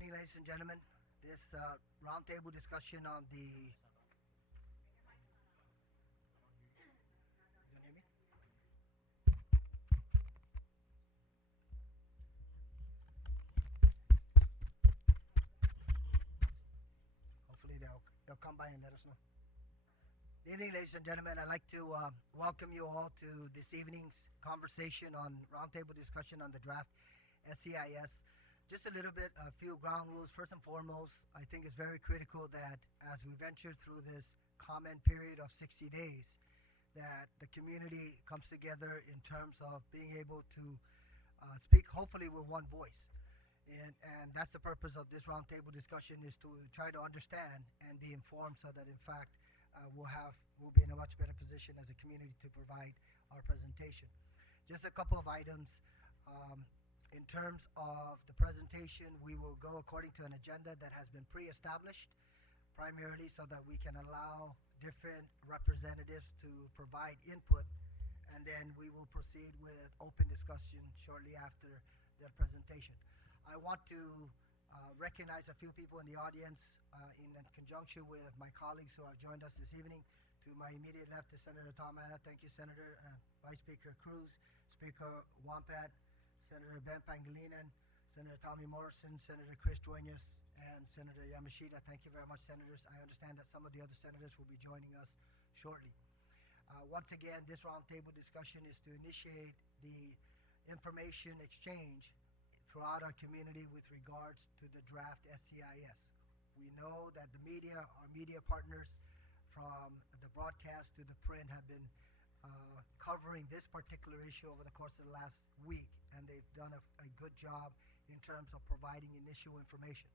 evening, ladies and gentlemen. This roundtable discussion on the. You don't hear me? Hopefully they'll come by and let us know. Good evening, ladies and gentlemen. I'd like to welcome you all to this evening's conversation on roundtable discussion on the draft SCIS. Just a little bit, a few ground rules. First and foremost, I think it's very critical that as we venture through this comment period of 60 days, that the community comes together in terms of being able to speak hopefully with one voice. And that's the purpose of this roundtable discussion, is to try to understand and be informed so that in fact we'll be in a much better position as a community to provide our presentation. Just a couple of items. In terms of the presentation, we will go according to an agenda that has been pre-established, primarily so that we can allow different representatives to provide input, and then we will proceed with open discussion shortly after the presentation. I want to recognize a few people in the audience in conjunction with my colleagues who have joined us this evening. To my immediate left is Senator Tom Anna. Thank you, Senator. Vice Speaker Cruz, Speaker Wampat, Senator Ben Pangilinan, Senator Tommy Morrison, Senator Chris Duenas, and Senator Yamashita. Thank you very much, Senators. I understand that some of the other Senators will be joining us shortly. Once again, this roundtable discussion is to initiate the information exchange throughout our community with regards to the draft SCIS. We know that the media, our media partners, from the broadcast to the print, have been covering this particular issue over the course of the last week, and they've done a good job in terms of providing initial information.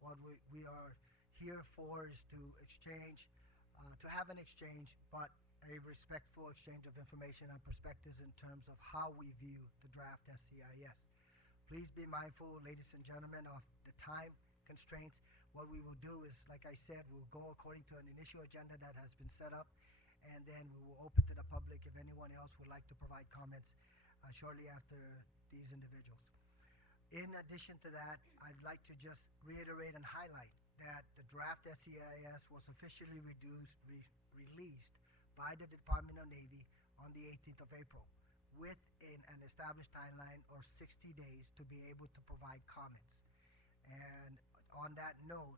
What we are here for is to exchange, to have an exchange, but a respectful exchange of information and perspectives in terms of how we view the draft SCIS. Please be mindful, ladies and gentlemen, of the time constraints. What we will do is, like I said, we'll go according to an initial agenda that has been set up, and then we will open to the public if anyone else would like to provide comments shortly after these individuals. In addition to that, I'd like to just reiterate and highlight that the draft SCIS was officially released by the Department of Navy on the 18th of April with an established timeline of 60 days to be able to provide comments. And on that note,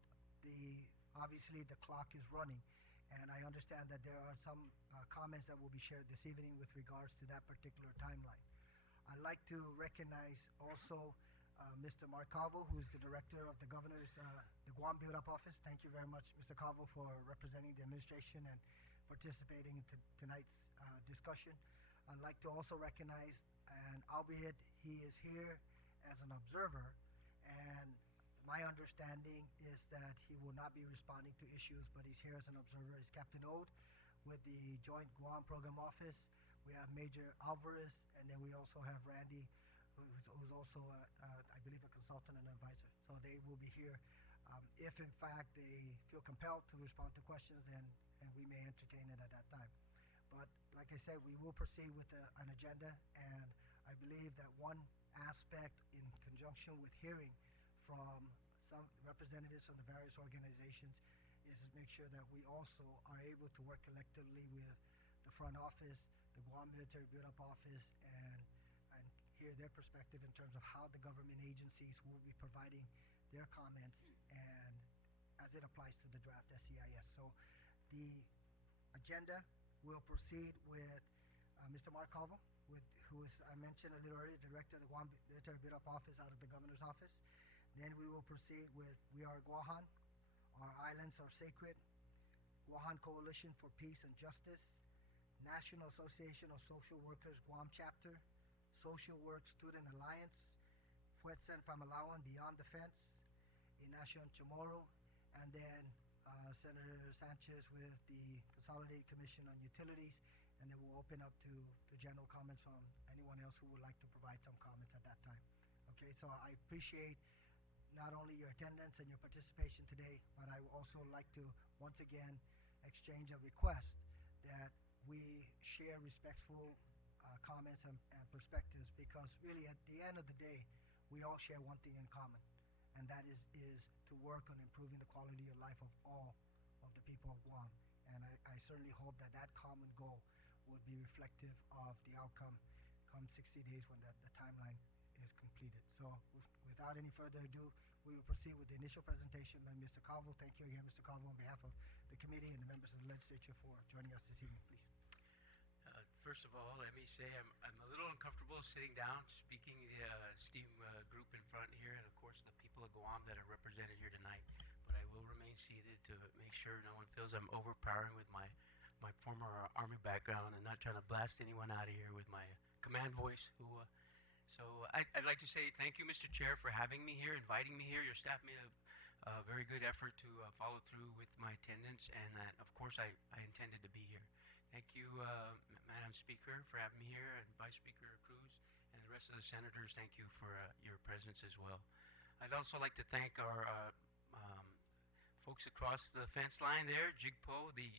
obviously the clock is running, and I understand that there are some comments that will be shared this evening with regards to that particular timeline. I'd like to recognize also Mr. Mark Calvo, who is the director of the governor's, the Guam Build-Up Office. Thank you very much, Mr. Calvo, for representing the administration and participating in tonight's discussion. I'd like to also recognize, and albeit he is here as an observer, and my understanding is that he will not be responding to issues, but he's here as an observer, is Captain Ode with the Joint Guam Program Office. We have Major Alvarez, and then we also have Randy, who's also, I believe, a consultant and advisor. So they will be here. If, in fact, they feel compelled to respond to questions, then and we may entertain it at that time. But like I said, we will proceed with an agenda, and I believe that one aspect in conjunction with hearing from some representatives from the various organizations is to make sure that we also are able to work collectively with the front office, the Guam Military Build-Up Office, and hear their perspective in terms of how the government agencies will be providing their comments and as it applies to the draft SCIS. So the agenda will proceed with Mr. Mark Calvo, who is, I mentioned a little earlier, Director of the Guam Military Build-Up Office out of the Governor's Office. Then we will proceed with We Are Guahan, Our Islands Are Sacred, Guahan Coalition for Peace and Justice, National Association of Social Workers Guam Chapter, Social Work Student Alliance, Fuetsan Famalawan Beyond the Fence, National Chamorro, and then Senator Sanchez with the Consolidated Commission on Utilities, and then we'll open up to general comments from anyone else who would like to provide some comments at that time. Okay, so I appreciate not only your attendance and your participation today, but I would also like to once again exchange a request that we share respectful comments and perspectives, because really at the end of the day, we all share one thing in common, and that is is to work on improving the quality of life of all of the people of Guam. And I certainly hope that that common goal would be reflective of the outcome come 60 days when the timeline is completed. So without any further ado, we will proceed with the initial presentation by Mr. Calvo. Thank you again, Mr. Calvo, on behalf of the committee and the members of the legislature for joining us this evening, please. First of all, let me say I'm a little uncomfortable sitting down, speaking the STEAM group in front here, and of course the people of Guam that are represented here tonight. But I will remain seated to make sure no one feels I'm overpowering with my former Army background and not trying to blast anyone out of here with my command voice. So I'd like to say thank you, Mr. Chair, for having me here, inviting me here. Your staff made a very good effort to follow through with my attendance, and of course I intended to be here. Thank you, Madam Speaker, for having me here, and Vice Speaker Cruz, and the rest of the senators. Thank you for your presence as well. I'd also like to thank our folks across the fence line there, JIGPO, the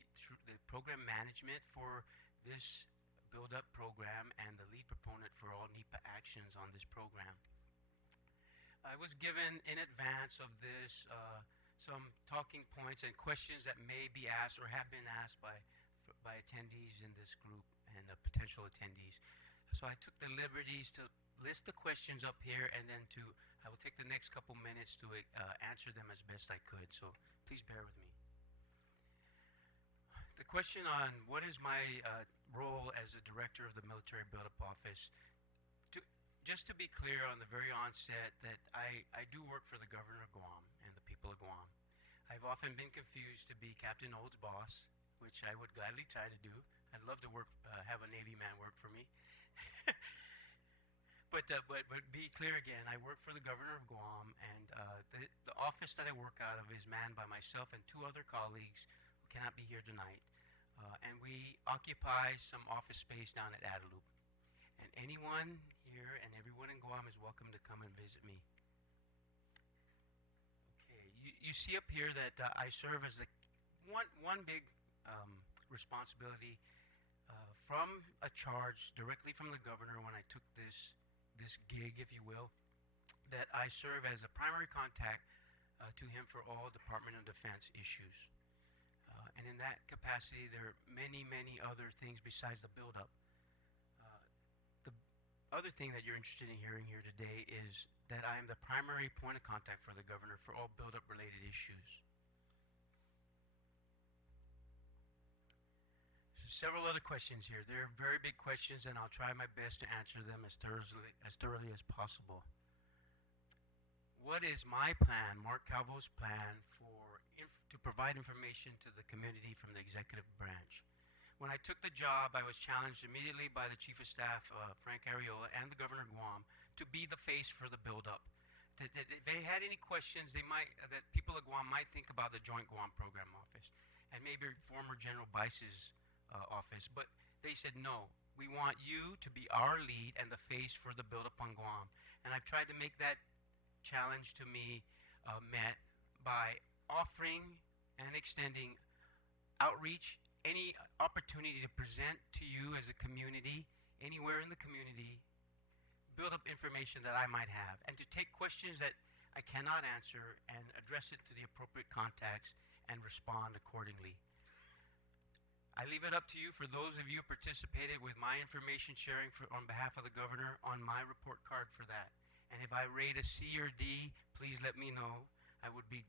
program management for this build-up program and the lead proponent for all NEPA actions on this program. I was given in advance of this some talking points and questions that may be asked or have been asked by attendees in this group and potential attendees. So I took the liberties to list the questions up here, and then I will take the next couple minutes to answer them as best I could. So please bear with me. The question on what is my role as the director of the Military Buildup Office. Just to be clear on the very onset that I do work for the Governor of Guam and the people of Guam. I've often been confused to be Captain Old's boss, which I would gladly try to do. I'd love to have a Navy man work for me. But be clear again, I work for the Governor of Guam, and the office that I work out of is manned by myself and two other colleagues who cannot be here tonight. And we occupy some office space down at Adelup. And anyone here and everyone in Guam is welcome to come and visit me. Okay, you see up here that I serve as the one big responsibility from a charge directly from the governor when I took this gig, if you will, that I serve as a primary contact to him for all Department of Defense issues. And in that capacity, there are many, many other things besides the buildup. The other thing that you're interested in hearing here today is that I am the primary point of contact for the governor for all buildup related issues. Several other questions here. They're very big questions, and I'll try my best to answer them as thoroughly as possible. What is my plan, Mark Calvo's plan, to provide information to the community from the executive branch? When I took the job, I was challenged immediately by the Chief of Staff, Frank Ariola, and the Governor of Guam to be the face for the buildup. That if they had any questions that people of Guam might think about the Joint Guam Program Office, and maybe former General Bice's office, but they said, no, we want you to be our lead and the face for the buildup on Guam. And I've tried to make that challenge to me met by offering and extending outreach, any opportunity to present to you as a community, anywhere in the community, build up information that I might have, and to take questions that I cannot answer and address it to the appropriate contacts and respond accordingly. I leave it up to you for those of you who participated with my information sharing on behalf of the governor on my report card for that. And if I rate a C or D, please let me know. I would be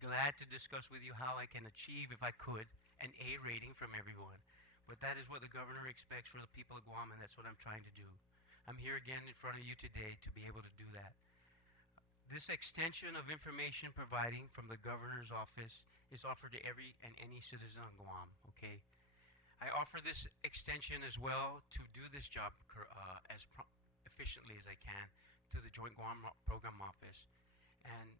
glad to discuss with you how I can achieve, if I could, an A rating from everyone. But that is what the governor expects for the people of Guam, and that's what I'm trying to do. I'm here again in front of you today to be able to do that. This extension of information providing from the governor's office is offered to every and any citizen of Guam, okay? I offer this extension as well to do this job as efficiently as I can to the Joint Guam Program Office. And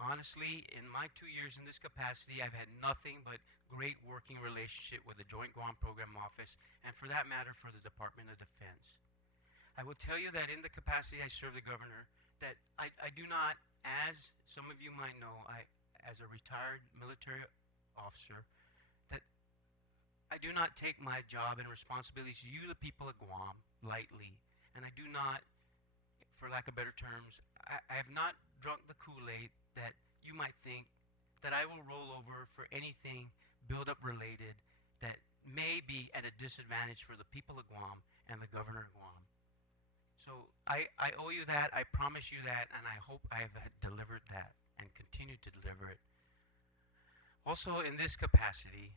honestly, in my 2 years in this capacity, I've had nothing but great working relationship with the Joint Guam Program Office, and for that matter, for the Department of Defense. I will tell you that in the capacity I serve the governor, that I do not, as some of you might know, as a retired military officer, that I do not take my job and responsibilities to you, the people of Guam, lightly. And I do not, for lack of better terms, I have not drunk the Kool-Aid that I will roll over for anything build-up related that may be at a disadvantage for the people of Guam and the governor of Guam. So I owe you that, I promise you that, and I hope I have delivered that and continue to deliver it. Also in this capacity,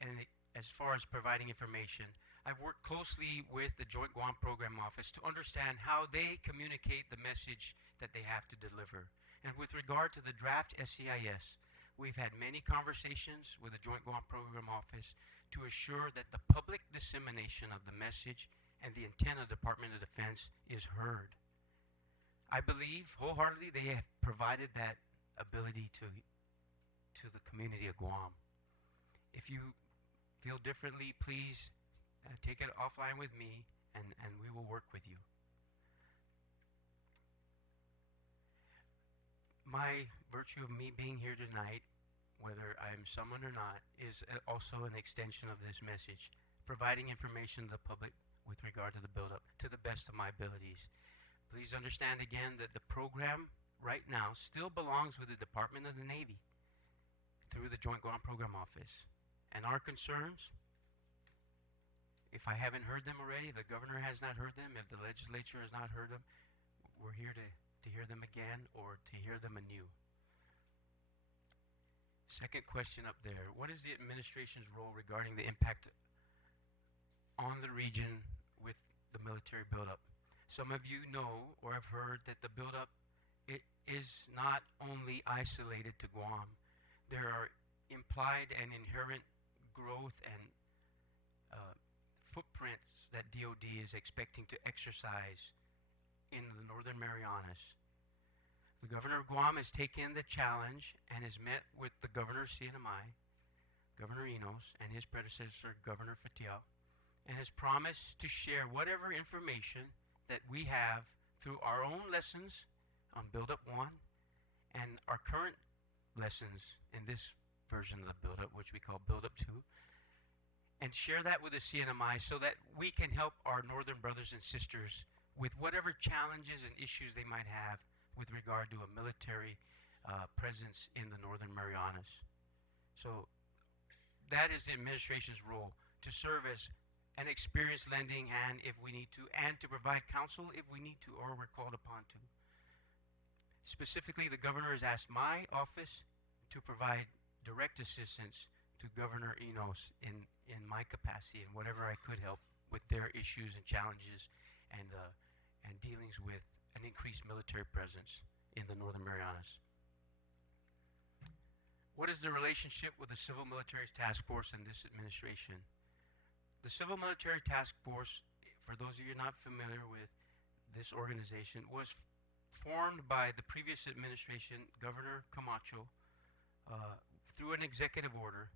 and as far as providing information, I've worked closely with the Joint Guam Program Office to understand how they communicate the message that they have to deliver. And with regard to the draft SCIS, we've had many conversations with the Joint Guam Program Office to assure that the public dissemination of the message and the intent of the Department of Defense is heard. I believe wholeheartedly they have provided that ability to the community of Guam. If you feel differently, please take it offline with me, and we will work with you. My virtue of me being here tonight, whether I'm summoned or not, is also an extension of this message, providing information to the public with regard to the buildup to the best of my abilities. Please understand again that the program right now still belongs with the Department of the Navy through the Joint Guam Program Office. And our concerns, if I haven't heard them already, the governor has not heard them, if the legislature has not heard them, we're here to hear them again or to hear them anew. Second question up there, what is the administration's role regarding the impact on the region with the military buildup? Some of you know or have heard that the buildup, it is not only isolated to Guam. There are implied and inherent growth and footprints that DoD is expecting to exercise in the Northern Marianas. The governor of Guam has taken the challenge and has met with the governor of CNMI, Governor Enos, and his predecessor, Governor Fatiao, and has promised to share whatever information that we have through our own lessons on Build Up 1 and our current lessons in this version of the Build Up, which we call Build Up 2, and share that with the CNMI so that we can help our northern brothers and sisters with whatever challenges and issues they might have with regard to a military presence in the Northern Marianas. So that is the administration's role, to serve as an experienced lending hand if we need to, and to provide counsel if we need to or we're called upon to. Specifically, the governor has asked my office to provide direct assistance to Governor Enos in my capacity and whatever I could help with their issues and challenges and dealings with an increased military presence in the Northern Marianas. What is the relationship with the Civil Military Task Force and this administration? The Civil Military Task Force, for those of you not familiar with this organization, was formed by the previous administration, Governor Camacho, through an executive order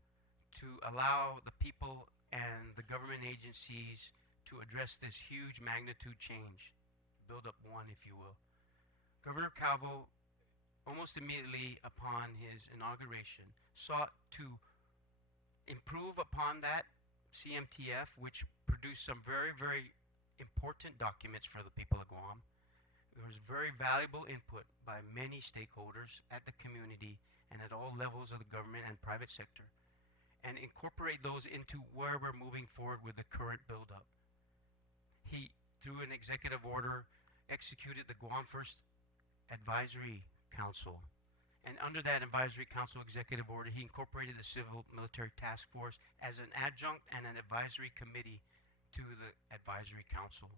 to allow the people and the government agencies to address this huge magnitude change, Build Up 1, if you will. Governor Calvo, almost immediately upon his inauguration, sought to improve upon that CMTF, which produced some very, very important documents for the people of Guam. There was very valuable input by many stakeholders at the community and at all levels of the government and private sector, and incorporate those into where we're moving forward with the current buildup. He, through an executive order, executed the Guam First Advisory Council. And under that Advisory Council executive order, he incorporated the Civil Military Task Force as an adjunct and an advisory committee to the Advisory Council.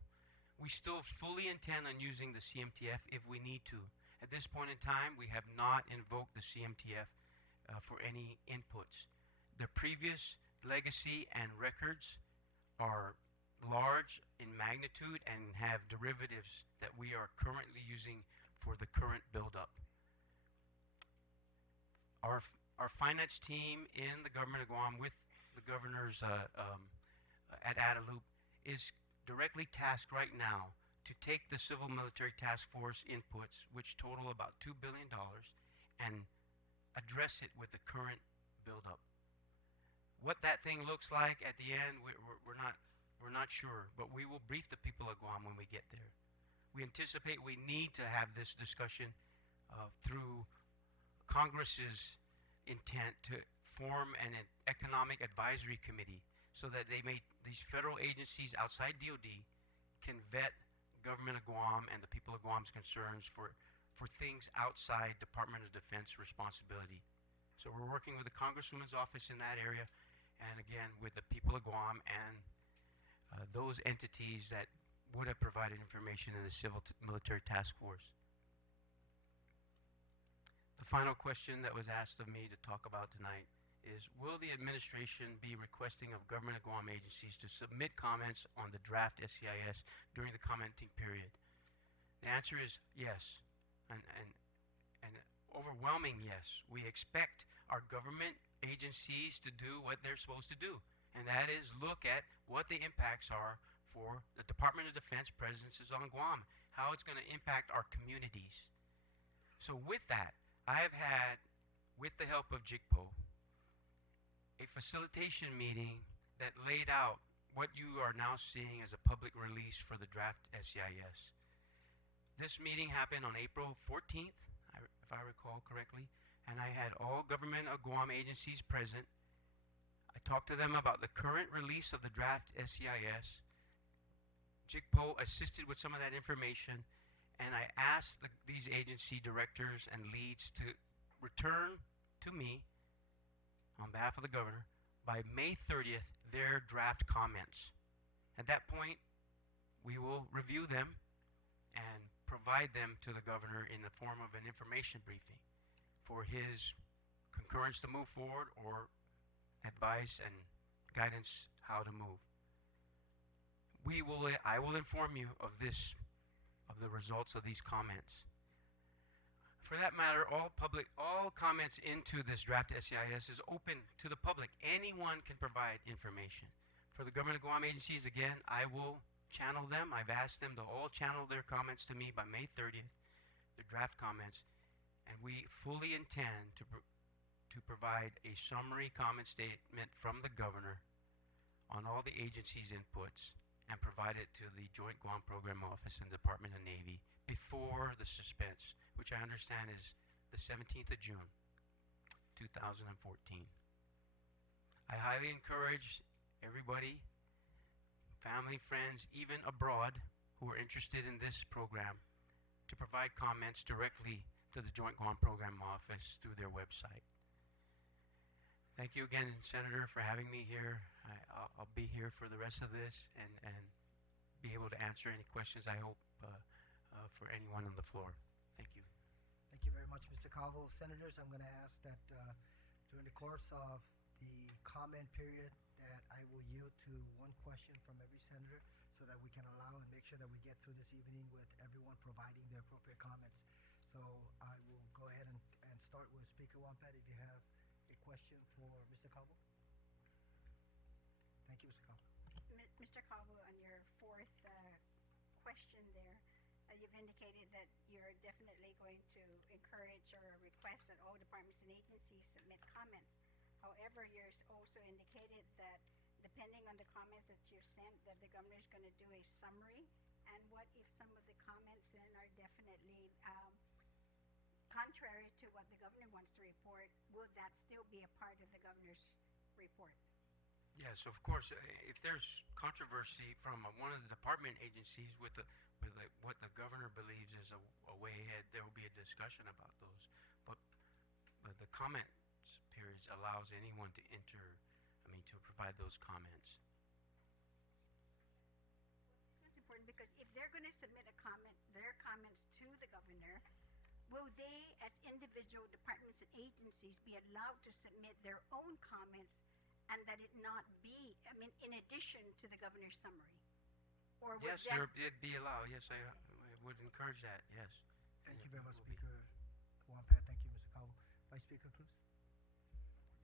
We still fully intend on using the CMTF if we need to. At this point in time, we have not invoked the CMTF for any inputs. The previous legacy and records are large in magnitude and have derivatives that we are currently using for the current buildup. Our finance team in the government of Guam with the governors at Adelup is directly tasked right now to take the Civil Military Task Force inputs, which total about $2 billion, and address it with the current buildup. What that thing looks like at the end, we're not sure, but we will brief the people of Guam when we get there. We anticipate we need to have this discussion through Congress's intent to form an economic advisory committee so that these federal agencies outside DOD can vet government of Guam and the people of Guam's concerns for things outside Department of Defense responsibility. So we're working with the Congresswoman's office in that area, and again with the people of Guam and those entities that would have provided information in the Civil Military Task Force. The final question that was asked of me to talk about tonight is, will the administration be requesting of Government of Guam agencies to submit comments on the draft SCIS during the commenting period? The answer is yes, and overwhelming yes. We expect our government agencies to do what they're supposed to do, and that is look at what the impacts are for the Department of Defense presences on Guam, how it's going to impact our communities. So with that, I have had, with the help of JICPO, a facilitation meeting that laid out what you are now seeing as a public release for the draft SCIS. This meeting happened on April 14th, if I recall correctly, and I had all Government of Guam agencies present. I talked to them about the current release of the draft SCIS. JICPO assisted with some of that information, and I asked these agency directors and leads to return to me on behalf of the governor by May 30th their draft comments. At that point, we will review them and provide them to the governor in the form of an information briefing for his concurrence to move forward or advice and guidance how to move. I will inform you of the results of these comments. For that matter, all comments into this draft SCIS is open to the public. Anyone can provide information. For the Government of Guam agencies, again, I will channel them. I've asked them to all channel their comments to me by May 30th, their draft comments, and we fully intend to provide a summary comment statement from the governor on all the agencies' inputs and provide it to the Joint Guam Program Office and Department of Navy before the suspense, which I understand is the 17th of June, 2014. I highly encourage everybody, family, friends, even abroad, who are interested in this program to provide comments directly to the Joint Guam Program Office through their website. Thank you again, Senator, for having me here. I'll be here for the rest of this and be able to answer any questions, I hope, for anyone on the floor. Thank you. Thank you very much, Mr. Calvo. Senators, I'm going to ask that during the course of the comment period that I will yield to one question from every senator so that we can allow and make sure that we get through this evening with everyone providing their appropriate comments. So I will go ahead and start with Speaker Wampat if you have a question for Mr. Calvo. Thank you, Mr. Calvo. Mr. Calvo, on your fourth question there, you've indicated that you're definitely going to encourage or request that all departments and agencies submit comments. However, you're also indicated that depending on the comments that you've sent, that the governor is going to do a summary. And what if some of the comments then are definitely contrary to what the governor wants to report? Will that still be a part of the governor's report? Yes, of course. If there's controversy from one of the department agencies with what the governor believes is a way ahead, there will be a discussion about those. But the comments periods allows anyone to to provide those comments. That's important because if they're going to submit their comments to the governor, will they, as individual departments and agencies, be allowed to submit their own comments, and that it not be, in addition to the governor's summary? Or would yes, it'd be allowed. Yes, I would encourage that. Yes. Thank you very much, Speaker Wampat. Thank you, Mr. Calvo. Vice Speaker Cruz?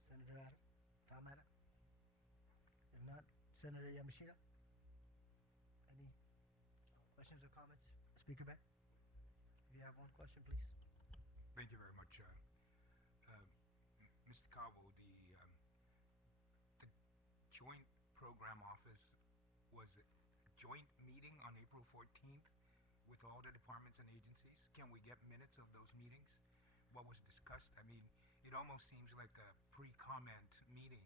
Senator Almada? If not, Senator Yamashita? Any questions or comments? Speaker Beck? If you have one question, please. Thank you very much, Mr. Calvo. The Joint Program Office was a joint meeting on April 14th with all the departments and agencies. Can we get minutes of those meetings? What was discussed? it almost seems like a pre-comment meeting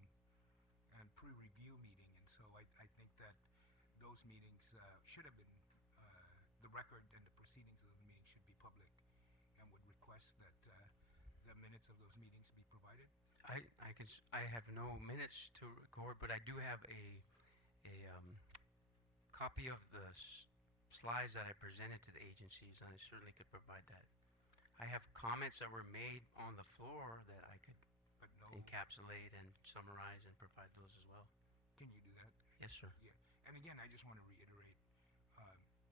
and pre-review meeting, and so I think that those meetings should have been, the record and the proceedings of those meetings should be public, and would request that the minutes of those meetings be provided. I have no minutes to record, but I do have a copy of the slides that I presented to the agencies, and I certainly could provide that. I have comments that were made on the floor that I could But no, encapsulate and summarize and provide those as well. can you do that? Yes, sir. Yeah, and again, I just want to reiterate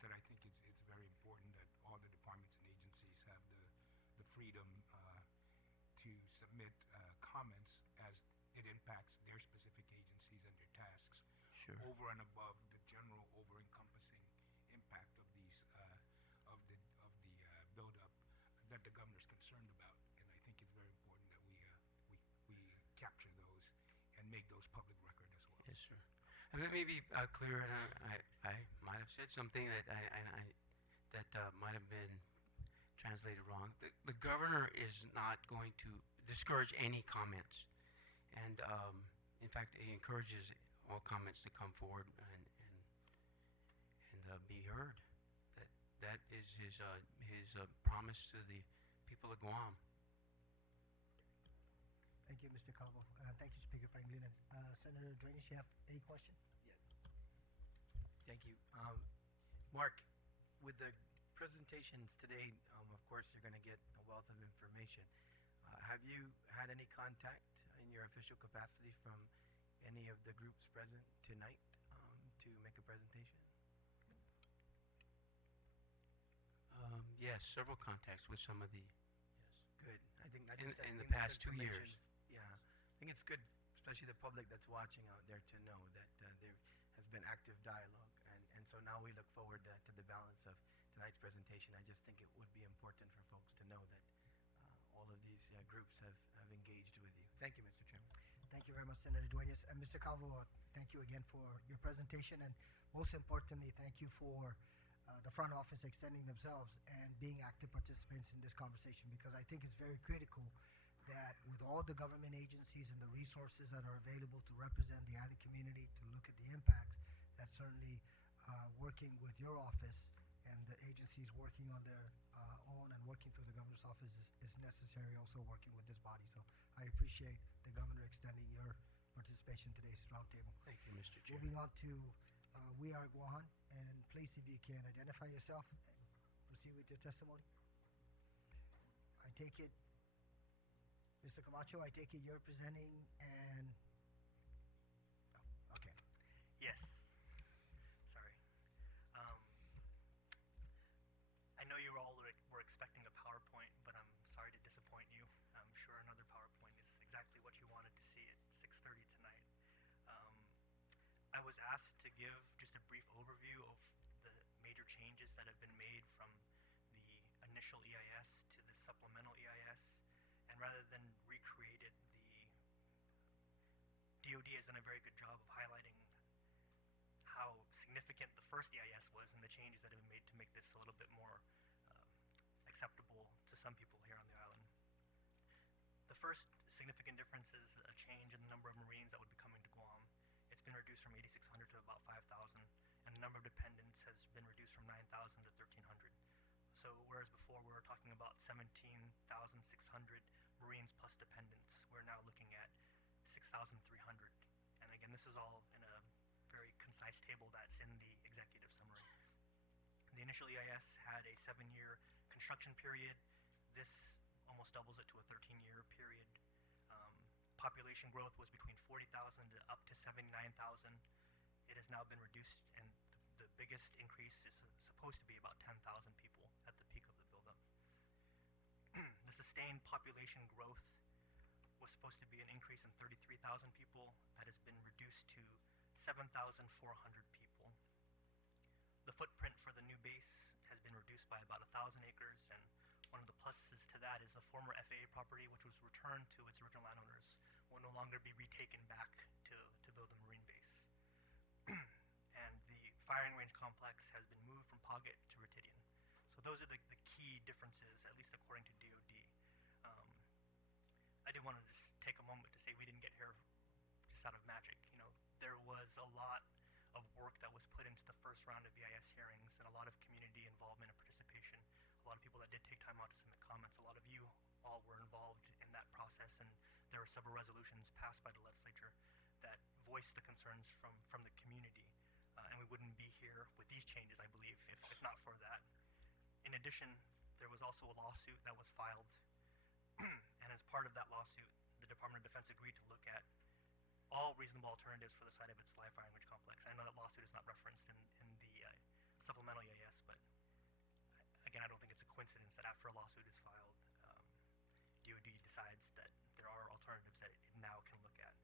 that I think it's very important that all the departments and agencies have the freedom to submit comments as it impacts their specific agencies and their tasks, Sure. over and above the general over-encompassing impact of these buildup that the governor's concerned about. And I think it's very important that we capture those and make those public record as well. Yes, sir. And let me be clear, and I might have said something that might have been translated wrong. The governor is not going to discourage any comments, and in fact, he encourages all comments to come forward and be heard. That is his promise to the people of Guam. Thank you, Mr. Calvo. Thank you, Speaker Pangilinan. Senator Duenas, you have a question? Yes. Thank you. Mark, with the presentations today, of course, you're going to get a wealth of information. Have you had any contact in your official capacity from any of the groups present tonight to make a presentation? Yes, several contacts with some of the. Good. I think I In- just- I in the think past this 2 years. information- Yeah, I think it's good, especially the public that's watching out there, to know that there has been active dialogue, and so now we look forward to the balance of tonight's presentation. I just think it would be important for folks to know that all of these groups have engaged with you. Thank you, Mr. Chairman. Thank you very much, Senator Duenas. And Mr. Calvo, thank you again for your presentation, and most importantly, thank you for the front office extending themselves and being active participants in this conversation, because I think it's very critical that with all the government agencies and the resources that are available to represent the island community, to look at the impacts, that certainly working with your office and the agencies working on their own and working through the governor's office is necessary, also working with this body. So I appreciate the governor extending your participation in today's roundtable. Thank you, Mr. Chair. Moving on to We Are Aguon, and please, if you can, identify yourself and proceed with your testimony. I take it, Mr. Camacho, I take it you're presenting and, oh, okay. Yes. Sorry. I know you all were expecting a PowerPoint, but I'm sorry to disappoint you. I'm sure another PowerPoint is exactly what you wanted to see at 6:30 tonight. I was asked to give just a brief overview of the major changes that have been made from the initial EIS to the supplemental EIS, and rather than recreate it, the DoD has done a very good job of highlighting how significant the first EIS was and the changes that have been made to make this a little bit more acceptable to some people here on the island. The first significant difference is a change in the number of Marines that would be coming to Guam. It's been reduced from 8,600 to about 5,000, and the number of dependents has been reduced from 9,000 to 1,300. So whereas before we were talking about 17,600 Marines plus dependents, we're now looking at 6,300. And again, this is all in a very concise table that's in the executive summary. The initial EIS had a 7-year construction period. This almost doubles it to a 13-year period. Population growth was between 40,000 to up to 79,000. It has now been reduced, and the biggest increase is supposed to be about 10,000 people at the peak of the buildup. The sustained population growth was supposed to be an increase in 33,000 people. That has been reduced to 7,400 people. The footprint for the new base has been reduced by about 1,000 acres, and one of the pluses to that is the former FAA property, which was returned to its original landowners, will no longer be retaken back to build a Marine base. And the firing range complex has been moved from Pauget to Ritidian. So those are the key differences, at least according to DoD. I do want to just take a moment to say we didn't get here just out of magic. You know, there was a lot of work that was put into the first round of EIS hearings, and a lot of community involvement and participation. A lot of people that did take time out to submit comments. A lot of you all were involved in that process, and there were several resolutions passed by the legislature that voiced the concerns from the community. And we wouldn't be here with these changes, I believe, if not for that. In addition, there was also a lawsuit that was filed, and as part of that lawsuit, the Department of Defense agreed to look at all reasonable alternatives for the site of its live firing range complex. I know that lawsuit is not referenced in the supplemental EIS, but again, I don't think it's a coincidence that after a lawsuit is filed, DoD decides that there are alternatives that it now can look at.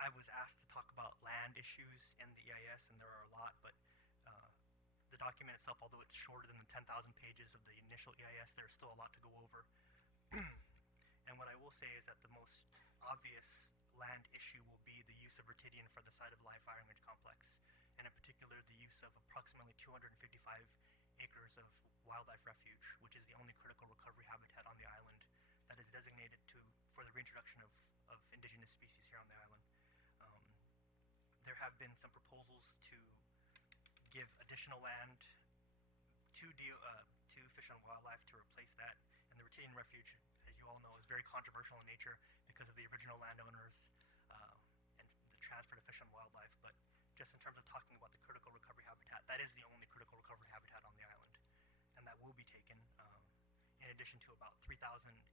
I was asked to talk about land issues in the EIS, and there are a lot, but the document itself, although it's shorter than the 10,000 pages of the initial EIS, there's still a lot to go over. And what I will say is that the most obvious land issue will be the use of Ritidian for the site of live firing range complex, and in particular the use of approximately 255 acres of wildlife refuge, which is the only critical recovery habitat on the island that is designated for the reintroduction of indigenous species here on the island. There have been some proposals to give additional land to Fish and Wildlife to replace that, and the Ritidian refuge, as you all know, is very controversial in nature because of the original landowners and the transfer to Fish and Wildlife. But just in terms of talking about the critical recovery habitat, that is the only critical recovery habitat on the island, and that will be taken in addition to about 3,000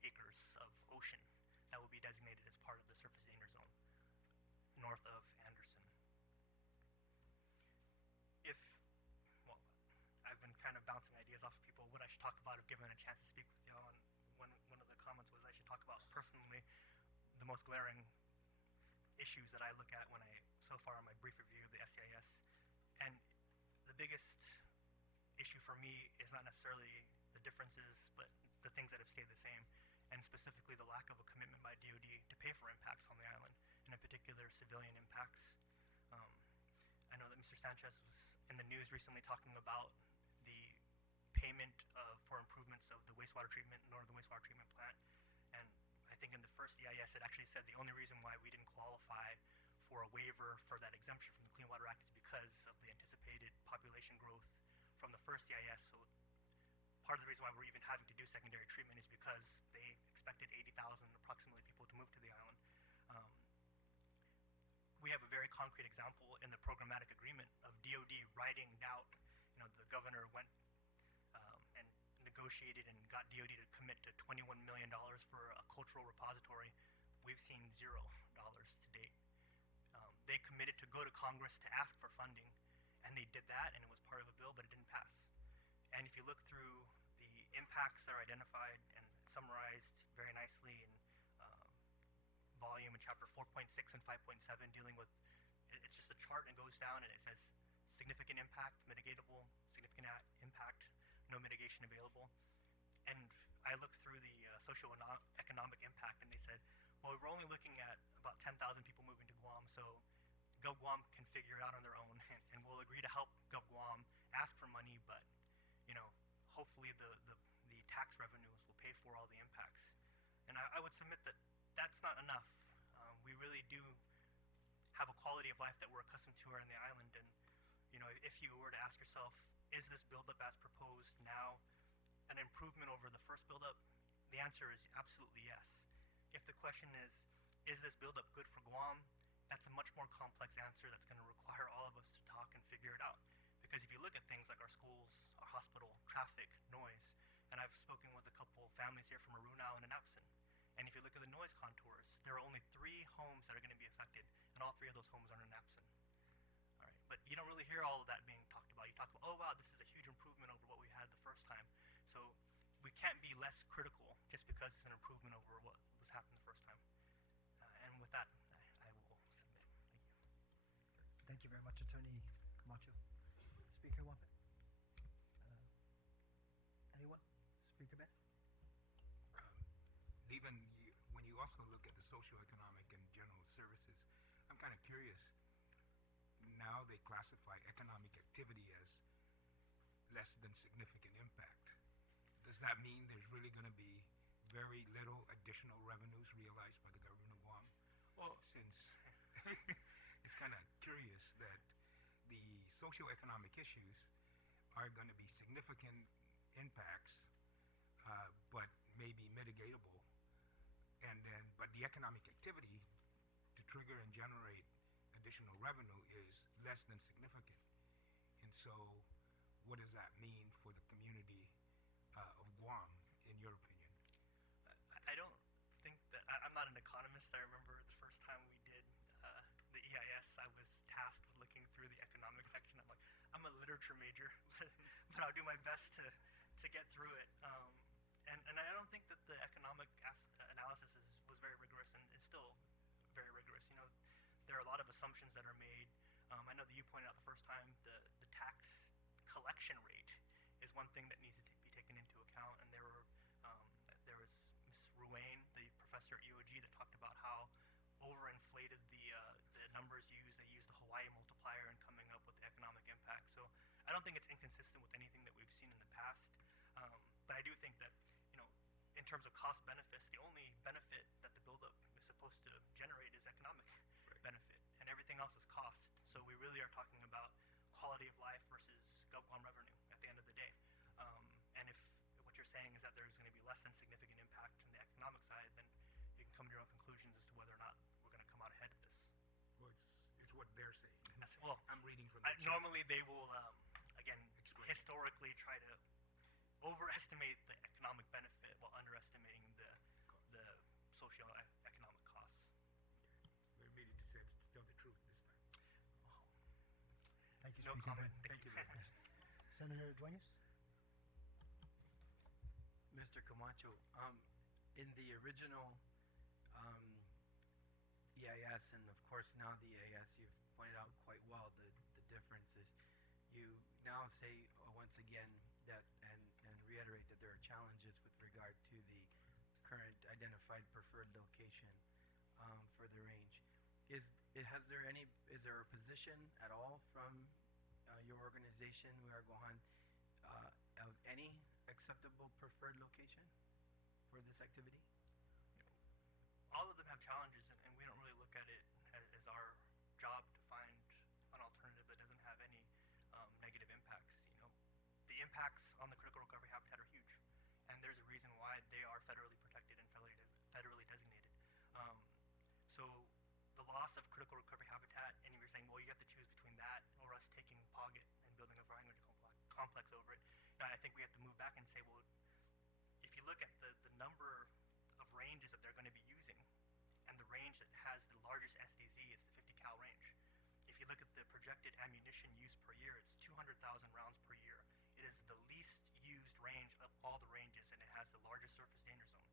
acres of ocean that will be designated as part of the surface danger zone north of Anderson. I've been kind of bouncing ideas off of people what I should talk about if given a chance to speak with y'all, and one of the comments was I should talk about personally the most glaring issues that I look at so far in my brief review of the SEIS. And the biggest issue for me is not necessarily the differences, but the things that have stayed the same, and specifically the lack of a commitment by DoD to pay for impacts on the island, and in particular civilian impacts. I know that Mr. Sanchez was in the news recently talking about the payment for improvements of the wastewater treatment, northern wastewater treatment plant, and I think in the first EIS it actually said the only reason why we didn't qualify for a waiver for that exemption from the Clean Water Act is because of the anticipated population growth from the first EIS. So part of the reason why we're even having to do secondary treatment is because they expected 80,000 approximately people to move to the island. We have a very concrete example in the programmatic agreement of DoD writing out, the governor went and negotiated and got DoD to commit to $21 million for a cultural repository. We've seen $0 to date. They committed to go to Congress to ask for funding, and they did that, and it was part of a bill, but it didn't pass. And if you look through the impacts that are identified and summarized very nicely in volume in chapter 4.6 and 5.7, dealing with, it's just a chart and it goes down and it says significant impact, mitigatable, significant impact, no mitigation available. And I looked through the socio-economic impact, and they said, well, we're only looking at about 10,000 people moving to Guam, so GovGuam can figure it out on their own, and we'll agree to help GovGuam ask for money, but hopefully the tax revenues will pay for all the impacts. And I would submit that that's not enough. We really do have a quality of life that we're accustomed to here on the island, and if you were to ask yourself, is this buildup as proposed now an improvement over the first buildup? The answer is absolutely yes. If the question is this buildup good for Guam? That's a much more complex answer that's going to require all of us to talk and figure it out. Because if you look at things like our schools, our hospital, traffic, noise, and I've spoken with a couple families here from Arunao and Anapsan, and if you look at the noise contours, there are only 3 homes that are going to be affected, and all 3 of those homes are in Anapsan. All right, but you don't really hear all of that being talked about. You talk about, oh wow, this is a huge improvement over what we had the first time. So we can't be less critical just because it's an improvement over what was happening the first time. And with that, I will submit. Thank you. Thank you very much, Attorney Camacho. Speaker Wampet? Anyone? Speaker Ben? Even when you also look at the socioeconomic and general services, I'm kind of curious. Now they classify economic activity as less than significant impact. Does that mean there's really going to be very little additional revenues realized by the government of Guam. Well, Since it's kind of curious that the socioeconomic issues are going to be significant impacts, but maybe mitigatable, but the economic activity to trigger and generate additional revenue is less than significant. And so, what does that mean for the community of Guam, in your opinion? I don't think that I'm not an economist. I remember the first time we did the EIS, I was tasked with looking through the economic section. I'm a literature major, but I'll do my best to get through it. And I don't think that the economic analysis was very rigorous, and it's still very rigorous. You know, there are a lot of assumptions that are made. I know that you pointed out the first time the tax collection rate is one thing that needs to be taken into account, and there was Ms. Ruane, the professor at EOG, that talked about how overinflated the numbers used. They used the Hawaii multiplier in coming up with the economic impact. So I don't think it's inconsistent with anything that we've seen in the past. But I do think that, you know, in terms of cost benefits, the only benefit that the buildup is supposed to generate is economic benefit, and everything else is cost. So we really are talking about quality of life versus GovCom revenue at the end of the day. And if what you're saying is that there's going to be less than significant impact from the economic side, then you can come to your own conclusions as to whether or not we're going to come out ahead of this. Well, it's what they're saying. Well, I'm reading from the chat. normally they will, again, Explain. historically try to overestimate the economic benefit while underestimating the socio-economic costs. They made it to tell the truth this time. Thank you, No Speaker comment. Ben. Thank you very much. Senator Dueñas? Mr. Camacho, in the original EIS, and of course now the EIS, you've pointed out quite well the differences. You now say once again that and reiterate that there are challenges with regard to the current identified preferred location for the range. Is there a position at all from your organization, Aguon, of any acceptable preferred location for this activity? All of them have challenges, and we don't really look at it as our job to find an alternative that doesn't have any negative impacts. You know, the impacts on the critical recovery habitat are huge, and there's a reason why they are federally protected and federally designated. So the loss of critical recovery habitat, and you're saying, well, you have to choose between that or us taking Pauget and building a language complex over it. Now, I think we have to move back and say, well, if you look at the number of ranges that they're going to be using, and the range that has the largest SDZ is the 50 cal range. If you look at the projected ammunition use per year, it's 200,000 rounds per year. It is the least used range of all the ranges, and it has the largest surface danger zone.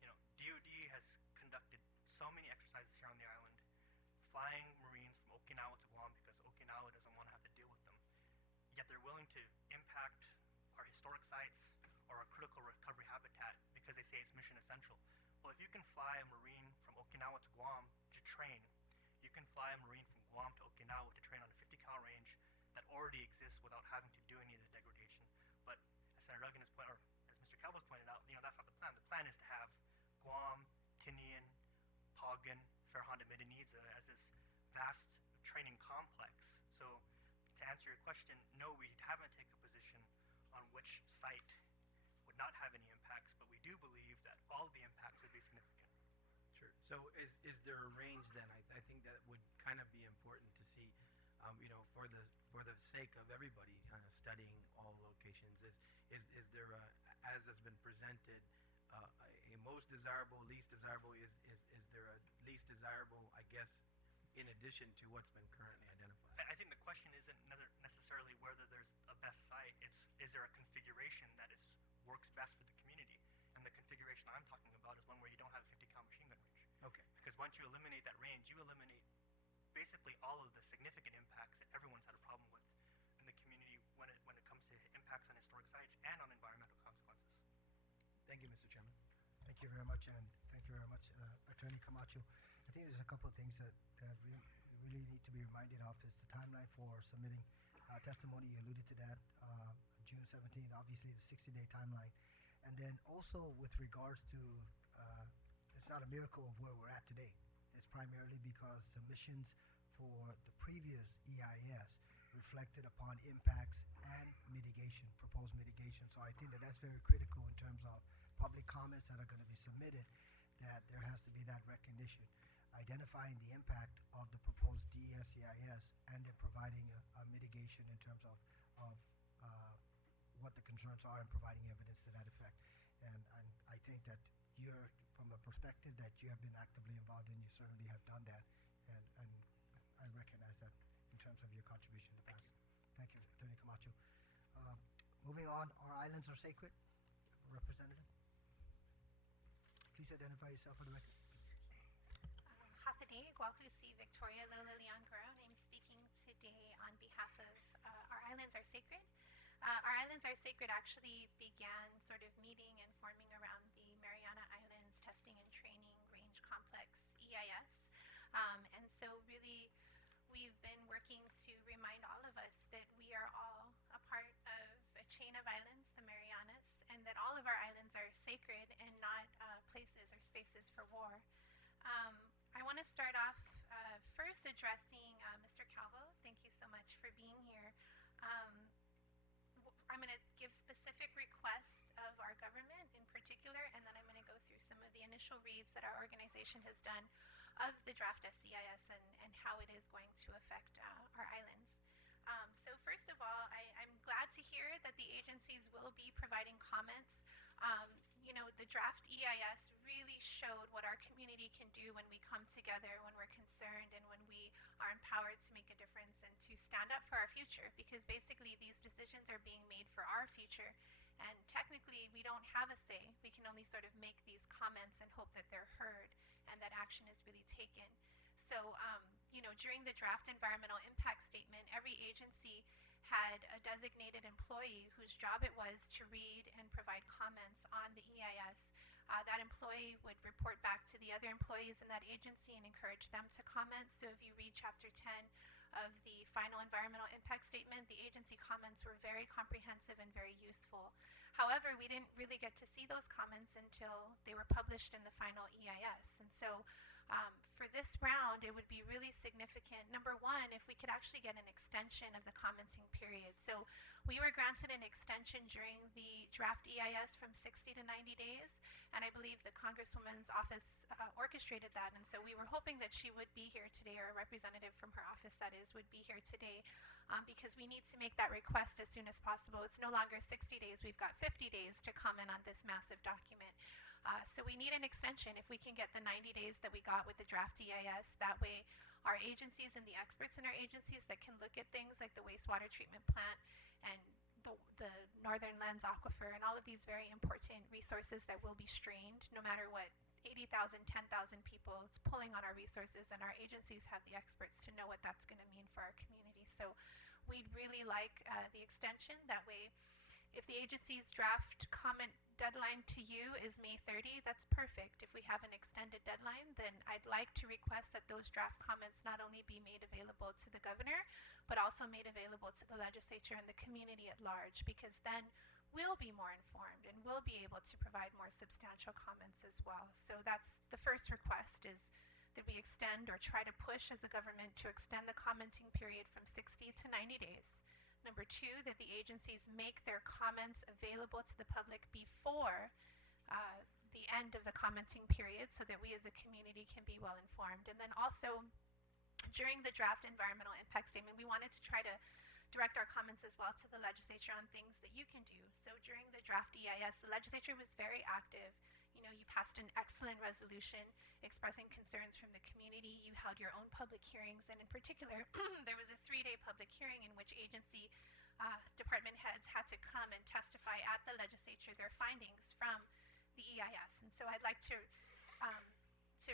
You know, DoD has conducted so many exercises here on the island, flying Marines from Okinawa to Guam because Okinawa doesn't want to have to deal with them. Yet they're willing to impact our historic sites or our critical recovery habitat because they say it's mission essential. Well, if you can fly a Marine from Okinawa to Guam to train, you can fly a Marine from Guam to Okinawa to train on a 50 cal range that already exists without having to do any of the degradation. But as Senator Duggan has pointed, or as Mr. Calvo's pointed out, you know, that's not the plan. The plan is to have Guam, Tinian, Paugen, Fairhonda, Mideniza as this vast training complex. So to answer your question, no, we haven't taken a position on which site would not have any impacts, but we do believe that all of the impacts would be significant. Sure. So is there a range then? I think that would kind of be important to see, you know, for the sake of everybody kind of studying all locations. Is there a, as has been presented, a most desirable, least desirable? Is there a least desirable, I guess, in addition to what's been currently identified? I think the question isn't necessarily whether there's a best site. It's, is there a configuration that works best for the community? And the configuration I'm talking about is one where you don't have a 50 cal machine gun range. Okay. Because once you eliminate that range, you eliminate basically all of the significant impacts that everyone's had a problem with in the community when it comes to impacts on historic sites and on environmental consequences. Thank you, Mr. Chairman. Thank you very much, and thank you very much, Attorney Camacho. I think there's a couple of things that we really need to be reminded of is the timeline for submitting testimony. You alluded to that, June 17th, obviously the 60-day timeline. And then also with regards to, it's not a miracle of where we're at today. It's primarily because submissions for the previous EIS reflected upon impacts and mitigation, proposed mitigation. So I think that that's very critical in terms of public comments that are going to be submitted, that there has to be that recognition, identifying the impact of the proposed DSEIS, and then providing a mitigation in terms of what the concerns are and providing evidence to that effect. And I think that you're, from a perspective that you have been actively involved in, you certainly have done that, and I recognize that in terms of your contribution in the past. Thank you, Attorney Camacho. Moving on, our islands are sacred. Representative, please identify yourself for the record. Hafide Guahusi Victoria Lola Leon Guerrero. I'm speaking today on behalf of Our Islands Are Sacred. Our Islands Are Sacred actually began sort of meeting and forming around the Mariana Islands Testing and Training Range Complex EIS. And so really we've been working to remind all of us that we are all a part of a chain of islands, the Marianas, and that all of our islands are sacred and not places or spaces for war. I want to start off first addressing Mr. Calvo. Thank you so much for being here. I'm going to give specific requests of our government in particular, and then I'm going to go through some of the initial reads that our organization has done of the draft SCIS and how it is going to affect our islands. So first of all, I'm glad to hear that the agencies will be providing comments. You know, the draft EIS really showed what our community can do when we come together, when we're concerned, and when we are empowered to make a difference and to stand up for our future, because basically these decisions are being made for our future, and technically we don't have a say. We can only sort of make these comments and hope that they're heard and that action is really taken. So, you know, during the draft environmental impact statement, every agency had a designated employee whose job it was to read and provide comments on the EIS. That employee would report back to the other employees in that agency and encourage them to comment. So if you read Chapter 10 of the final environmental impact statement, the agency comments were very comprehensive and very useful. However, we didn't really get to see those comments until they were published in the final EIS. And so for this round, it would be really significant, number one, if we could actually get an extension of the commenting period. So we were granted an extension during the draft EIS from 60 to 90 days, and I believe the Congresswoman's office orchestrated that, and so we were hoping that she would be here today, or a representative from her office, that is, would be here today, because we need to make that request as soon as possible. It's no longer 60 days, we've got 50 days to comment on this massive document. So we need an extension if we can get the 90 days that we got with the draft EIS. That way our agencies and the experts in our agencies that can look at things like the wastewater treatment plant and the Northern Lens Aquifer and all of these very important resources that will be strained no matter what, 80,000, 10,000 people, it's pulling on our resources, and our agencies have the experts to know what that's going to mean for our community. So we'd really like the extension. That way, if the agency's draft comment deadline to you is May 30, that's perfect. If we have an extended deadline, then I'd like to request that those draft comments not only be made available to the governor, but also made available to the legislature and the community at large, because then we'll be more informed and we'll be able to provide more substantial comments as well. So that's the first request, is that we extend or try to push as a government to extend the commenting period from 60 to 90 days. Number two, that the agencies make their comments available to the public before the end of the commenting period, so that we as a community can be well informed. And then also, during the draft environmental impact statement, we wanted to try to direct our comments as well to the legislature on things that you can do. So during the draft EIS, the legislature was very active. You know, you passed an excellent resolution expressing concerns from the community. You held your own public hearings, and in particular, there was a 3-day public hearing in which agency department heads had to come and testify at the legislature their findings from the EIS. And so I'd like to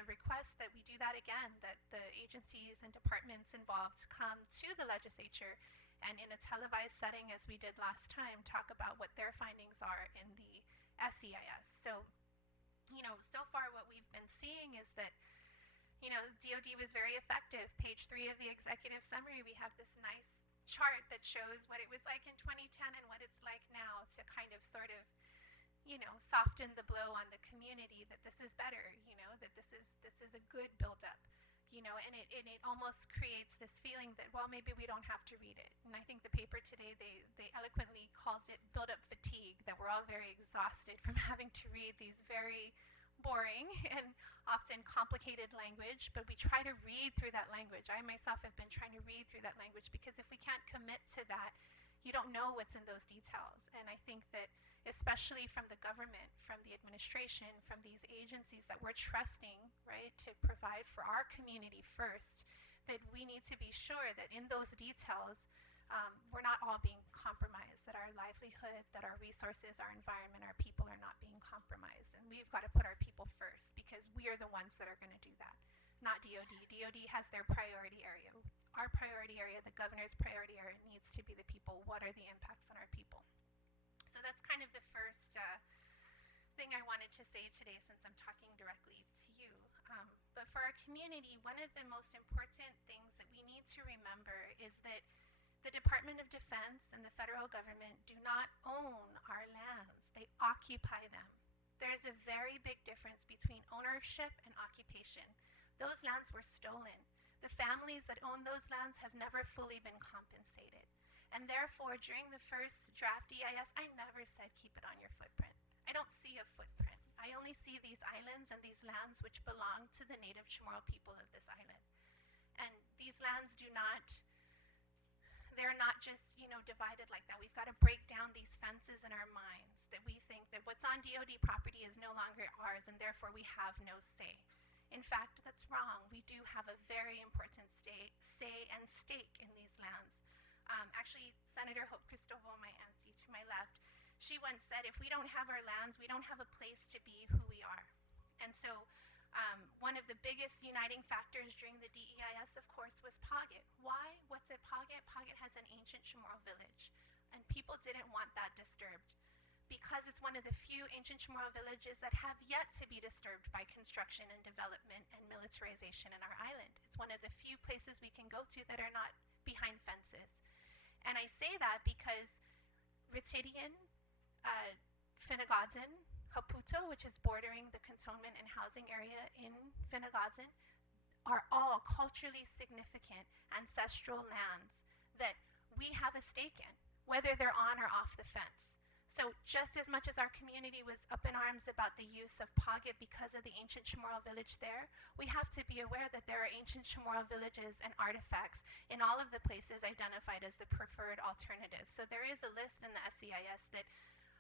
request that we do that again, that the agencies and departments involved come to the legislature and in a televised setting, as we did last time, talk about what their findings are in the SEIS. So, you know, so far what we've been seeing is that, you know, DOD was very effective. Page 3 of the executive summary, we have this nice chart that shows what it was like in 2010 and what it's like now, to kind of sort of soften the blow on the community that this is better, that this is a good buildup, and it almost creates this feeling that, well, maybe we don't have to read it. And I think the paper today, they eloquently called it build-up fatigue, that we're all very exhausted from having to read these very boring and often complicated language, but we try to read through that language. I myself have been trying to read through that language, because if we can't commit to that, you don't know what's in those details. And I think that especially from the government, from the administration, from these agencies that we're trusting, right, to provide for our community first, that we need to be sure that in those details, we're not all being compromised, that our livelihood, that our resources, our environment, our people are not being compromised. And we've got to put our people first, because we are the ones that are going to do that, not DOD. DOD has their priority area. Our priority area, the governor's priority area, needs to be the people. What are the impacts on our people? So that's kind of the first thing I wanted to say today, since I'm talking directly to you. But for our community, one of the most important things that we need to remember is that the Department of Defense and the federal government do not own our lands. They occupy them. There is a very big difference between ownership and occupation. Those lands were stolen. The families that own those lands have never fully been compensated. And therefore, during the first draft EIS, I never said keep it on your footprint. I don't see a footprint. I only see these islands and these lands which belong to the native Chamorro people of this island. And these lands they're not just, divided like that. We've got to break down these fences in our minds, that we think that what's on DOD property is no longer ours, and therefore we have no say. In fact, that's wrong. We do have a very important say and stake in these lands. Actually, Senator Hope Cristobal, my auntie to my left, she once said, if we don't have our lands, we don't have a place to be who we are. And so one of the biggest uniting factors during the DEIS, of course, was Paget. Why? What's at Paget? Paget has an ancient Chamorro village, and people didn't want that disturbed, because it's one of the few ancient Chamorro villages that have yet to be disturbed by construction and development and militarization in our island. It's one of the few places we can go to that are not behind fences. And I say that because Ritidian, Finagadzan, Haputo, which is bordering the cantonment and housing area in Finagadzan, are all culturally significant ancestral lands that we have a stake in, whether they're on or off the fence. So just as much as our community was up in arms about the use of Paget because of the ancient Chamorro village there, we have to be aware that there are ancient Chamorro villages and artifacts in all of the places identified as the preferred alternative. So there is a list in the SEIS that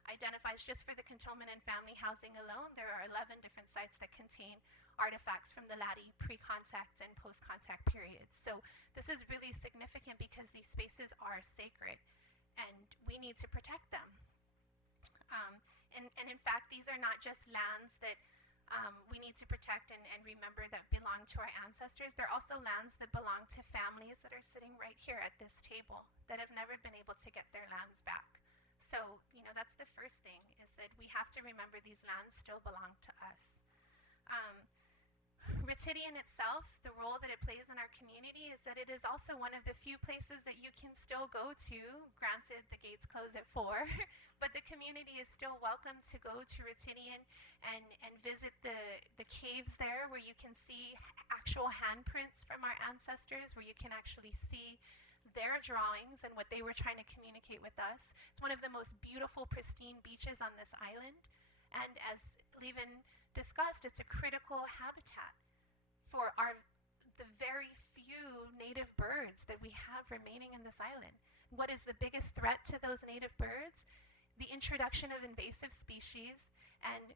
identifies, just for the cantonment and family housing alone, there are 11 different sites that contain artifacts from the Latte pre-contact and post-contact periods. So this is really significant because these spaces are sacred and we need to protect them. And in fact, these are not just lands that we need to protect and remember that belong to our ancestors. They're also lands that belong to families that are sitting right here at this table that have never been able to get their lands back. So, that's the first thing, is that we have to remember these lands still belong to us. Ritidian itself, the role that it plays in our community is that it is also one of the few places that you can still go to. Granted, the gates close at 4, but the community is still welcome to go to Ritidian and visit the caves there, where you can see actual handprints from our ancestors, where you can actually see their drawings and what they were trying to communicate with us. It's one of the most beautiful, pristine beaches on this island. And as Levin discussed, it's a critical habitat for the very few native birds that we have remaining in this island. What is the biggest threat to those native birds? The introduction of invasive species and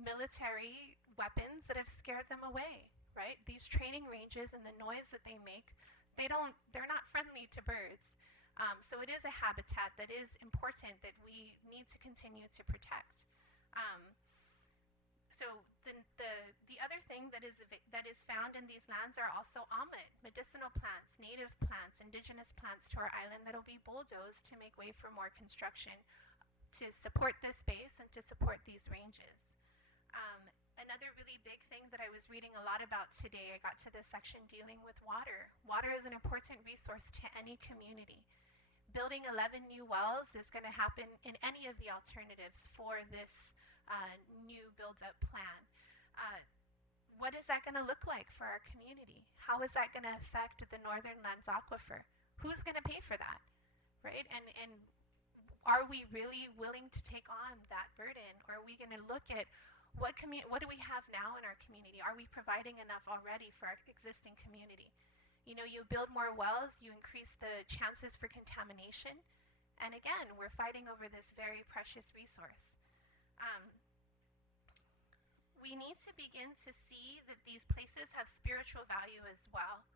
military weapons that have scared them away, right? These training ranges and the noise that they make, they're not friendly to birds. So it is a habitat that is important, that we need to continue to protect. So the other thing that is found in these lands are also amet, medicinal plants, native plants, indigenous plants to our island that will be bulldozed to make way for more construction to support this space and to support these ranges. Another really big thing that I was reading a lot about today, I got to this section dealing with water. Water is an important resource to any community. building 11 new wells is going to happen in any of the alternatives for this new build-up plan. What is that going to look like for our community? How is that going to affect the Northern Lands Aquifer? Who's going to pay for that, right? And are we really willing to take on that burden? Or are we going to look at what do we have now in our community? Are we providing enough already for our existing community? You know, you build more wells, you increase the chances for contamination. And again, we're fighting over this very precious resource. We need to begin to see that these places have spiritual value as well.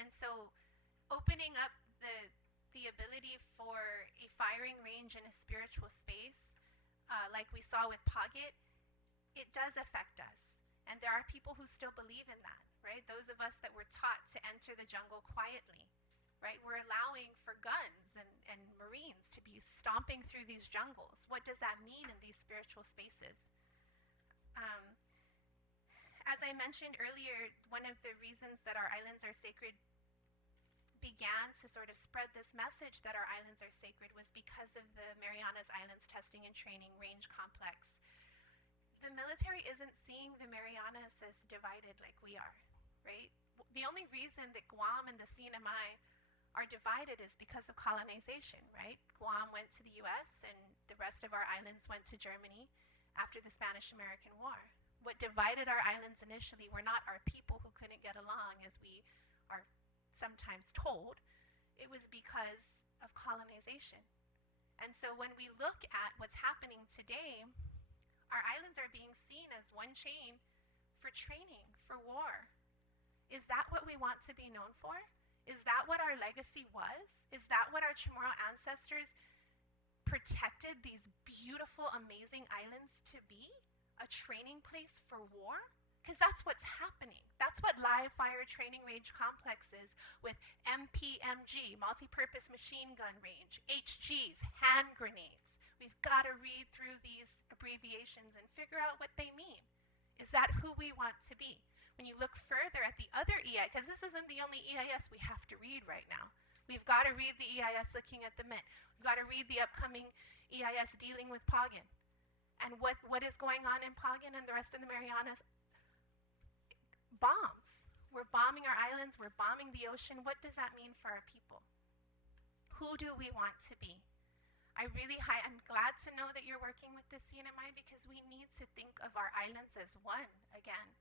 And so opening up the ability for a firing range in a spiritual space, like we saw with Paget, it does affect us. And there are people who still believe in that, right? Those of us that were taught to enter the jungle quietly, right? We're allowing for guns and Marines to be stomping through these jungles. What does that mean in these spiritual spaces? As I mentioned earlier, one of the reasons that our islands are sacred began to sort of spread this message that our islands are sacred was because of the Marianas Islands Testing and Training Range Complex. The military isn't seeing the Marianas as divided like we are, right? The only reason that Guam and the CNMI are divided is because of colonization, right? Guam went to the US and the rest of our islands went to Germany after the Spanish-American War. What divided our islands initially were not our people who couldn't get along, as we are sometimes told. It was because of colonization. And so when we look at what's happening today, our islands are being seen as one chain for training, for war. Is that what we want to be known for? Is that what our legacy was? Is that what our Chamorro ancestors protected these beautiful, amazing islands to be? A training place for war? Because that's what's happening. That's what live fire training range complex is with MPMG, multi-purpose machine gun range, HGs, hand grenades. We've got to read through these abbreviations and figure out what they mean. Is that who we want to be? When you look further at the other EIS, because this isn't the only EIS we have to read right now. We've got to read the EIS looking at the Met. We've got to read the upcoming EIS dealing with Pagan. And what is going on in Pagan and the rest of the Marianas? Bombs. We're bombing our islands. We're bombing the ocean. What does that mean for our people? Who do we want to be? I'm glad to know that you're working with the CNMI because we need to think of our islands as one again.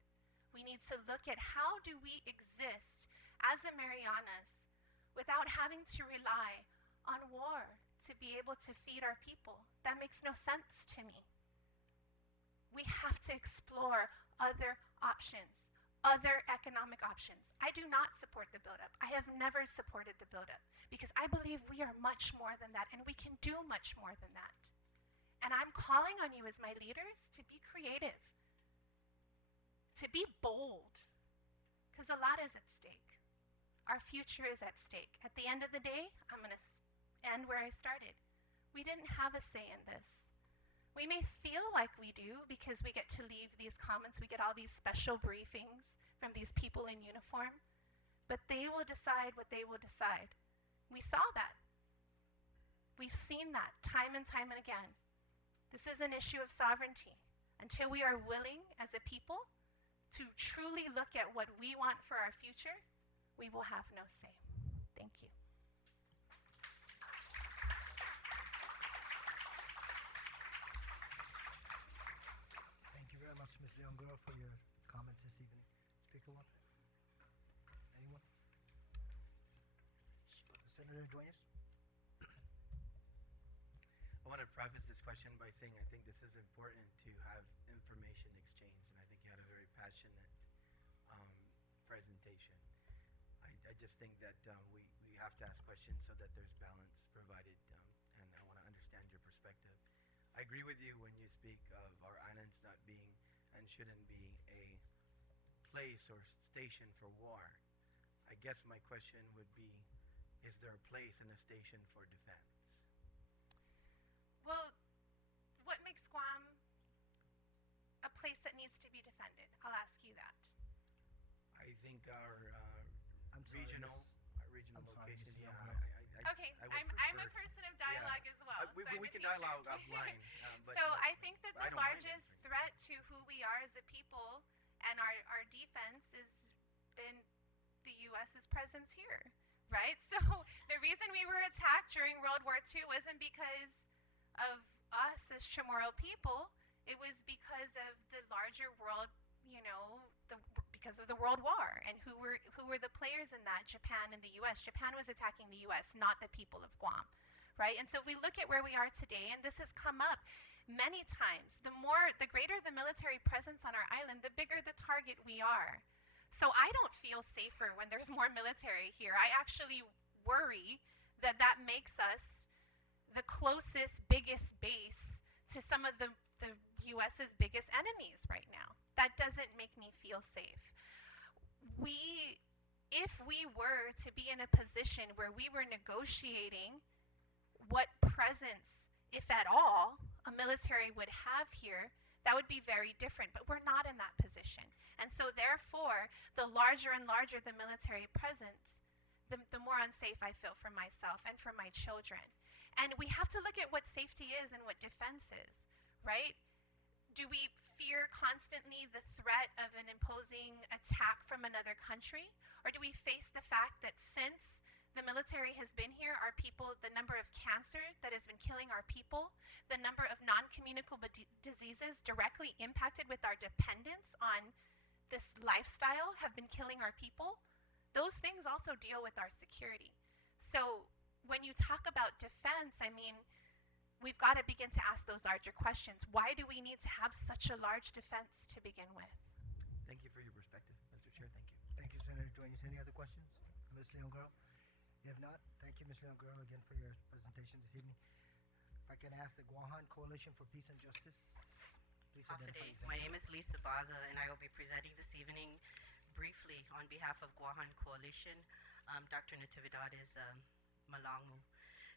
We need to look at how do we exist as the Marianas without having to rely on war to be able to feed our people. That makes no sense to me. We have to explore other options, other economic options. I do not support the buildup. I have never supported the buildup because I believe we are much more than that and we can do much more than that. And I'm calling on you as my leaders to be creative, to be bold, because a lot is at stake. Our future is at stake. At the end of the day, I'm going to end where I started. We didn't have a say in this. We may feel like we do because we get to leave these comments, we get all these special briefings from these people in uniform, but they will decide what they will decide. We saw that. We've seen that time and time and again. This is an issue of sovereignty. Until we are willing as a people to truly look at what we want for our future, we will have no say. Thank you. Ms. Dangkolo, for your comments this evening. Speaker one? Anyone? Senator Duenas? I want to preface this question by saying I think this is important to have information exchange, and I think you had a very passionate presentation. I just think that we have to ask questions so that there's balance provided, and I want to understand your perspective. I agree with you when you speak of our islands not being and shouldn't be a place or station for war. I guess my question would be, is there a place and a station for defense? Well, what makes Guam a place that needs to be defended? I'll ask you that. I think our I'm sorry, regional I'm sorry, location, Ms. yeah, Dangkolo. I Okay, I would I'm a prefer- person of dialogue as well. We, so I'm we a can teacher. dialogue offline. But, So I think that I the don't mind largest answering. threat to who we are as a people and our defense has been the U.S.'s presence here, right? So the reason we were attacked during World War II wasn't because of us as Chamorro people. It was because of the larger world, because of the World War and who were the players in that. Japan and the U.S. Japan was attacking the U.S., not the people of Guam, right? And so if we look at where we are today, and this has come up many times, the greater the military presence on our island, the bigger the target we are. So I don't feel safer when there's more military here. I actually worry that makes us the closest, biggest base to some of the U.S.'s biggest enemies right now. That doesn't make me feel safe. If we were to be in a position where we were negotiating what presence, if at all, a military would have here, that would be very different. But we're not in that position. And so therefore, the larger and larger the military presence, the more unsafe I feel for myself and for my children. And we have to look at what safety is and what defense is, right? Do we fear constantly the threat of an imposing attack from another country? Or do we face the fact that since the military has been here, the number of cancer that has been killing our people, the number of non-communicable diseases directly impacted with our dependence on this lifestyle have been killing our people? Those things also deal with our security. So when you talk about defense, we've got to begin to ask those larger questions. Why do we need to have such a large defense to begin with? Thank you for your perspective, Mr. Chair. Thank you. Thank you, Senator Dueñas. Any other questions? Ms. Leon-Guerrero? If not, thank you, Ms. Leon-Guerrero, again for your presentation this evening. If I can ask the Guam Coalition for Peace and Justice, please identify Afternoon. yourself. My name is Lisa Baza, and I will be presenting this evening briefly on behalf of Guam Coalition. Dr. Natividad is Malangu.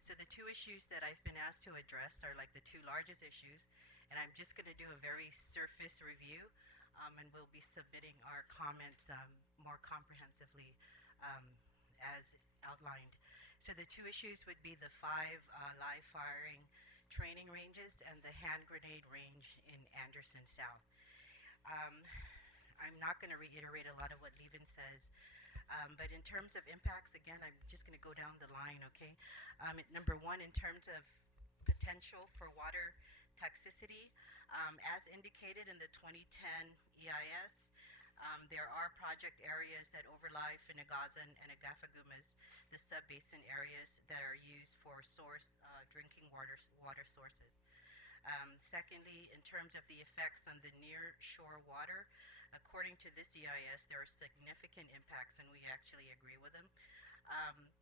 So the two issues that I've been asked to address are like the two largest issues, and I'm just going to do a very surface review, and we'll be submitting our comments more comprehensively as outlined. So the two issues would be the 5 live firing training ranges and the hand grenade range in Anderson South. I'm not going to reiterate a lot of what Levin says, but in terms of impacts, again, I'm just going to go down the line, okay? Number one, in terms of potential for water toxicity, as indicated in the 2010 EIS, there are project areas that overlie Finagazan and Agafagumas, the sub-basin areas that are used for drinking water sources. Secondly, in terms of the effects on the near shore water, according to this EIS, there are significant impacts, and we actually agree with them.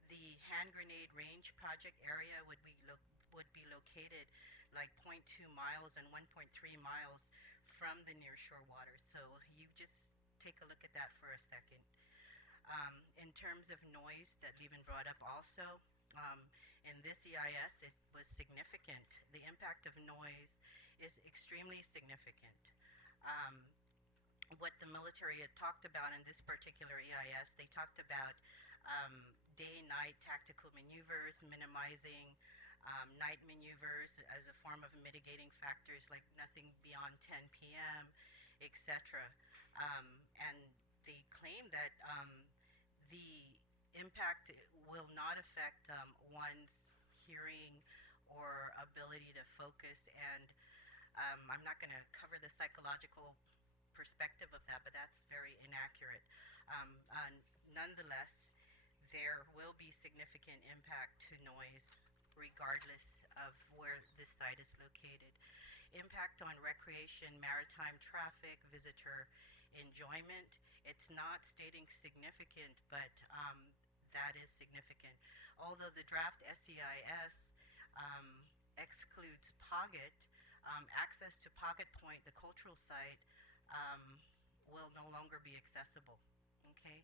The hand grenade range project area would be located like 0.2 miles and 1.3 miles from the near shore water. So you just take a look at that for a second. In terms of noise that Levin brought up also, in this EIS, it was significant. The impact of noise is extremely significant. What the military had talked about in this particular EIS, they talked about day-night tactical maneuvers, minimizing night maneuvers as a form of mitigating factors like nothing beyond 10 p.m., etc. And they claim that the impact will not affect one's hearing or ability to focus. And I'm not going to cover the psychological perspective of that, but that's very inaccurate. Nonetheless, there will be significant impact to noise regardless of where this site is located. Impact on recreation, maritime traffic, visitor enjoyment. It's not stating significant, but that is significant. Although the draft SEIS excludes Pocket, access to Pocket Point, the cultural site, will no longer be accessible. Okay.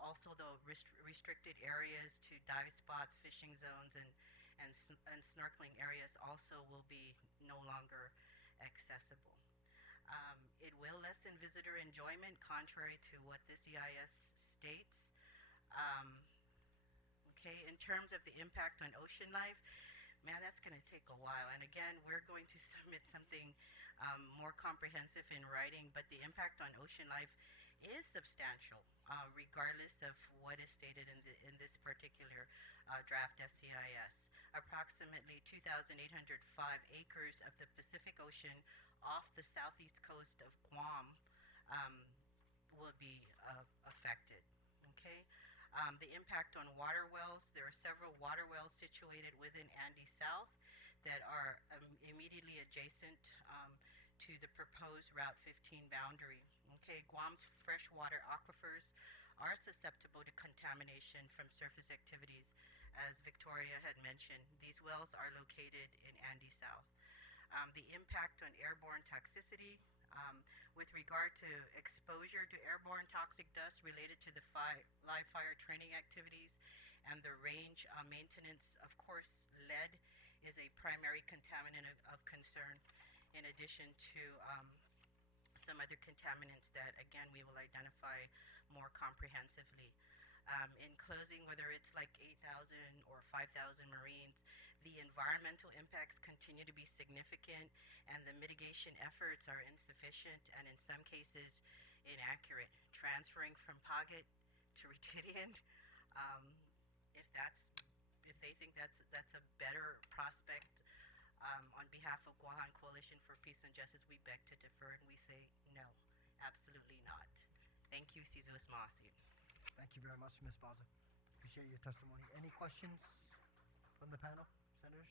Also, the restricted areas to dive spots, fishing zones, and snorkeling areas also will be no longer accessible. It will lessen visitor enjoyment, contrary to what this EIS states. Okay, in terms of the impact on ocean life, man, that's going to take a while. And again, we're going to submit something more comprehensive in writing, but the impact on ocean life is substantial, regardless of what is stated in this particular draft SCIS. Approximately 2,805 acres of the Pacific Ocean off the southeast coast of Guam will be affected. Okay. The impact on water wells, there are several water wells situated within Andy South that are immediately adjacent to the proposed Route 15 boundary. Okay, Guam's freshwater aquifers are susceptible to contamination from surface activities, as Victoria had mentioned. These wells are located in Andy South. The impact on airborne toxicity, with regard to exposure to airborne toxic dust related to the live fire training activities and the range maintenance, of course, lead is a primary contaminant of concern, in addition to some other contaminants that, again, we will identify more comprehensively. In closing, whether it's like 8,000 or 5,000 Marines, the environmental impacts continue to be significant, and the mitigation efforts are insufficient and in some cases inaccurate. Transferring from Paget to Retidian, if they think that's a better prospect, on behalf of Guam Coalition for Peace and Justice, we beg to defer and we say no, absolutely not. Thank you, Sizus Masi. Thank you very much, Ms. Baza. Appreciate your testimony. Any questions from the panel, senators?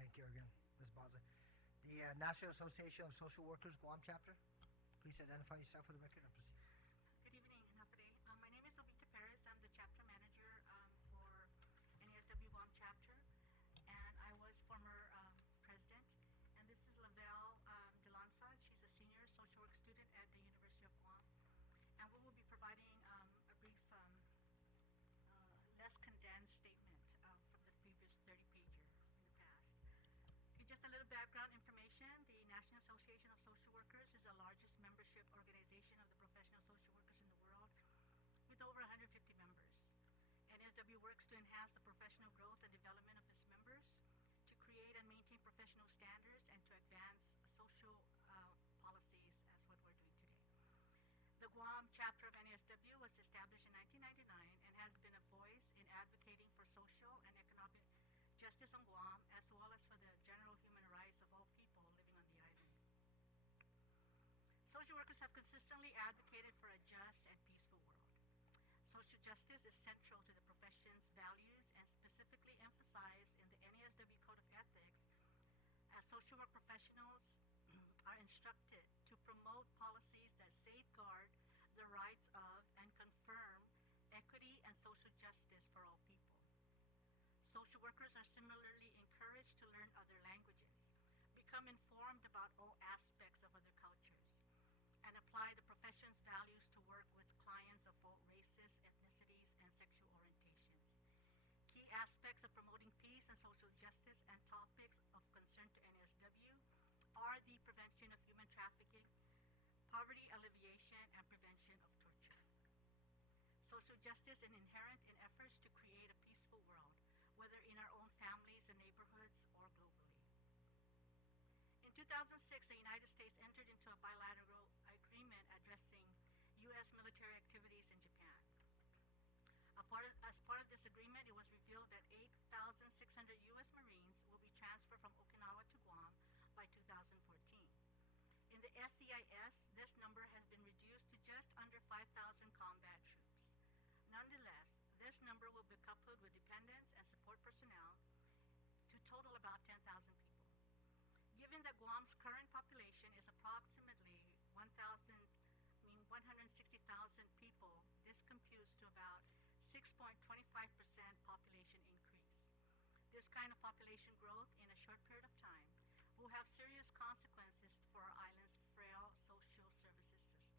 Thank you again, Ms. Baza. The National Association of Social Workers Guam chapter, please identify yourself for the record and proceed. Good evening, Napade. My name is Obita Perez. I'm the chapter manager for NASW Guam chapter, and I was former president. And this is Lavelle Delanza. She's a senior social work student at the University of Guam. And we will be providing a brief, less condensed statement from the previous 30-pager in the past. Okay, just a little background information. The National Association of Social Workers is the largest membership organization of the professional social workers in the world, with over 150 members. NSW works to enhance the professional growth and development of its members, to create and maintain professional standards, and to advance social policies as what we're doing today. The Guam chapter of NASW was established in 1999 and has been a voice in advocating for social and economic justice on Guam, as well as for the general human rights of all people living on the island. Social workers have consistently advocated for a just and peaceful world. Social justice is central to the profession's values and specifically emphasized in the NASW Code of Ethics, as social work professionals are instructed to promote policies that safeguard the rights of and confirm equity and social justice for all people. Social workers are similarly encouraged to learn other languages, become informed about all aspects of other cultures, and apply the profession's values to work with clients of all races, ethnicities, and sexual orientations. Key aspects of promoting peace and social justice and topics of concern to NSW are the prevention of human trafficking, poverty alleviation, and prevention of torture. Social justice is inherent in efforts to create a peaceful world, whether in our own families and neighborhoods or globally. In 2006, the United States entered into a bilateral agreement addressing U.S. military activities in Japan. As part of this agreement, it was revealed that 8,600 U.S. Marines will be transferred from Okinawa to Guam by 2014. In the SCIS, this number has been reduced to just under 5,000 combat troops. Nonetheless, this number will be coupled with dependents and support personnel to total about 10,000 people. Given that Guam's current population is approximately 160,000 people, this computes to about 6.25% population increase. This kind of population growth in a short period of time will have serious consequences for our island's frail social services system.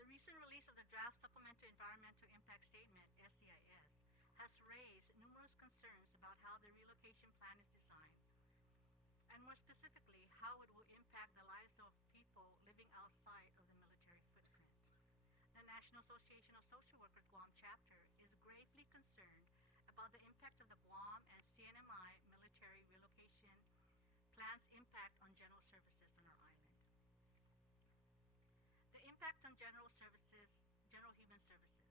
The recent release of the Draft Supplemental Environmental Impact Statement, SEIS, has raised numerous concerns about how the relocation plan is designed, and more specifically, how it will impact the lives of people living outside of the military footprint. The National Association of Social Workers Guam chapter is concerned about the impact of the Guam and CNMI military relocation plans' impact on general services on our island. The impact on general human services.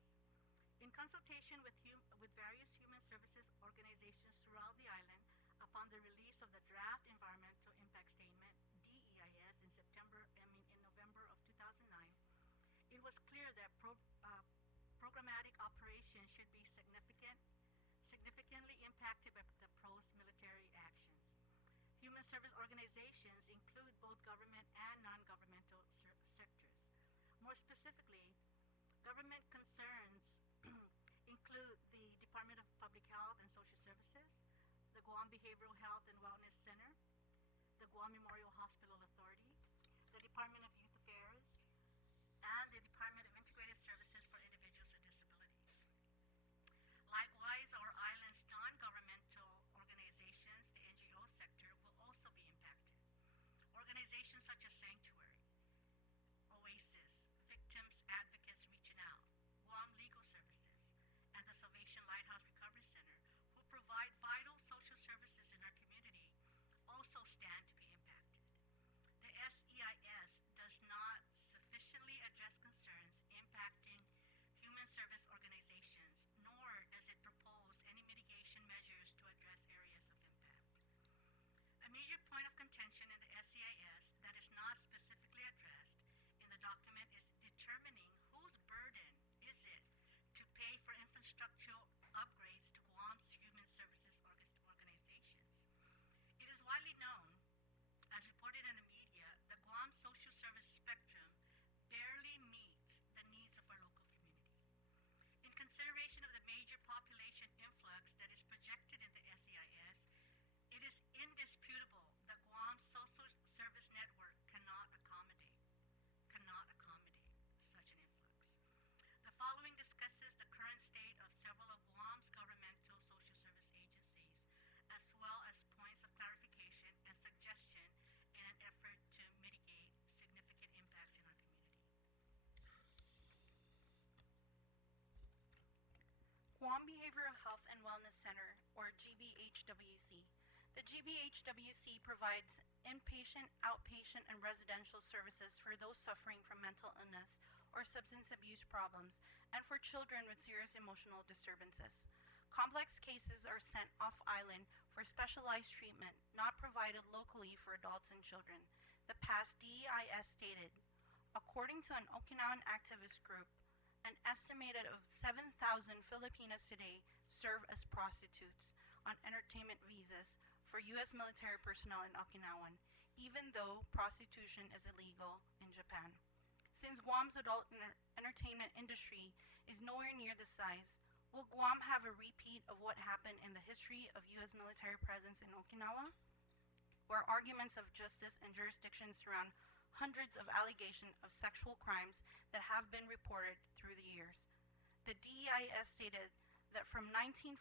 In consultation with various human services organizations throughout the island, upon the release of the draft Environmental Impact Statement (DEIS) in November of 2009, it was clear that programmatic operations should be significantly impacted by the proposed military actions. Human service organizations include both government and non-governmental sectors. More specifically, government concerns include the Department of Public Health and Social Services, the Guam Behavioral Health and Wellness Center, the Guam Memorial Hospital Authority, the Department of Youth Affairs, and the Department of Integrated Services for Individuals with Disabilities. Likewise, our island's non-governmental organizations, the NGO sector, will also be impacted. Organizations such as Sanctuary, OASIS, Victims Advocates Reaching Out, Guam Legal Services, and the Salvation Lighthouse Recovery Center, who provide vital social services in our community, also stand to be impacted. The SEIS does not sufficiently address concerns impacting human service organizations, nor does it propose any mitigation measures to address areas of impact. A major point of contention in the SEIS that is not specifically addressed in the document is determining whose burden is it to pay for infrastructural upgrades to Guam's human services organizations. It is widely known, as reported in the media, that Guam's social service spectrum barely meets the needs of our local community. In consideration of the major population influx that is projected in the SEIS, it is indisputable that Guam's social service network cannot accommodate such an influx. The following discusses the current state of several of Guam's governmental social service agencies, as well as points of clarification and suggestion in an effort to mitigate significant impacts in our community. Guam Behavioral Health and Wellness Center, or GBHWC. The GBHWC provides inpatient, outpatient, and residential services for those suffering from mental illness or substance abuse problems, and for children with serious emotional disturbances. Complex cases are sent off-island for specialized treatment, not provided locally for adults and children. The past DEIS stated, according to an Okinawan activist group, an estimated of 7,000 Filipinas today serve as prostitutes on entertainment visas for U.S. military personnel in Okinawan, even though prostitution is illegal in Japan. Since Guam's adult entertainment industry is nowhere near the size, will Guam have a repeat of what happened in the history of U.S. military presence in Okinawa, where arguments of justice and jurisdiction surround hundreds of allegations of sexual crimes that have been reported through the years? The DEIS stated that from 1945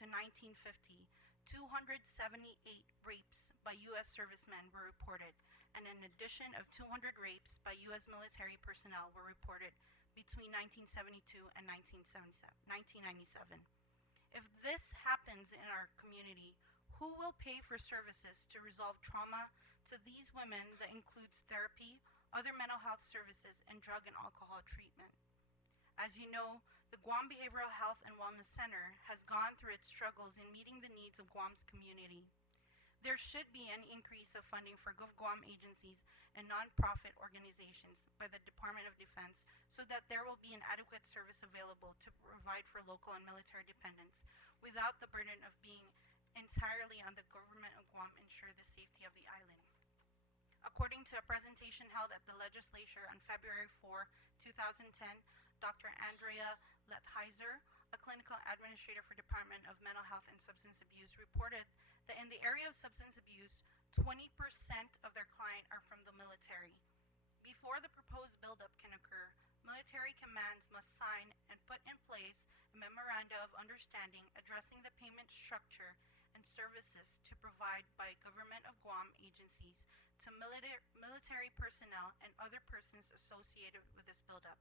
to 1950, 278 rapes by U.S. servicemen were reported, and an addition of 200 rapes by U.S. military personnel were reported between 1972 and 1997. If this happens in our community, who will pay for services to resolve trauma to these women that includes therapy, other mental health services, and drug and alcohol treatment? As you know, the Guam Behavioral Health and Wellness Center has gone through its struggles in meeting the needs of Guam's community. There should be an increase of funding for GovGuam agencies and nonprofit organizations by the Department of Defense so that there will be an adequate service available to provide for local and military dependents without the burden of being entirely on the government of Guam ensure the safety of the island. According to a presentation held at the legislature on February 4, 2010, Dr. Andrea Lettheiser, a clinical administrator for Department of Mental Health and Substance Abuse, reported that in the area of substance abuse, 20% of their clients are from the military. Before the proposed buildup can occur, military commands must sign and put in place a memoranda of understanding addressing the payment structure and services to provide by Government of Guam agencies to military personnel and other persons associated with this buildup.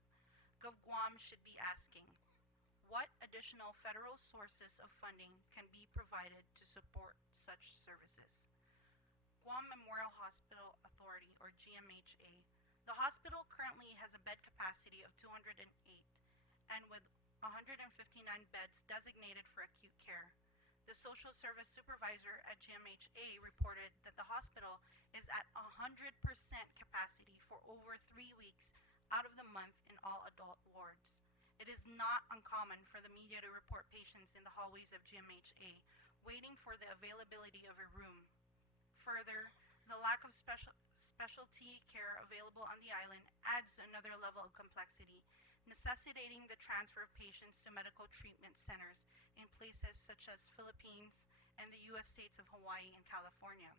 GovGuam should be asking, what additional federal sources of funding can be provided to support such services? Guam Memorial Hospital Authority, or GMHA. The hospital currently has a bed capacity of 208 and with 159 beds designated for acute care. The social service supervisor at GMHA reported that the hospital is at 100% capacity for over 3 weeks out of the month in all adult wards. It is not uncommon for the media to report patients in the hallways of GMHA waiting for the availability of a room. Further, the lack of specialty care available on the island adds another level of complexity, necessitating the transfer of patients to medical treatment centers in places such as Philippines and the U.S. states of Hawaii and California.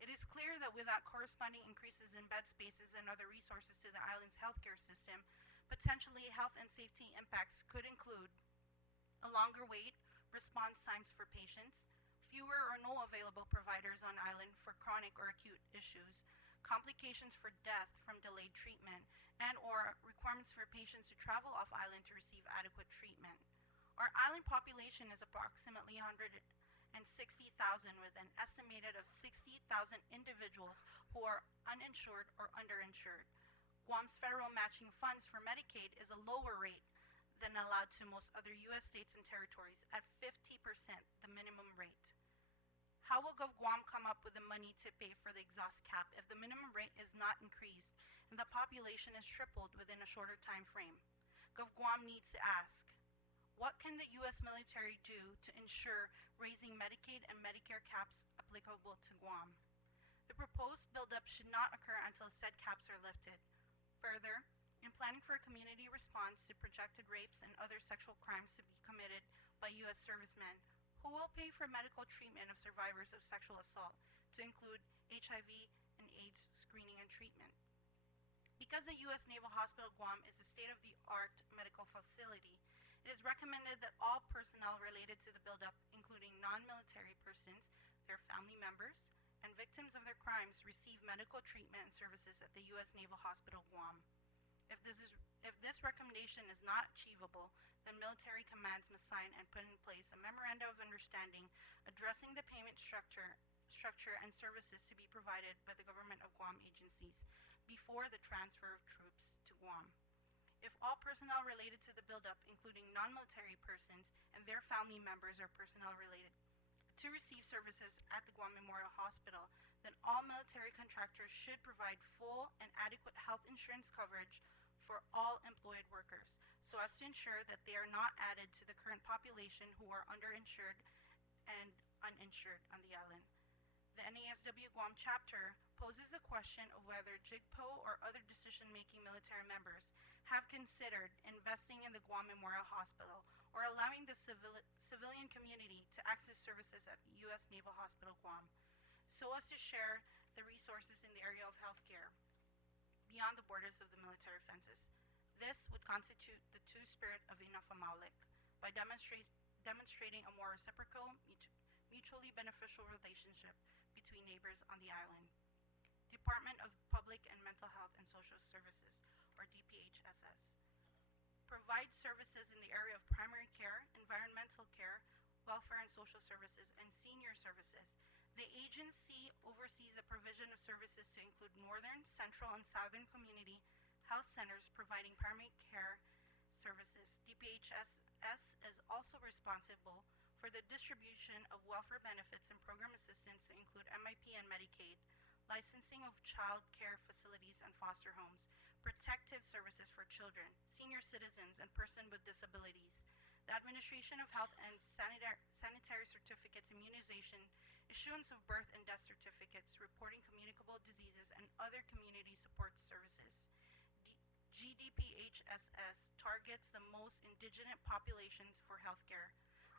It is clear that without corresponding increases in bed spaces and other resources to the island's healthcare system, potentially health and safety impacts could include a longer wait, response times for patients, fewer or no available providers on island for chronic or acute issues, complications for death from delayed treatment, and or requirements for patients to travel off island to receive adequate treatment. Our island population is approximately 160,000 with an estimated of 60,000 individuals who are uninsured or underinsured. Guam's federal matching funds for Medicaid is a lower rate than allowed to most other U.S. states and territories at 50%, the minimum rate. How will GovGuam come up with the money to pay for the exhaust cap if the minimum rate is not increased and the population is tripled within a shorter time frame? GovGuam needs to ask, what can the U.S. military do to ensure raising Medicaid and Medicare caps applicable to Guam? The proposed buildup should not occur until said caps are lifted. Further, in planning for a community response to projected rapes and other sexual crimes to be committed by U.S. servicemen, who will pay for medical treatment of survivors of sexual assault, to include HIV and AIDS screening and treatment? Because the U.S. Naval Hospital Guam is a state-of-the-art medical facility, it is recommended that all personnel related to the buildup, including non-military persons, their family members, and victims of their crimes, receive medical treatment and services at the U.S. Naval Hospital Guam. If this recommendation is not achievable, then military commands must sign and put in place a memorandum of understanding addressing the payment structure and services to be provided by the government of Guam agencies before the transfer of troops to Guam. If all personnel related to the buildup, including non-military persons and their family members, are personnel related to receive services at the Guam Memorial Hospital, then all military contractors should provide full and adequate health insurance coverage for all employed workers, so as to ensure that they are not added to the current population who are underinsured and uninsured on the island. The NASW Guam chapter poses a question of whether JIGPO or other decision-making military members have considered investing in the Guam Memorial Hospital or allowing the civilian community to access services at the U.S. Naval Hospital Guam, so as to share the resources in the area of healthcare beyond the borders of the military fences. This would constitute the true spirit of Inafamaulik by demonstrating a more reciprocal, mutually beneficial relationship between neighbors on the island. Department of Public and Mental Health and Social Services, or DPHSS, provides services in the area of primary care, environmental care, welfare and social services, and senior services. The agency oversees the provision of services to include northern, central, and southern community health centers providing primary care services. DPHSS is also responsible for the distribution of welfare benefits and program assistance to include MIP and Medicaid, licensing of child care facilities and foster homes, protective services for children, senior citizens, and persons with disabilities, the administration of health and sanitary certificates, immunization, issuance of birth and death certificates, reporting communicable diseases, and other community support services. GDPHSS targets the most indigent populations for healthcare.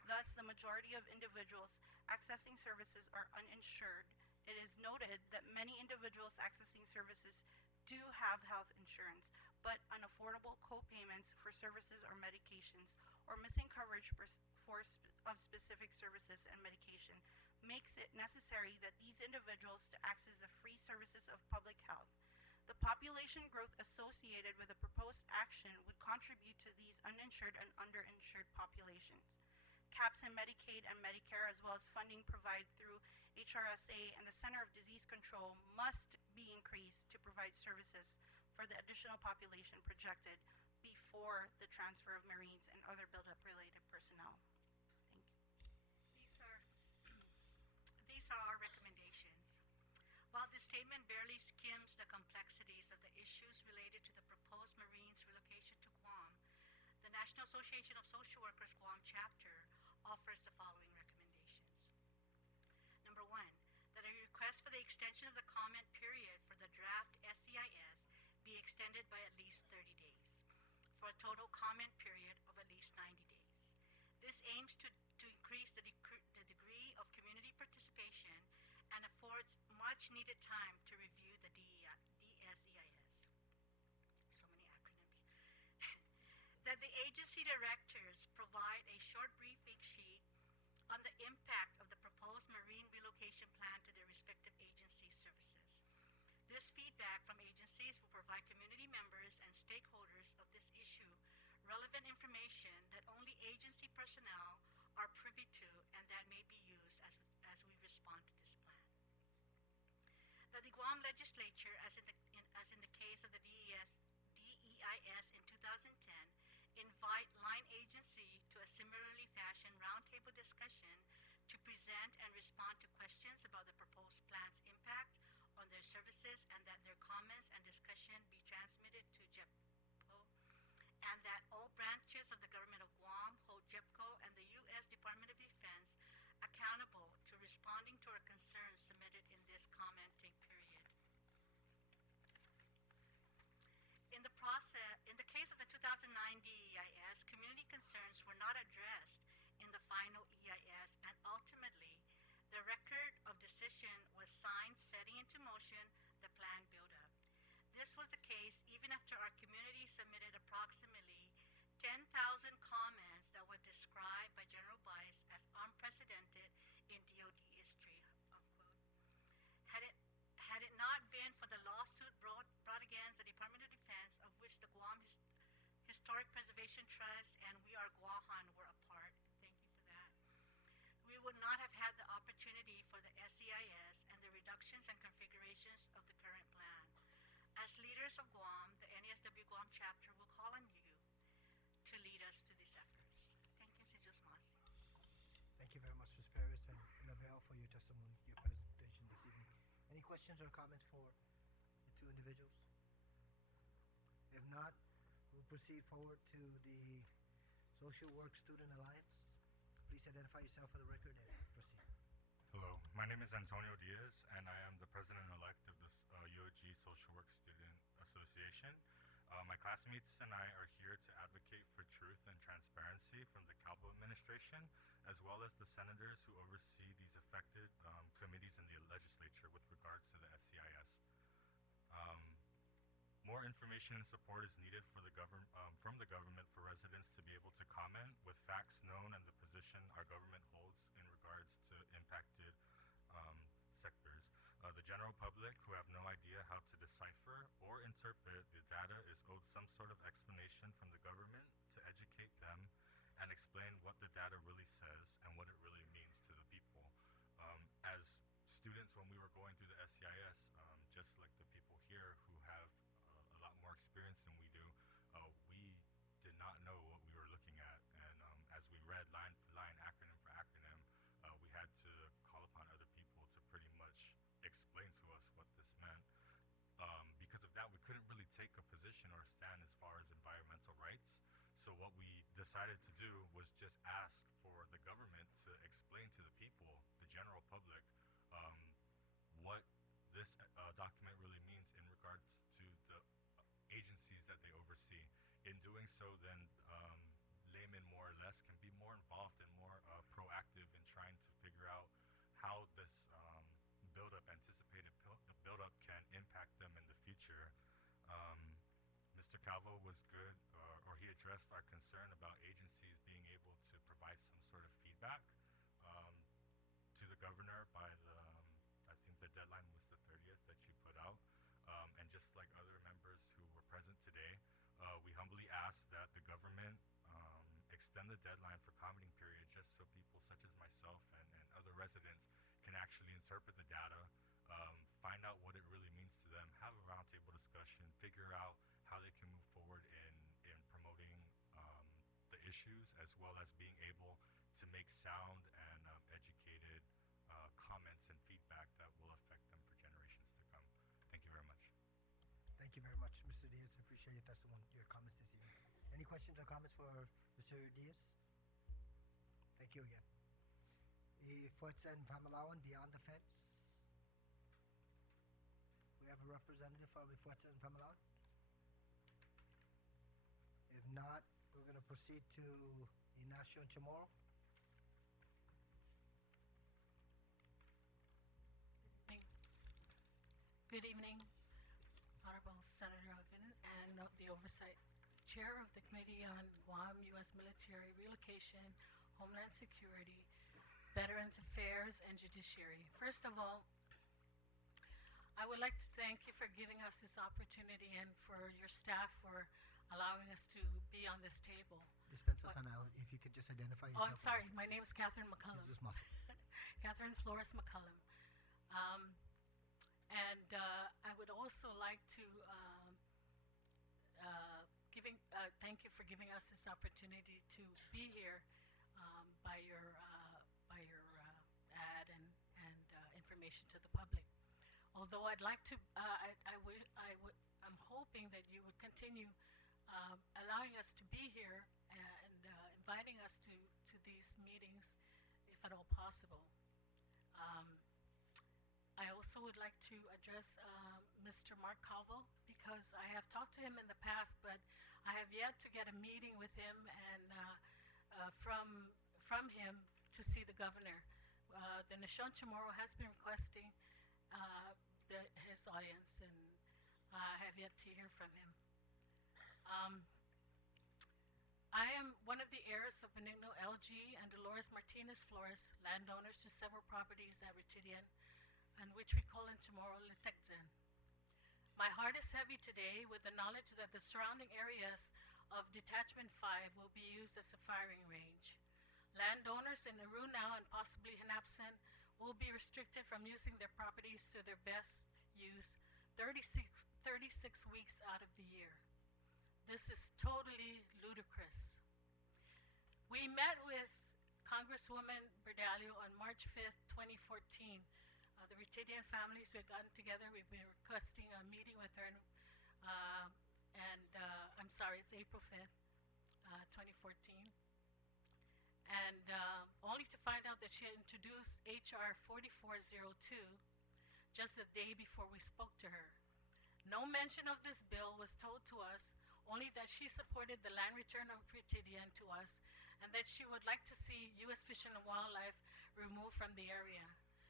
Thus, the majority of individuals accessing services are uninsured. It is noted that many individuals accessing services do have health insurance, but unaffordable co-payments for services or medications, or missing coverage of specific services and medication, makes it necessary that these individuals to access the free services of public health. The population growth associated with the proposed action would contribute to these uninsured and underinsured populations. Caps in Medicaid and Medicare, as well as funding provided through HRSA and the Center of Disease Control, must be increased to provide services for the additional population projected before the transfer of Marines and other buildup related personnel. Thank you. These are our recommendations. While this statement barely skims the complexities of the issues related to the proposed Marines relocation to Guam, the National Association of Social Workers Guam chapter offers the following recommendations. Number one, that a request for the extension of the comment period for the draft SEIS be extended by at least 30 days, for a total comment period of at least 90 days. This aims to increase the degree of community participation and affords much needed time to review the DSEIS. So many acronyms. That the agency directors provide a short briefing sheet on the impact of the proposed Marine relocation plan to their respective agency services. This feedback from agencies will provide community members and stakeholders of this issue relevant information that only agency personnel are privy to and that may be used as we respond to this plan. That the Guam legislature, as in the case of the DEIS in 2010, invite line agency to a similarly fashioned roundtable discussion to present and respond to questions about the proposed plan's impact on their services, and that their comments and discussion be transmitted to JEPCO, and that all branches of the government of Guam hold JEPCO and the U.S. Department of Defense accountable to responding to our concerns submitted in this commenting period. In the case of the 2009 DEIS, community concerns were not addressed in the final EIS, and ultimately, the record of decision was signed, setting into motion the plan build-up. This was the case even after our community submitted approximately 10,000 comments that were described by General Bice as unprecedented in DoD history, unquote. Had it not been for the lawsuit brought against the Department of Defense, of which the Guam Historic Preservation Trust and We Are Guahan were a part, thank you for that, we would not have had the opportunity for the SEIS and the reductions and configurations of the current plan. As leaders of Guam, the NASW Guam chapter will call on you to lead us to these efforts. Thank you, Mrs. Masi. Thank you very much, Ms. Paris and Lavelle, for your testimony, your presentation this evening. Any questions or comments for the two individuals? If not, we'll proceed forward to the Social Work Student Alliance. Please identify yourself for the record and proceed. Hello, my name is Antonio Diaz, and I am the president-elect of the UOG Social Work Student Association. My classmates and I are here to advocate for truth and transparency from the Calvo administration, as well as the senators who oversee these affected committees in the legislature with regards to the SCIS. More information and support is needed for from the government for residents to be able to comment with facts known and the position our government holds in regards to impacted sectors. The general public, who have no idea how to decipher or interpret the data, is owed some sort of explanation from the government to educate them and explain what the data really says and what it really means to the people. As students, when we were going through the SCIS, just like the people here who have a lot more experience than we do, we did not know what we were looking at. And as we read line for line, acronym for acronym, we had to call upon other people to pretty much explain to us what this meant. Because of that, we couldn't really take a position or a stand as far as environmental rights. So what we decided to do was just ask for the government to explain to the people, the general public, what this document really means in regards to the agencies that they oversee. In doing so, then laymen more or less can be more involved and more proactive in trying to figure out how this anticipated buildup can impact them in the future. Mr. Calvo was good, or he addressed our concern about agencies being able to provide some sort of feedback to the governor by I think the deadline was the 30th that you put out. And just like other extend the deadline for commenting period just so people such as myself and other residents can actually interpret the data, find out what it really means to them, have a roundtable discussion, figure out how they can move forward in promoting the issues, as well as being able to make sound and educated comments and feedback that will affect them for generations to come. Thank you very much. Thank you very much, Mr. Diaz. I appreciate your testimony, your comments this evening. Any questions or comments for Mr. Diaz? Thank you again. Fuerza and Pamalawan, Beyond the Fence. We have a representative from Fuerza and Pamalawan? If not, we're going to proceed to Ignacio Chamorro. Good evening, Honorable Senator Aguon and the Oversight Chair of the Committee on Guam, U.S. Military Relocation, Homeland Security, Veterans Affairs, and Judiciary. First of all, I would like to thank you for giving us this opportunity and for your staff for allowing us to be on this table. Dispense us on out, if you could just identify yourself. Oh, I'm sorry. My name is Catherine McCullum. Just muffled. Catherine Flores McCullum. I would also like to thank you for giving us this opportunity to be here by your ad and information to the public. Although I'd like to, I'm hoping that you would continue allowing us to be here and inviting us to these meetings, if at all possible. I also would like to address Mr. Mark Calvo, because I have talked to him in the past, but I have yet to get a meeting with him and from him to see the governor. The Nation Chamorro has been requesting his audience, and I have yet to hear from him. I am one of the heirs of Benigno LG and Dolores Martinez Flores, landowners to several properties at Ritidian, and which we call in Chamorro Litecten. My heart is heavy today with the knowledge that the surrounding areas of Detachment 5 will be used as a firing range. Landowners in Arunao and possibly Hinapsen will be restricted from using their properties to their best use 36 weeks out of the year. This is totally ludicrous. We met with Congresswoman Berdalio on March 5th, 2014. The Ritidian families, we've gotten together, we've been requesting a meeting with her, I'm sorry, it's April 5th, 2014. And only to find out that she had introduced HR 4402 just the day before we spoke to her. No mention of this bill was told to us, only that she supported the land return of Ritidian to us, and that she would like to see U.S. Fish and Wildlife removed from the area.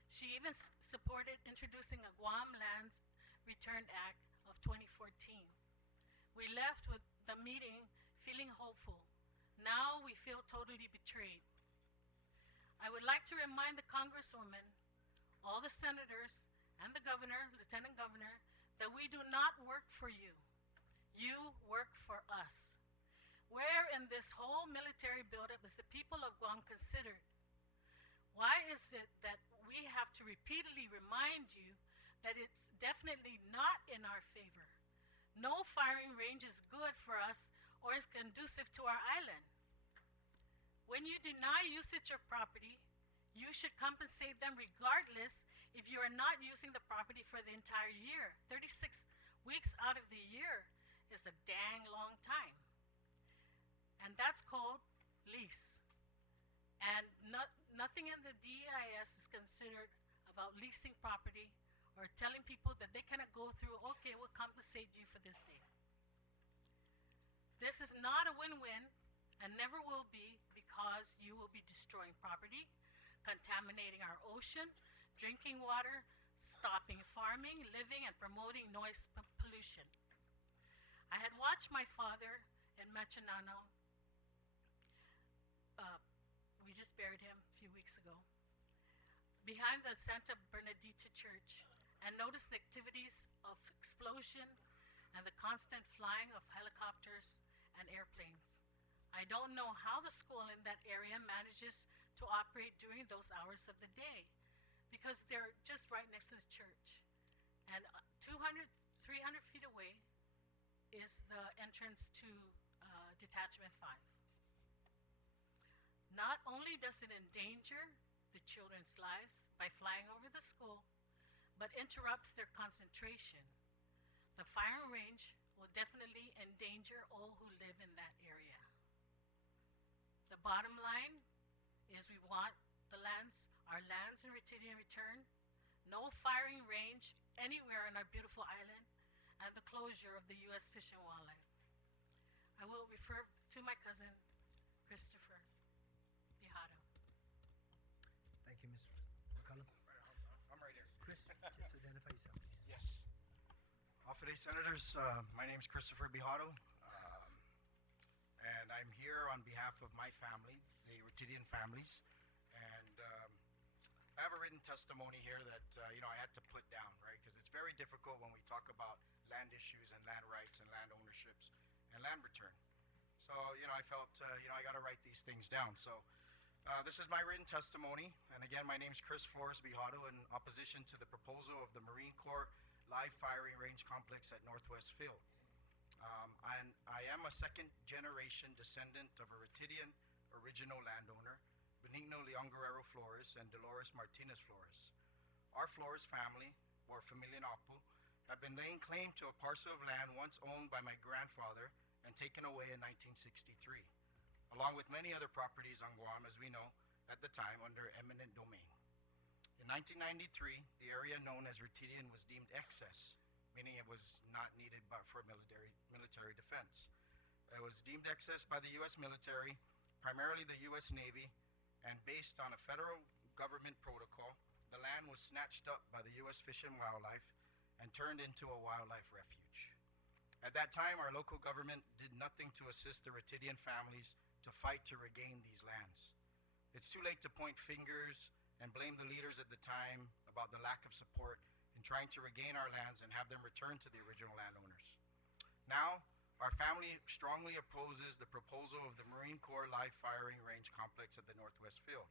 She even supported introducing a Guam Lands Return Act of 2014. We left with the meeting feeling hopeful. Now we feel totally betrayed. I would like to remind the Congresswoman, all the senators, and the governor, Lieutenant Governor, that we do not work for you. You work for us. Where in this whole military buildup is the people of Guam considered? Why is it that we have to repeatedly remind you that it's definitely not in our favor? No firing range is good for us or is conducive to our island. When you deny usage of property, you should compensate them regardless if you are not using the property for the entire year. 36 weeks out of the year is a dang long time. And that's called lease. And nothing in the DEIS is considered about leasing property or telling people that they cannot go through, okay, we'll compensate you for this day. This is not a win-win and never will be, because you will be destroying property, contaminating our ocean, drinking water, stopping farming, living, and promoting noise pollution. I had watched my father in Machinano. We just buried him a few weeks ago, behind the Santa Bernadita Church, and noticed the activities of explosion and the constant flying of helicopters and airplanes. I don't know how the school in that area manages to operate during those hours of the day because they're just right next to the church. And 200, 300 feet away is the entrance to Detachment 5. Not only does it endanger the children's lives by flying over the school, but interrupts their concentration. The firing range will definitely endanger all who live in that area. The bottom line is we want our lands in Retidian return, no firing range anywhere on our beautiful island, and the closure of the U.S. Fish and Wildlife. I will refer to my cousin, Christopher Bijado. Thank you, Mr. McCullum. I'm right here. Chris, just identify yourself, please. Yes. Off-day Senators, my name is Christopher Bijado, and I'm here on behalf of my family, the Retidian families, and I have a written testimony here that I had to put down, right? Because it's very difficult when we talk about land issues and land rights and land ownerships and land return. So I felt I got to write these things down. So this is my written testimony, and again, my name is Chris Flores Bijado in opposition to the proposal of the Marine Corps live firing range complex at Northwest Field. And I am a second-generation descendant of a Retidian original landowner, Benigno Leon Guerrero Flores and Dolores Martinez Flores. Our Flores family, or Familia Napu, have been laying claim to a parcel of land once owned by my grandfather and taken away in 1963, along with many other properties on Guam, as we know, at the time under eminent domain. In 1993, the area known as Retidian was deemed excess, meaning it was not needed for military defense. It was deemed excess by the U.S. military, primarily the U.S. Navy, and based on a federal government protocol, the land was snatched up by the U.S. Fish and Wildlife and turned into a wildlife refuge. At that time, our local government did nothing to assist the Retidian families to fight to regain these lands. It's too late to point fingers and blame the leaders at the time about the lack of support in trying to regain our lands and have them returned to the original landowners. Now, our family strongly opposes the proposal of the Marine Corps live firing range complex at the Northwest Field.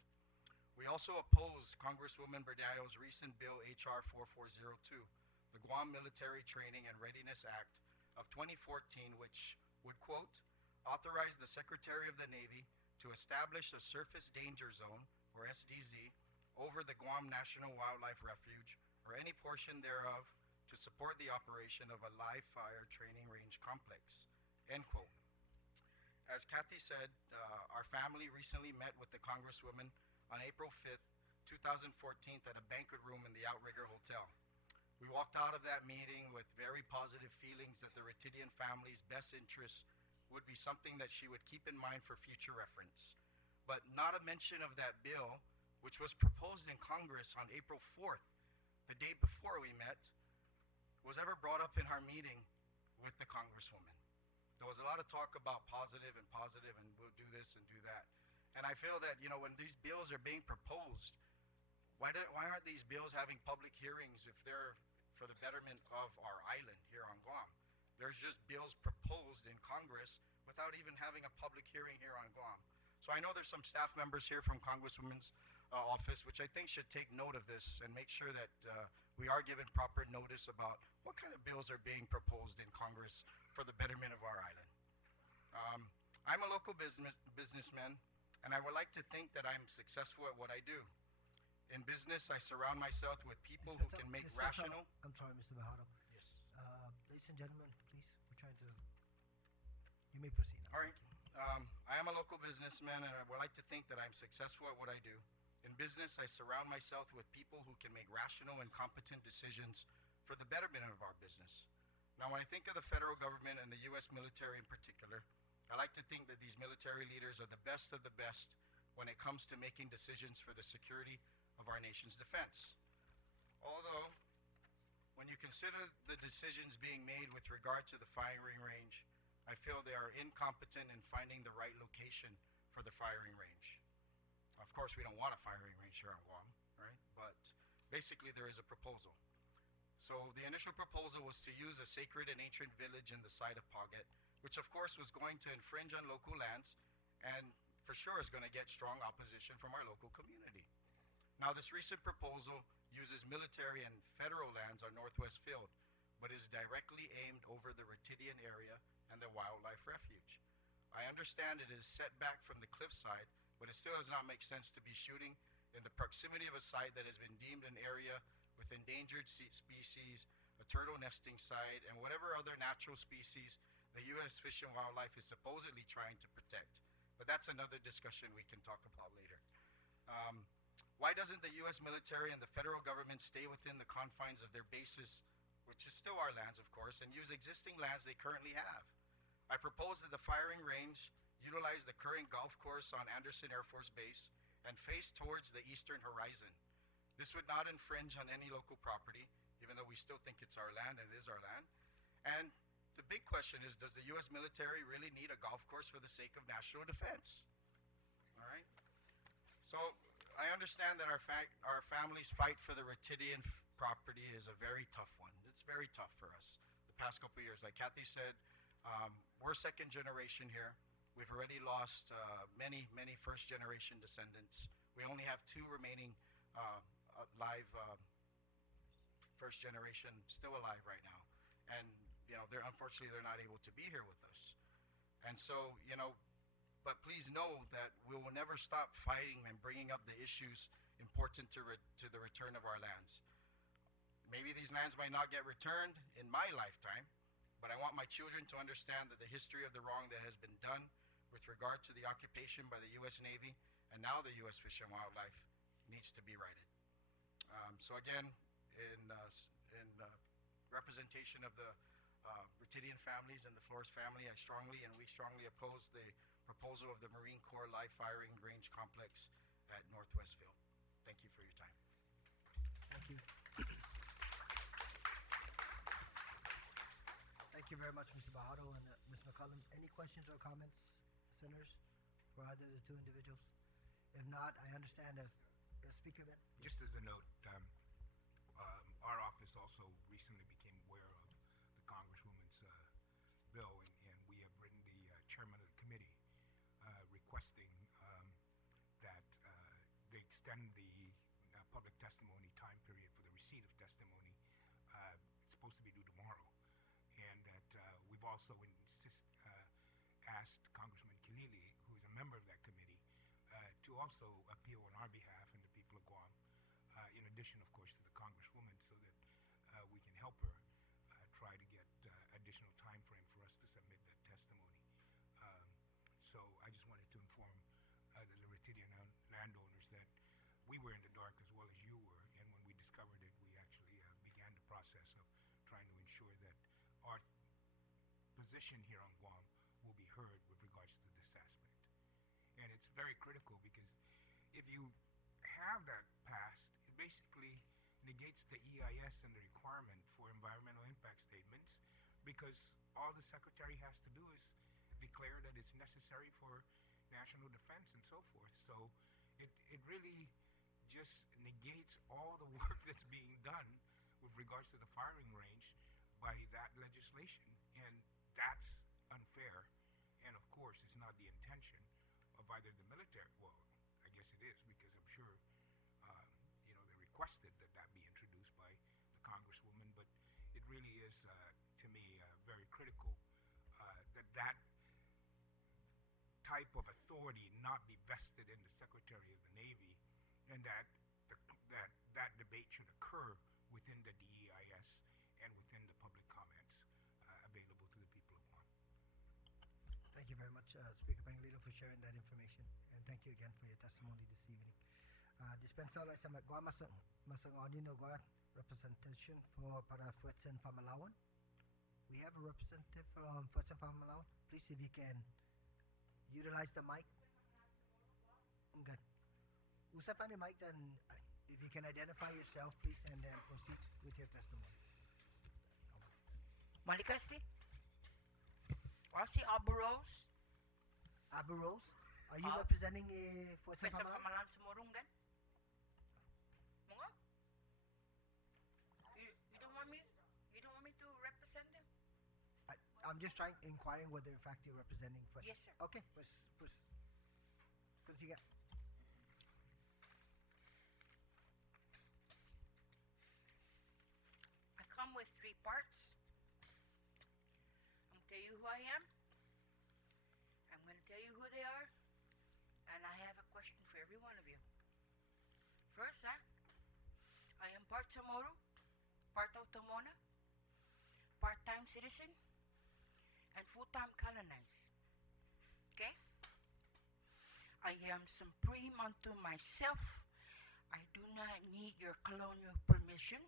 We also oppose Congresswoman Berdallo's recent bill H.R. 4402, the Guam Military Training and Readiness Act of 2014, which would, quote, authorize the Secretary of the Navy to establish a surface danger zone, or SDZ, over the Guam National Wildlife Refuge or any portion thereof to support the operation of a live fire training range complex, end quote. As Kathy said, our family recently met with the Congresswoman on April 5th, 2014 at a banquet room in the Outrigger Hotel. We walked out of that meeting with very positive feelings that the Retidian family's best interests would be something that she would keep in mind for future reference. But not a mention of that bill, which was proposed in Congress on April 4th, the day before we met, was ever brought up in our meeting with the Congresswoman. There was a lot of talk about positive and we'll do this and do that. And I feel that, when these bills are being proposed, why aren't these bills having public hearings if they're for the betterment of our island here on Guam? There's just bills proposed in Congress without even having a public hearing here on Guam. So I know there's some staff members here from Congresswoman's office, which I think should take note of this and make sure that we are given proper notice about what kind of bills are being proposed in Congress for the betterment of our island. I'm a local businessman, and I would like to think that I'm successful at what I do. In business, I surround myself with people who can make rational... I'm sorry, Mr. Bijado. Yes. Ladies and gentlemen, please, we're trying to... You may proceed now. All right. I am a local businessman, and I would like to think that I'm successful at what I do. In business, I surround myself with people who can make rational and competent decisions for the betterment of our business. Now, when I think of the federal government and the U.S. military in particular, I like to think that these military leaders are the best of the best when it comes to making decisions for the security of our nation's defense. Although, when you consider the decisions being made with regard to the firing range, I feel they are incompetent in finding the right location for the firing range. Of course, we don't want a firing range here on Guam, right? But basically, there is a proposal. So the initial proposal was to use a sacred and ancient village in the site of Paget, which of course was going to infringe on local lands and for sure is going to get strong opposition from our local community. Now, this recent proposal uses military and federal lands on Northwest Field, but is directly aimed over the Retidian area and the wildlife refuge. I understand it is set back from the cliffside, but it still does not make sense to be shooting in the proximity of a site that has been deemed an area with endangered species, a turtle nesting site, and whatever other natural species the U.S. Fish and Wildlife is supposedly trying to protect. But that's another discussion we can talk about later. Why doesn't the U.S. military and the federal government stay within the confines of their bases, which is still our lands, of course, and use existing lands they currently have? I propose that the firing range utilize the current golf course on Anderson Air Force Base and face towards the eastern horizon. This would not infringe on any local property, even though we still think it's our land and it is our land. And the big question is, does the U.S. military really need a golf course for the sake of national defense? All right? So I understand that our family's fight for the Retidian property is a very tough one. It's very tough for us the past couple of years. Like Kathy said, we're second generation here. We've already lost many first-generation descendants. We only have 2 remaining live first generation still alive right now, and unfortunately they're not able to be here with us. And so but please know that we will never stop fighting and bringing up the issues important to the return of our lands. Maybe these lands might not get returned in my lifetime, but I want my children to understand that the history of the wrong that has been done with regard to the occupation by the U.S. Navy and now the U.S. Fish and Wildlife needs to be righted. So again, in representation of the Retidian families and the Flores family, we strongly oppose the proposal of the Marine Corps live firing range complex at Northwest Field. Thank you for your time. Thank you. Thank you very much, Mr. Bajado and Ms. McCullum. Any questions or comments, senators, for either of the 2 individuals? If not, I understand the speaker. Just as a note, our office also recently became aware of the Congresswoman's bill, and we have written the chairman of the committee requesting that they extend the public testimony time period for the receipt of testimony. It's supposed to be due tomorrow, and that we've also asked Congressman Kilili, who is a member of that committee, to also appeal on our behalf and the people of Guam, in addition, of course, to the Congresswoman, so that we can help her try to get additional time frame for us to submit that testimony. So I just wanted to inform the Retidian landowners that we were in the dark as well as you were, and when we discovered it, we actually began the process of trying to ensure that our position here on Guam will be heard with regards to this aspect. And it's very critical because if you have that passed, it basically negates the EIS and the requirement for environmental impact statements, because all the Secretary has to do is declare that it's necessary for national defense and so forth. So it really just negates all the work that's being done with regards to the firing range by that legislation, and that's unfair. And of course, it's not the intention of either the military. Well, I guess it is, because I'm sure they requested that that be introduced by the Congresswoman. But it really is, to me, very critical that that type of authority not be vested in the Secretary of the Navy, and that that debate should occur within the DEIS and within the public comments available to the people of Guam. Thank you very much, Speaker Pangilinan, for sharing that information, and thank you again for your testimony this evening. Dispensa la sa Guam Masangoni no Guam representation for para Fuetsen Famalawan. We have a representative from Fuetsen Famalawan. Please, if you can utilize the mic. Good. Usap ang mic, and if you can identify yourself, please, and then proceed with your testimony. Malikasti? Si Abu Rose? Abu Rose? Are you Ah. representing Fuetsen Pesa Famalawan? Pamalan Sumurungan? Mga? You don't want me I'm just inquiring whether in fact you're representing. Yes, sir. Okay, pues consiga. I come with 3 parts. I'm gonna tell you who I am. I'm gonna tell you who they are, and I have a question for every one of you. First, I am part Chamorro, part Automona, part-time citizen, and full-time colonized. Okay? I am supreme unto myself. I do not need your colonial permission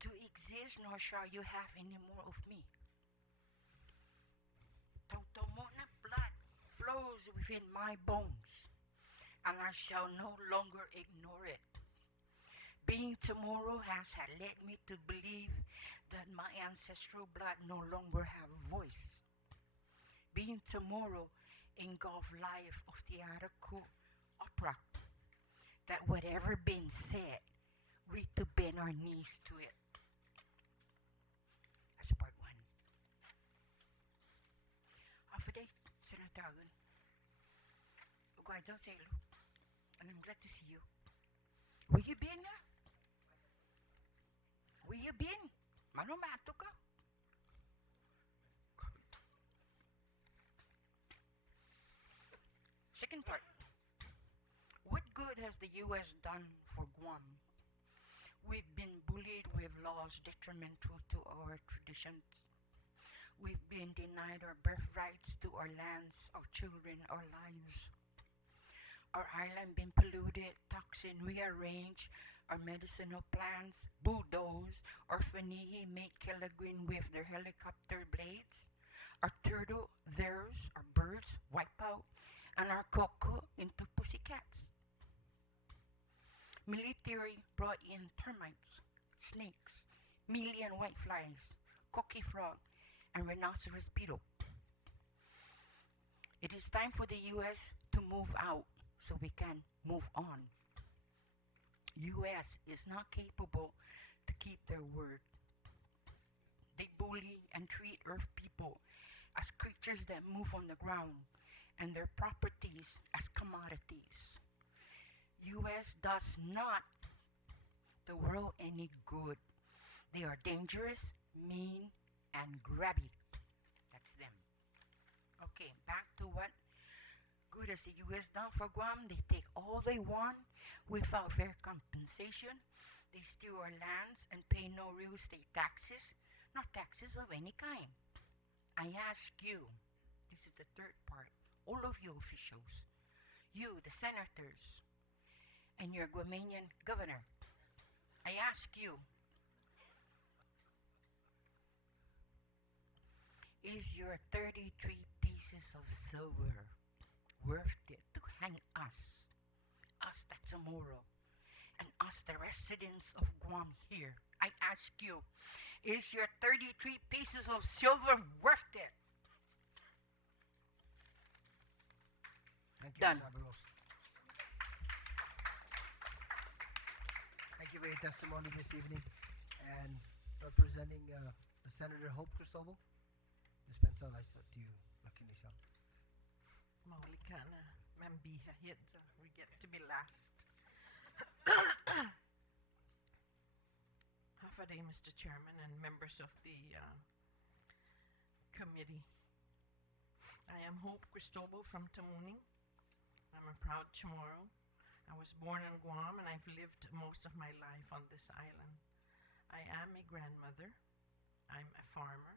to exist, nor shall you have any more of me. Tautomona blood flows within my bones, and I shall no longer ignore it. Being tomorrow has led me to believe that my ancestral blood no longer have voice. Being tomorrow engulf life of theatrical opera, that whatever been said, we to bend our knees to it. That's part 1. After Senator Aguon, Uguaydo Selo, and I'm glad to see you. Where you been na? Where you been? Mano mato ka? Second part. What good has the U.S. done for Guam? We've been bullied with laws detrimental to our traditions. We've been denied our birthrights to our lands, our children, our lives. Our island been polluted, toxin rearranged, our medicinal plants bulldozed, our fanihi made kilagrin with their helicopter blades. Our turtle, theirs, our birds wipe out, and our cocoa into pussycats. Military brought in termites, snakes, million whiteflies, cocky frog, and rhinoceros beetle. It is time for the U.S. to move out so we can move on. U.S. is not capable to keep their word. They bully and treat Earth people as creatures that move on the ground and their properties as commodities. U.S. does not the world any good. They are dangerous, mean, and grabby. That's them. Okay, back to what good has the U.S. done for Guam. They take all they want without fair compensation. They steal our lands and pay no real estate taxes, not taxes of any kind. I ask you, this is the third part, all of you officials, you, the senators, and your Guamanian governor, I ask you, is your 33 pieces of silver worth it to hang us the tomorrow, and us the residents of Guam here? I ask you, is your 33 pieces of silver worth it? Thank you, Done. Ms. Abaros. Thank you for your testimony this evening. And representing Senator Hope Cristobal, Ms. Pensel, I said to you, Makinisha. Maulikana, Mambiha Hitza, we get to be last. Half a day, Mr. Chairman and members of the committee. I am Hope Cristobal from Tamuning. I'm a proud Chamorro. I was born in Guam and I've lived most of my life on this island. I am a grandmother, I'm a farmer,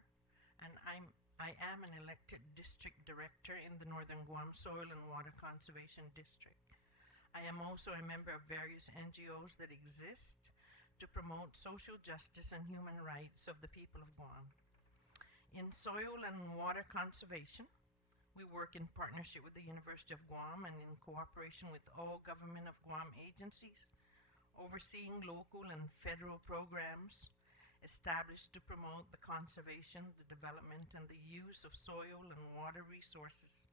and I am an elected district director in the Northern Guam Soil and Water Conservation District. I am also a member of various NGOs that exist to promote social justice and human rights of the people of Guam. In soil and water conservation, we work in partnership with the University of Guam and in cooperation with all Government of Guam agencies, overseeing local and federal programs established to promote the conservation, the development, and the use of soil and water resources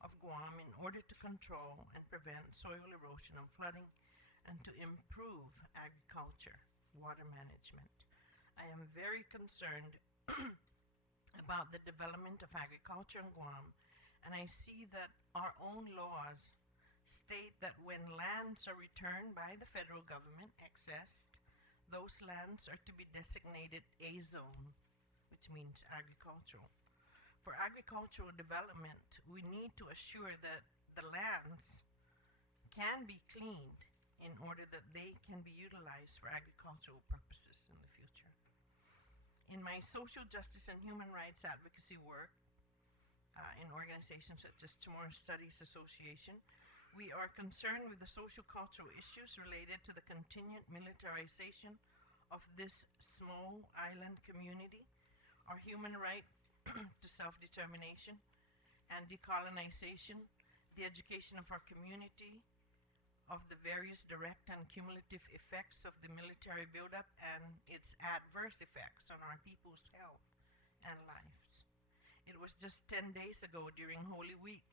of Guam in order to control and prevent soil erosion and flooding and to improve agriculture, water management. I am very concerned about the development of agriculture in Guam, and I see that our own laws state that when lands are returned by the federal government, accessed, those lands are to be designated A zone, which means agricultural. For agricultural development, we need to assure that the lands can be cleaned in order that they can be utilized for agricultural purposes in the future. In my social justice and human rights advocacy work in organizations such as Chamorro Studies Association, we are concerned with the social cultural issues related to the continued militarization of this small island community, our human right to self-determination and decolonization, the education of our community, of the various direct and cumulative effects of the military buildup and its adverse effects on our people's health and lives. It was just 10 days ago during Holy Week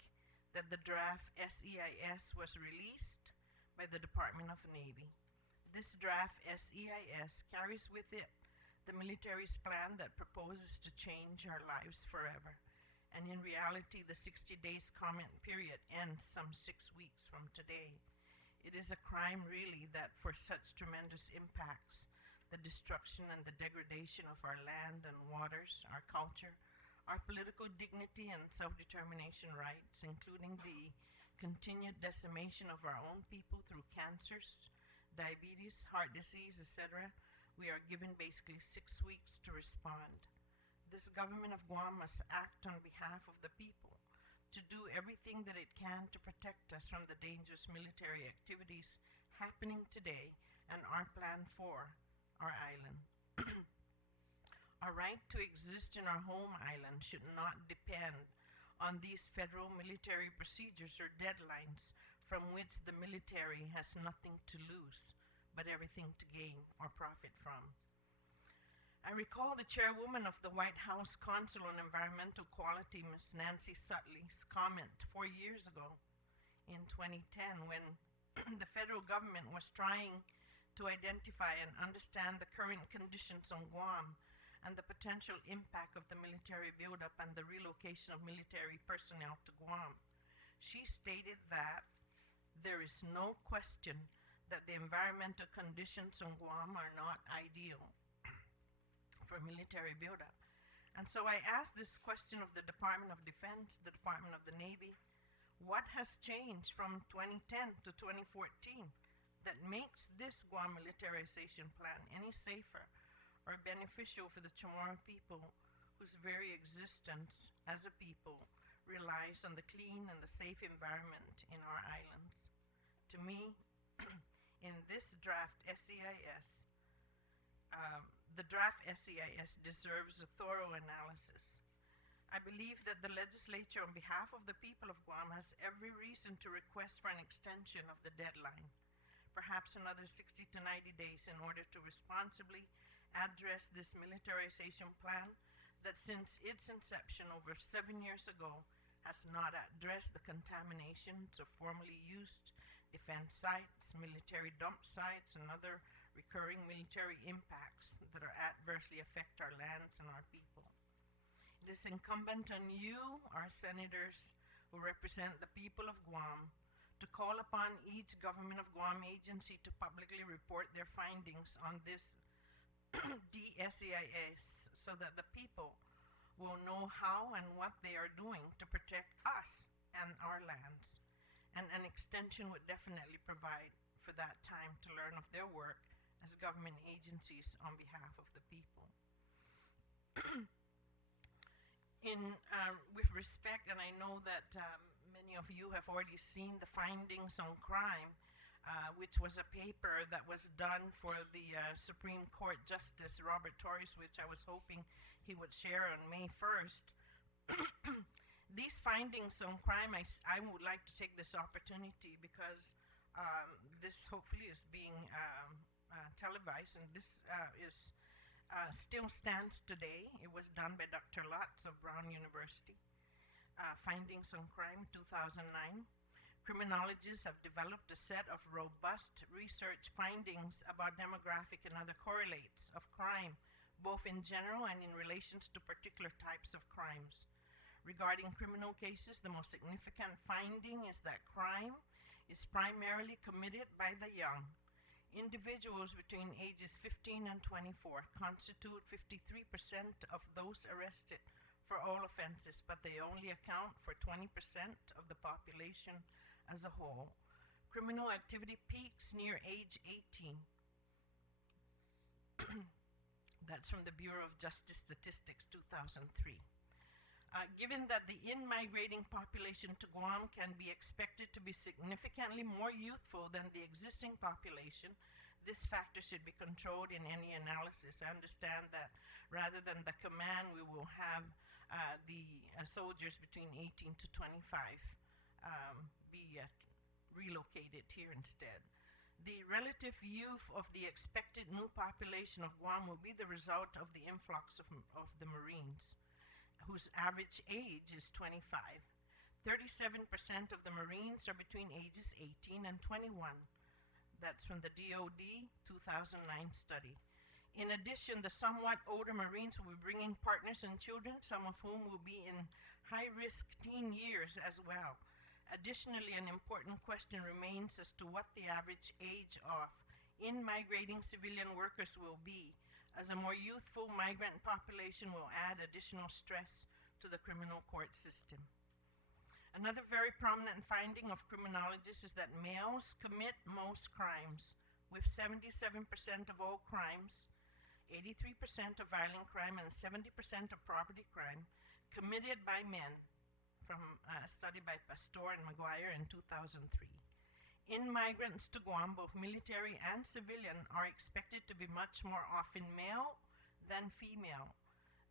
that the draft SEIS was released by the Department of Navy. This draft SEIS carries with it the military's plan that proposes to change our lives forever. And in reality, the 60 days comment period ends some 6 weeks from today. It is a crime, really, that for such tremendous impacts, the destruction and the degradation of our land and waters, our culture, our political dignity and self-determination rights, including the continued decimation of our own people through cancers, diabetes, heart disease, etc., we are given basically 6 weeks to respond. This government of Guam must act on behalf of the people, to do everything that it can to protect us from the dangerous military activities happening today and our plan for our island. Our right to exist in our home island should not depend on these federal military procedures or deadlines from which the military has nothing to lose but everything to gain or profit from. I recall the chairwoman of the White House Council on Environmental Quality, Ms. Nancy Sutley's comment 4 years ago in 2010 when the federal government was trying to identify and understand the current conditions on Guam and the potential impact of the military buildup and the relocation of military personnel to Guam. She stated that there is no question that the environmental conditions on Guam are not ideal for military buildup. And so I asked this question of the Department of Defense, the Department of the Navy, what has changed from 2010 to 2014 that makes this Guam militarization plan any safer or beneficial for the Chamorro people whose very existence as a people relies on the clean and the safe environment in our islands? To me, in this draft SEIS, the draft SEIS deserves a thorough analysis. I believe that the legislature, on behalf of the people of Guam, has every reason to request for an extension of the deadline, perhaps another 60 to 90 days, in order to responsibly address this militarization plan that since its inception over 7 years ago has not addressed the contaminations of formerly used defense sites, military dump sites, and other recurring military impacts that are adversely affect our lands and our people. It is incumbent on you, our senators who represent the people of Guam, to call upon each Government of Guam agency to publicly report their findings on this DSEIS so that the people will know how and what they are doing to protect us and our lands. And an extension would definitely provide for that time to learn of their work as government agencies on behalf of the people. With respect, and I know that many of you have already seen the findings on crime, which was a paper that was done for the Supreme Court Justice Robert Torres, which I was hoping he would share on May 1st. These findings on crime, I would like to take this opportunity because this hopefully is being televised, and this still stands today. It was done by Dr. Lutz of Brown University. Findings on Crime, 2009. Criminologists have developed a set of robust research findings about demographic and other correlates of crime both in general and in relations to particular types of crimes. Regarding criminal cases, the most significant finding is that crime is primarily committed by the young. Individuals between ages 15 and 24 constitute 53% of those arrested for all offenses, but they only account for 20% of the population as a whole. Criminal activity peaks near age 18. That's from the Bureau of Justice Statistics 2003. Given that the in-migrating population to Guam can be expected to be significantly more youthful than the existing population, this factor should be controlled in any analysis. I understand that rather than the command, we will have the soldiers between 18 to 25 be relocated here instead. The relative youth of the expected new population of Guam will be the result of the influx of the Marines, whose average age is 25. 37% of the Marines are between ages 18 and 21. That's from the DOD 2009 study. In addition, the somewhat older Marines will be bringing partners and children, some of whom will be in high-risk teen years as well. Additionally, an important question remains as to what the average age of in-migrating civilian workers will be, as a more youthful migrant population will add additional stress to the criminal court system. Another very prominent finding of criminologists is that males commit most crimes, with 77% of all crimes, 83% of violent crime, and 70% of property crime committed by men, from a study by Pastor and McGuire in 2003. In-migrants to Guam, both military and civilian, are expected to be much more often male than female.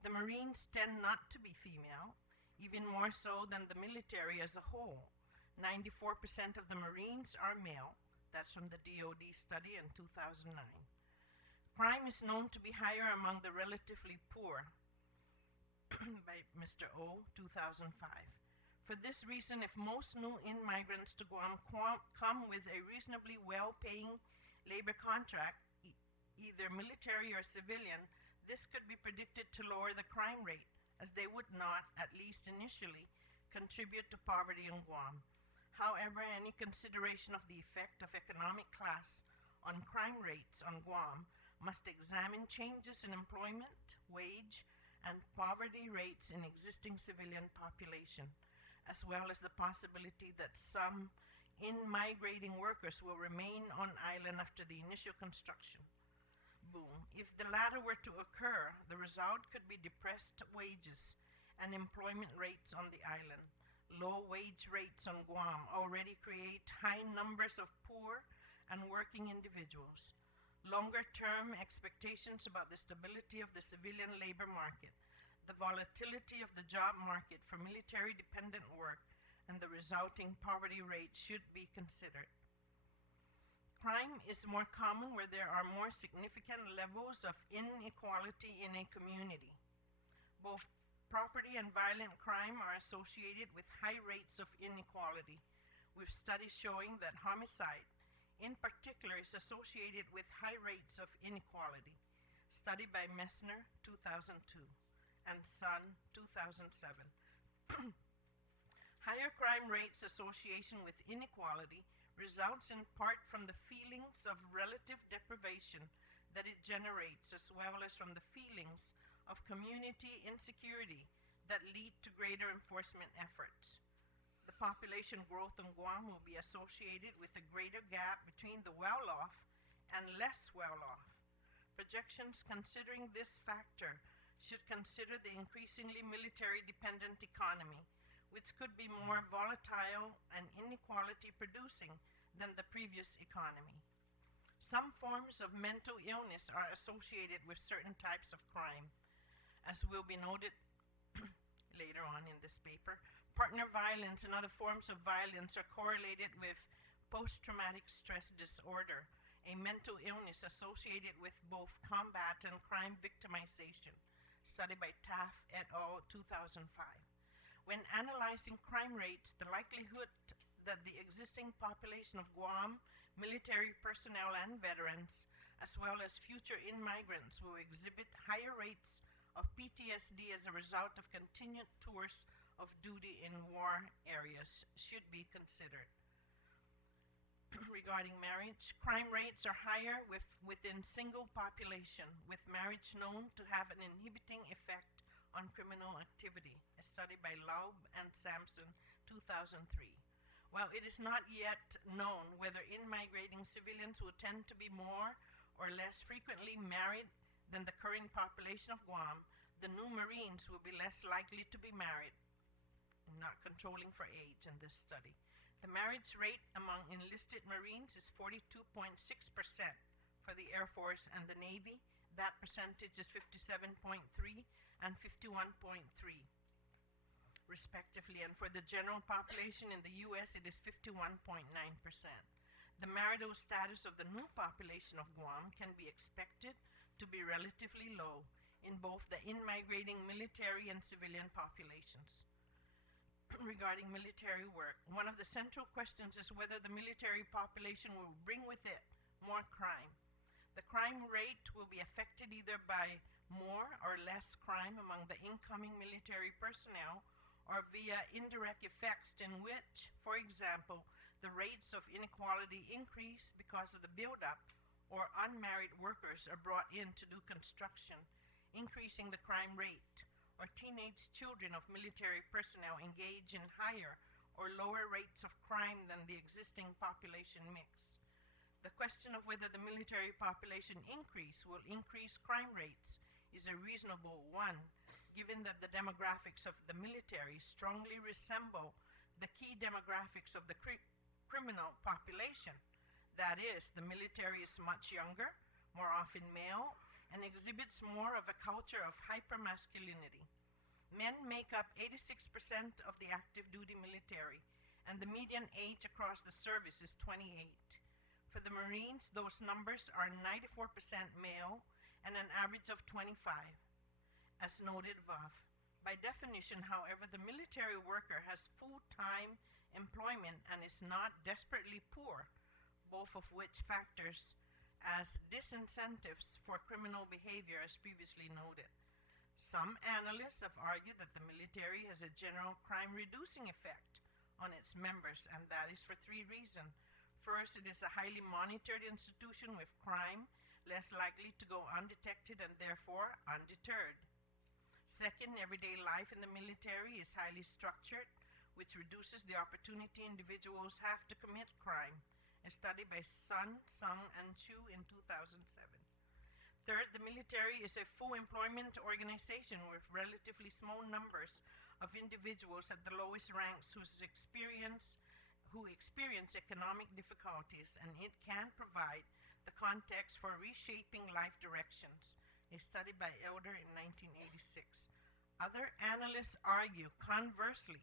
The Marines tend not to be female, even more so than the military as a whole. 94% of the Marines are male. That's from the DOD study in 2009. Crime is known to be higher among the relatively poor by Mr. O, 2005. For this reason, if most new in-migrants to Guam come with a reasonably well-paying labor contract, either military or civilian, this could be predicted to lower the crime rate, as they would not, at least initially, contribute to poverty in Guam. However, any consideration of the effect of economic class on crime rates on Guam must examine changes in employment, wage, and poverty rates in existing civilian population, as well as the possibility that some in-migrating workers will remain on island after the initial construction boom. If the latter were to occur, the result could be depressed wages and employment rates on the island. Low wage rates on Guam already create high numbers of poor and working individuals. Longer-term expectations about the stability of the civilian labor market, the volatility of the job market for military-dependent work, and the resulting poverty rate should be considered. Crime is more common where there are more significant levels of inequality in a community. Both property and violent crime are associated with high rates of inequality, with studies showing that homicide, in particular, is associated with high rates of inequality. Study by Messner, 2002. And Sun, 2007. Higher crime rates association with inequality results in part from the feelings of relative deprivation that it generates, as well as from the feelings of community insecurity that lead to greater enforcement efforts. The population growth in Guam will be associated with a greater gap between the well-off and less well-off. Projections considering this factor should consider the increasingly military-dependent economy, which could be more volatile and inequality-producing than the previous economy. Some forms of mental illness are associated with certain types of crime. As will be noted later on in this paper, partner violence and other forms of violence are correlated with post-traumatic stress disorder, a mental illness associated with both combat and crime victimization. Study by Taft et al. 2005. When analyzing crime rates, the likelihood that the existing population of Guam, military personnel and veterans, as well as future in-migrants will exhibit higher rates of PTSD as a result of continued tours of duty in war areas should be considered. Regarding marriage, crime rates are higher within single population, with marriage known to have an inhibiting effect on criminal activity, a study by Laub and Sampson, 2003. While it is not yet known whether in-migrating civilians will tend to be more or less frequently married than the current population of Guam, the new Marines will be less likely to be married, not controlling for age in this study. The marriage rate among enlisted Marines is 42.6% for the Air Force and the Navy. That percentage is 57.3 and 51.3 respectively, and for the general population in the U.S. it is 51.9%. The marital status of the new population of Guam can be expected to be relatively low in both the in-migrating military and civilian populations. Regarding military work, one of the central questions is whether the military population will bring with it more crime. The crime rate will be affected either by more or less crime among the incoming military personnel or via indirect effects in which, for example, the rates of inequality increase because of the buildup or unmarried workers are brought in to do construction, increasing the crime rate, or teenage children of military personnel engage in higher or lower rates of crime than the existing population mix. The question of whether the military population increase will increase crime rates is a reasonable one, given that the demographics of the military strongly resemble the key demographics of the criminal population. That is, the military is much younger, more often male, and exhibits more of a culture of hypermasculinity. Men make up 86% of the active duty military, and the median age across the service is 28. For the Marines, those numbers are 94% male and an average of 25, as noted above. By definition, however, the military worker has full-time employment and is not desperately poor, both of which factors as disincentives for criminal behavior, as previously noted. Some analysts have argued that the military has a general crime-reducing effect on its members, and that is for three reasons. First, it is a highly monitored institution with crime less likely to go undetected and therefore undeterred. Second, everyday life in the military is highly structured, which reduces the opportunity individuals have to commit crime. A study by Sun, Sung, and Chu in 2007. Third, the military is a full employment organization with relatively small numbers of individuals at the lowest ranks who experience economic difficulties, and it can provide the context for reshaping life directions. A study by Elder in 1986. Other analysts argue, conversely,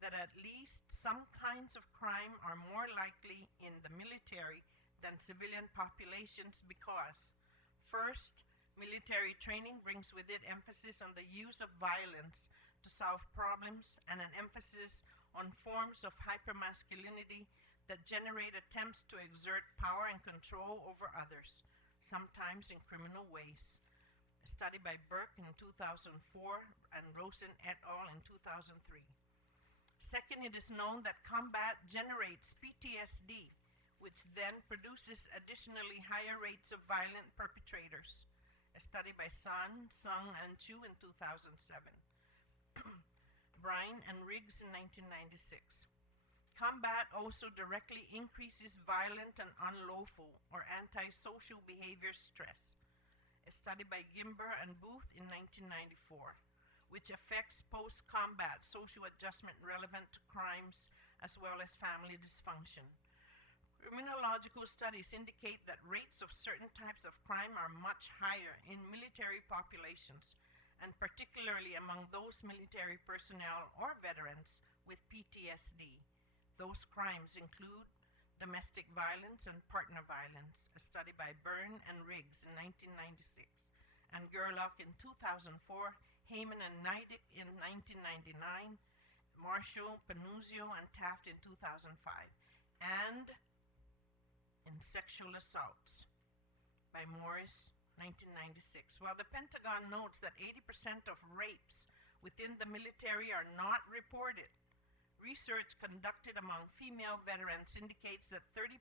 that at least some kinds of crime are more likely in the military than civilian populations because, first, military training brings with it emphasis on the use of violence to solve problems and an emphasis on forms of hypermasculinity that generate attempts to exert power and control over others, sometimes in criminal ways. A study by Burke in 2004 and Rosen et al. In 2003. Second, it is known that combat generates PTSD, which then produces additionally higher rates of violent perpetrators. A study by Sun, Sung, and Chu in 2007. Bryan and Riggs in 1996. Combat also directly increases violent and unlawful or antisocial behavior stress. A study by Gimber and Booth in 1994, which affects post-combat social adjustment relevant to crimes as well as family dysfunction. Criminological studies indicate that rates of certain types of crime are much higher in military populations, and particularly among those military personnel or veterans with PTSD. Those crimes include domestic violence and partner violence, a study by Byrne and Riggs in 1996, and Gerlach in 2004, Heyman and Neidig in 1999, Marshall, Panuzio, and Taft in 2005, and in sexual assaults. by Morris, 1996. While the Pentagon notes that 80% of rapes within the military are not reported, research conducted among female veterans indicates that 30%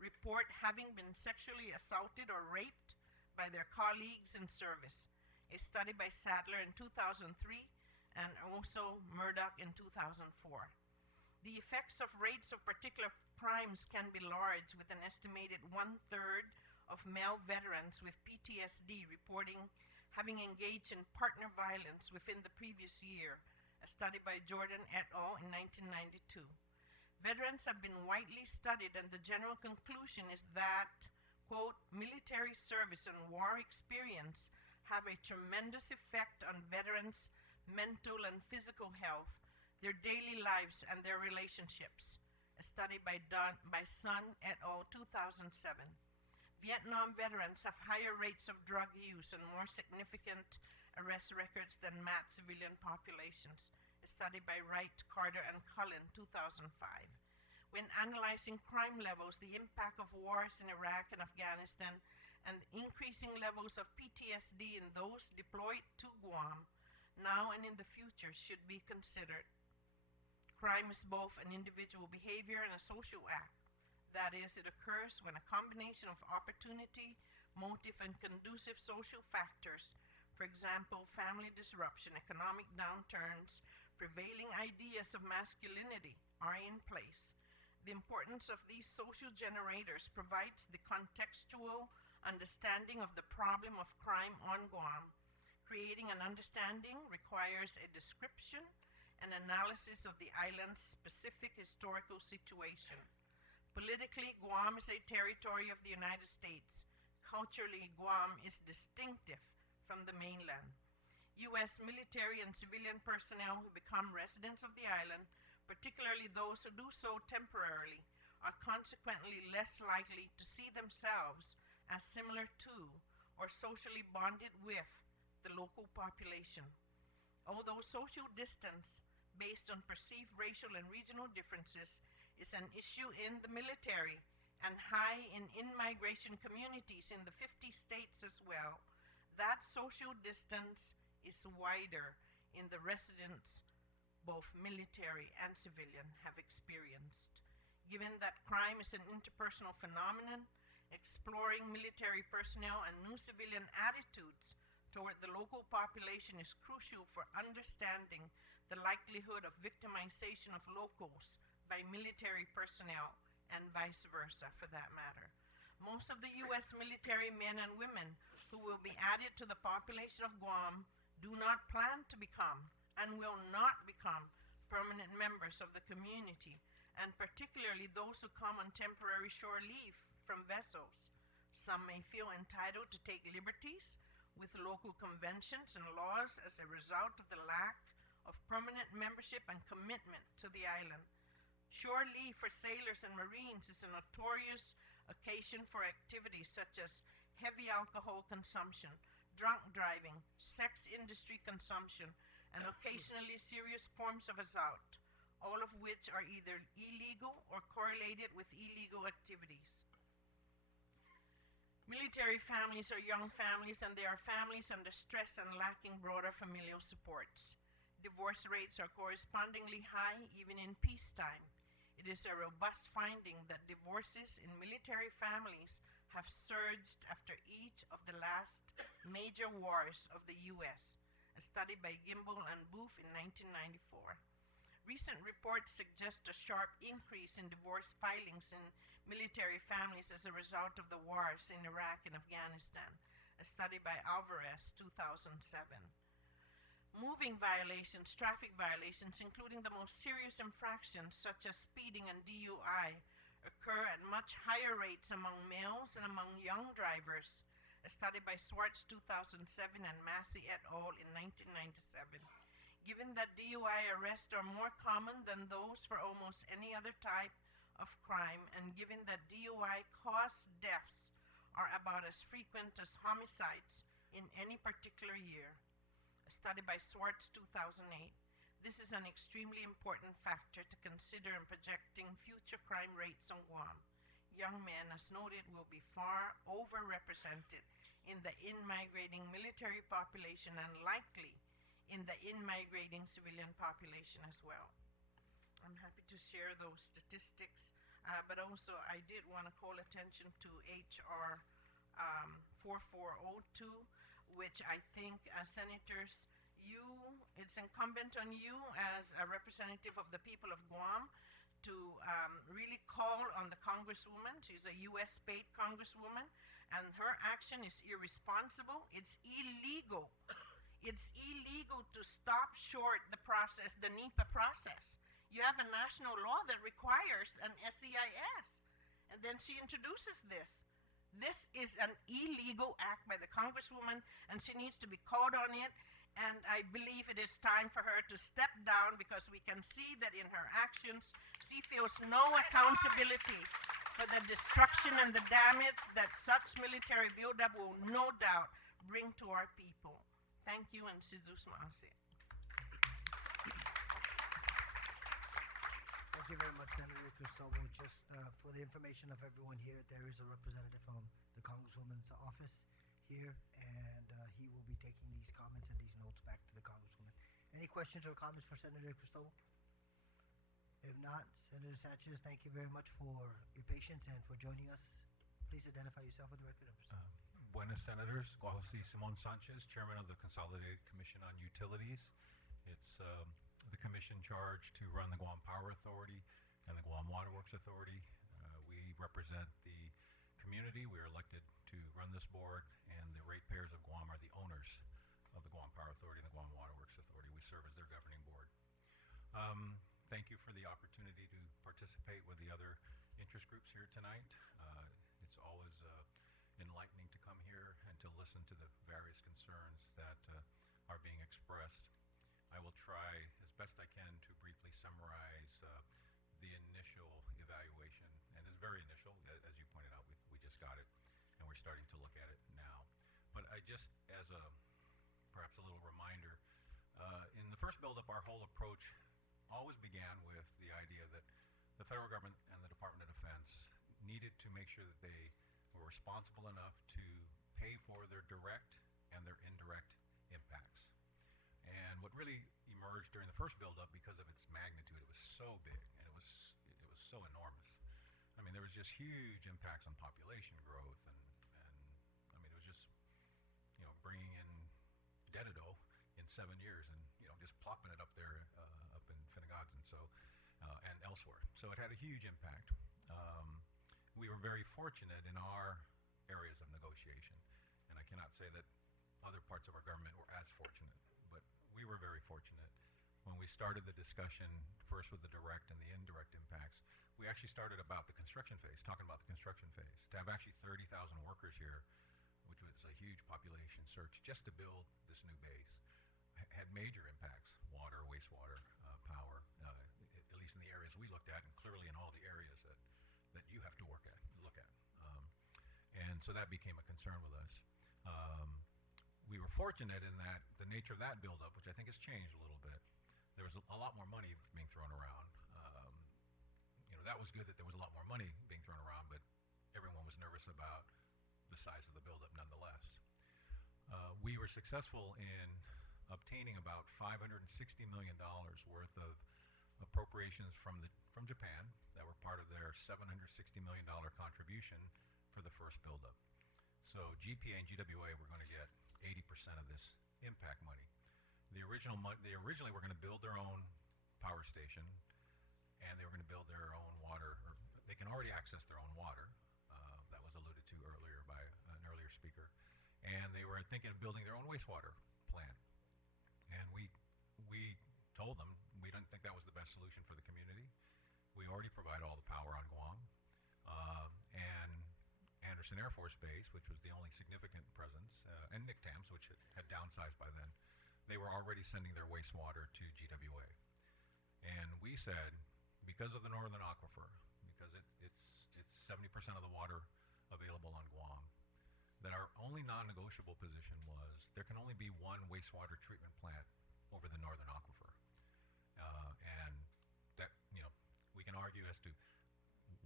report having been sexually assaulted or raped by their colleagues in service. A study by Sadler in 2003 and also Murdoch in 2004. The effects of rates of particular crimes can be large, with an estimated 1/3 of male veterans with PTSD reporting having engaged in partner violence within the previous year, a study by Jordan et al. In 1992. Veterans have been widely studied, and the general conclusion is that, quote, military service and war experience have a tremendous effect on veterans' mental and physical health, their daily lives, and their relationships. A study by Sun et al. 2007. Vietnam veterans have higher rates of drug use and more significant arrest records than MAT civilian populations. A study by Wright, Carter, and Cullen, 2005. When analyzing crime levels, the impact of wars in Iraq and Afghanistan, and increasing levels of PTSD in those deployed to Guam, now and in the future, should be considered. Crime is both an individual behavior and a social act. That is, it occurs when a combination of opportunity, motive, and conducive social factors, for example, family disruption, economic downturns, prevailing ideas of masculinity, are in place. The importance of these social generators provides the contextual understanding of the problem of crime on Guam. Creating an understanding requires a description and analysis of the island's specific historical situation. Politically, Guam is a territory of the United States. Culturally, Guam is distinctive from the mainland. U.S. military and civilian personnel who become residents of the island, particularly those who do so temporarily, are consequently less likely to see themselves as similar to or socially bonded with the local population. Although social distance based on perceived racial and regional differences is an issue in the military and high in in-migration communities in the 50 states as well, that social distance is wider in the residents both military and civilian have experienced. Given that crime is an interpersonal phenomenon, exploring military personnel and new civilian attitudes toward the local population is crucial for understanding the likelihood of victimization of locals by military personnel, and vice versa for that matter. Most of the U.S. military men and women who will be added to the population of Guam do not plan to become and will not become permanent members of the community, and particularly those who come on temporary shore leave from vessels. Some may feel entitled to take liberties with local conventions and laws as a result of the lack of permanent membership and commitment to the island. Shore leave for sailors and Marines is a notorious occasion for activities such as heavy alcohol consumption, drunk driving, sex industry consumption, and occasionally serious forms of assault, all of which are either illegal or correlated with illegal activities. Military families are young families, and they are families under stress and lacking broader familial supports. Divorce rates are correspondingly high even in peacetime. It is a robust finding that divorces in military families have surged after each of the last major wars of the U.S., a study by Gimbel and Booth in 1994. Recent reports suggest a sharp increase in divorce filings in military families as a result of the wars in Iraq and Afghanistan, a study by Alvarez, 2007. Moving violations, traffic violations, including the most serious infractions such as speeding and DUI, occur at much higher rates among males and among young drivers, a study by Swartz 2007 and Massey et al. In 1997. Given that DUI arrests are more common than those for almost any other type of crime, and given that DUI cause deaths are about as frequent as homicides in any particular year, a study by Swartz 2008, this is an extremely important factor to consider in projecting future crime rates on Guam. young men, as noted, will be far overrepresented in the in-migrating military population and likely in the in-migrating civilian population as well. I'm happy to share those statistics, but also I did want to call attention to HR 4402, which I think, Senators, it's incumbent on you as a representative of the people of Guam to really call on the Congresswoman. She's a U.S. paid Congresswoman, and her action is irresponsible. It's illegal. It's illegal to stop short the process, the NEPA process. You have a national law that requires an SEIS, and then she introduces this. This is an illegal act by the Congresswoman, and she needs to be called on it. And I believe it is time for her to step down, because we can see that in her actions, she feels no accountability for the destruction and the damage that such military buildup will no doubt bring to our people. Thank you, and Sizus Maase. Thank you very much, Senator Cristobo. Just for the information of everyone here, there is a representative from the Congresswoman's office here, and he will be taking these comments and these notes back to the Congresswoman. Any questions or comments for Senator Cristobo? If not, Senator Sanchez, thank you very much for your patience and for joining us. Please identify yourself for the record. Buenas, Senators. Guajosí Simón Sanchez, Chairman of the Consolidated Commission on Utilities. It's the commission charged to run the Guam Power Authority and the Guam Water Works Authority. We represent the community. We are elected to run this board, and the ratepayers of Guam are the owners of the Guam Power Authority and the Guam Water Works Authority. We serve as their governing board. Thank you for the opportunity to participate with the other interest groups here tonight. It's always enlightening to come here and to listen to the various concerns that are being expressed. I will try as best I can to briefly summarize the initial evaluation, and it's very initial, as you pointed out. We just got it, and we're starting to look at it now. But I just, as a perhaps a little reminder, in the first buildup, our whole approach always began with the idea that the federal government and the Department of Defense needed to make sure that they were responsible enough to pay for their direct and their indirect impacts. And what really emerged during the first buildup, because of its magnitude, it was so big and it was so enormous. I mean, there was just huge impacts on population growth, and I mean, it was just, bringing in Dededo in 7 years and, just plopping it up there up in Finnegods and so, and elsewhere. So it had a huge impact. We were very fortunate in our areas of negotiation, and I cannot say that other parts of our government were as fortunate, but we were very fortunate. When we started the discussion, first with the direct and the indirect impacts, we actually started about the construction phase, talking about the construction phase. To have actually 30,000 workers here, which was a huge population surge just to build this new base, had major impacts: water, wastewater, power, at least in the areas we looked at, and clearly in all the areas that you have to look at. And so that became a concern with us. We were fortunate in that the nature of that buildup, which I think has changed a little bit, there was a lot more money being thrown around. That was good that there was a lot more money being thrown around, but everyone was nervous about the size of the buildup nonetheless. We were successful in obtaining about $560 million worth of appropriations from Japan that were part of their $760 million contribution for the first buildup. So GPA and GWA were going to get 80% of this impact money. They originally were going to build their own power station, and they were going to build their own water, or they can already access their own water. That was alluded to earlier by an earlier speaker. And they were thinking of building their own wastewater plant. And we told them we didn't think that was the best solution for the community. We already provide all the power on Guam. And Anderson Air Force Base, which was the only significant presence, and NICTAMS, which had downsized by then, they were already sending their wastewater to GWA. And we said, because of the northern aquifer, because it's 70% of the water available on Guam, that our only non-negotiable position was there can only be one wastewater treatment plant over the northern aquifer. And that, we can argue as to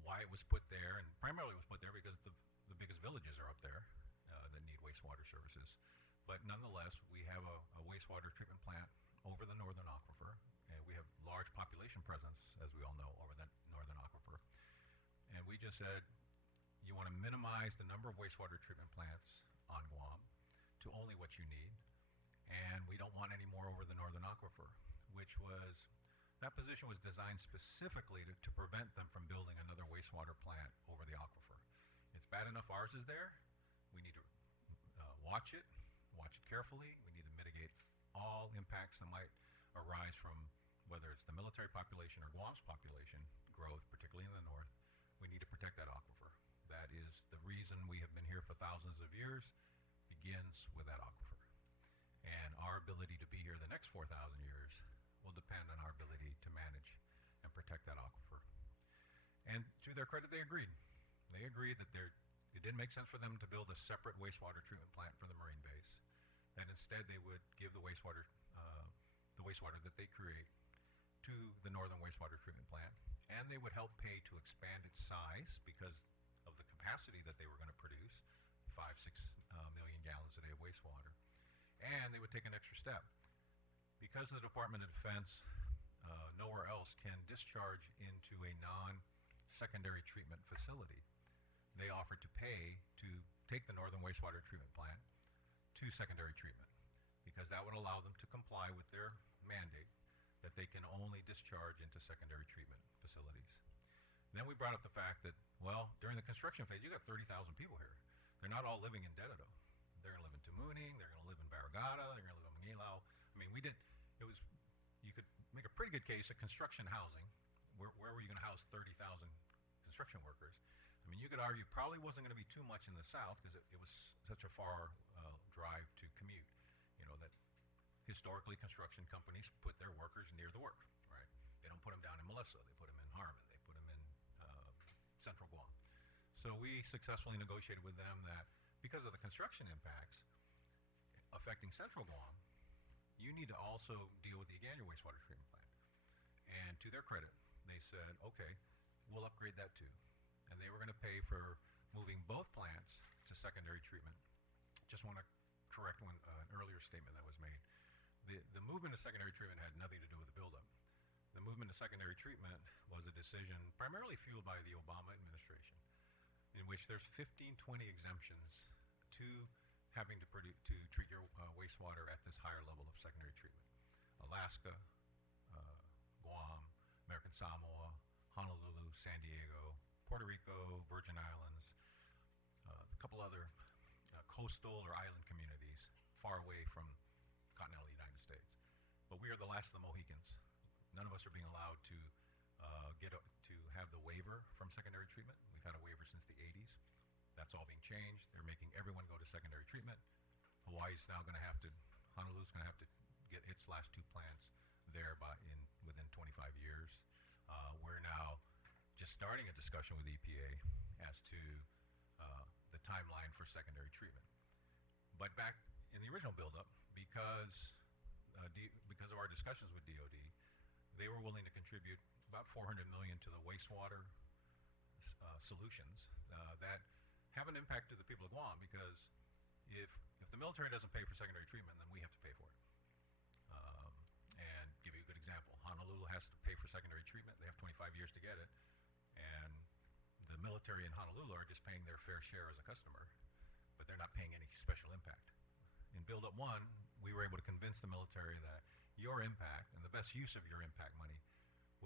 why it was was put there, and primarily was put there because the biggest villages are up there that need wastewater services. But nonetheless, we have a wastewater treatment plant over the northern aquifer, and we have large population presence, as we all know, over that northern aquifer. And we just said, you want to minimize the number of wastewater treatment plants on Guam to only what you need, and we don't want any more over the northern aquifer, that position was designed specifically to prevent them from building another wastewater plant over the aquifer. It's bad enough ours is there. We need to watch it carefully. We need to mitigate all impacts that might arise from whether it's the military population or Guam's population growth, particularly in the north. We need to protect that aquifer. That is the reason we have been here for thousands of years, begins with that aquifer. And our ability to be here the next 4,000 years will depend on our ability to manage and protect that aquifer. And to their credit, they agreed. They agreed that it didn't make sense for them to build a separate wastewater treatment plant for the Marine base, that instead they would give the wastewater that they create to the northern wastewater treatment plant, and they would help pay to expand its size because of the capacity that they were going to produce, 5-6 million gallons a day of wastewater. And they would take an extra step. Because the Department of Defense nowhere else can discharge into a non-secondary treatment facility, they offered to pay to take the northern wastewater treatment plant to secondary treatment, because that would allow them to comply with their mandate that they can only discharge into secondary treatment facilities. Then we brought up the fact that, well, during the construction phase, you got 30,000 people here. They're not all living in Dededo. They're going to live in Tamuning, they're going to live in Barragata, they're going to live in Manilao. I mean, you could make a pretty good case of construction housing. Where were you going to house 30,000 construction workers? I mean, you could argue probably wasn't going to be too much in the south because it was such a far drive to commute. You know, that historically construction companies put their workers near the work, right? They don't put them down in Melissa, they put them in Harmon, they put them in Central Guam. So we successfully negotiated with them that because of the construction impacts affecting Central Guam, you need to also deal with the Aguon wastewater treatment plant. And to their credit, they said, okay, we'll upgrade that too. And they were going to pay for moving both plants to secondary treatment. Just want to correct an earlier statement that was made. The movement to secondary treatment had nothing to do with the buildup. The movement to secondary treatment was a decision primarily fueled by the Obama administration, in which there's 15-20 exemptions to having to treat your wastewater at this higher level of secondary treatment. Alaska, Guam, American Samoa, Honolulu, San Diego, Puerto Rico, Virgin Islands, a couple other coastal or island communities far away from continental United States. But we are the last of the Mohicans. None of us are being allowed to have the waiver from secondary treatment. We've had a waiver since the 80s. That's all being changed. They're making everyone go to secondary treatment. Honolulu's going to have to get its last two plants there within 25 years. We're now just starting a discussion with EPA as to the timeline for secondary treatment. But back in the original buildup, because of our discussions with DOD, they were willing to contribute about $400 million to the wastewater solutions that have an impact to the people of Guam, because if the military doesn't pay for secondary treatment, then we have to pay for it. And give you a good example, Honolulu has to pay for secondary treatment. They have 25 years to get it, and the military in Honolulu are just paying their fair share as a customer, but they're not paying any special impact. In Build Up 1, we were able to convince the military that your impact and the best use of your impact money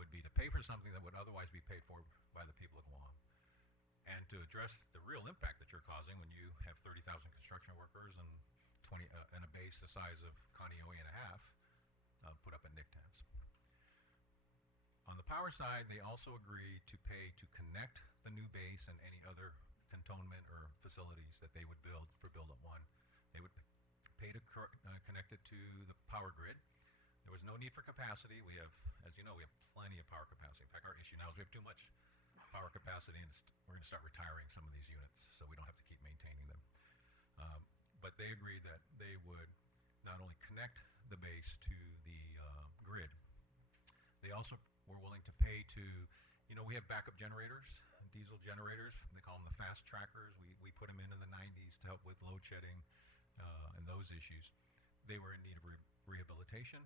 would be to pay for something that would otherwise be paid for by the people of Guam, and to address the real impact that you're causing when you have 30,000 construction workers and a base the size of Kaneohe and a half put up at NICTANs. On the power side, they also agreed to pay to connect the new base and any other cantonment or facilities that they would build for Build Up 1. They would pay to connect it to the power grid. There was no need for capacity. We have, as you know, we have plenty of power capacity. In fact, our issue now is we have too much power capacity, and we're going to start retiring some of these units so we don't have to keep maintaining them. But they agreed that they would not only connect the base to the grid, they also were willing to pay to, we have backup generators diesel generators. They call them the fast trackers. We put them in the 90s to help with load shedding and those issues. They were in need of rehabilitation.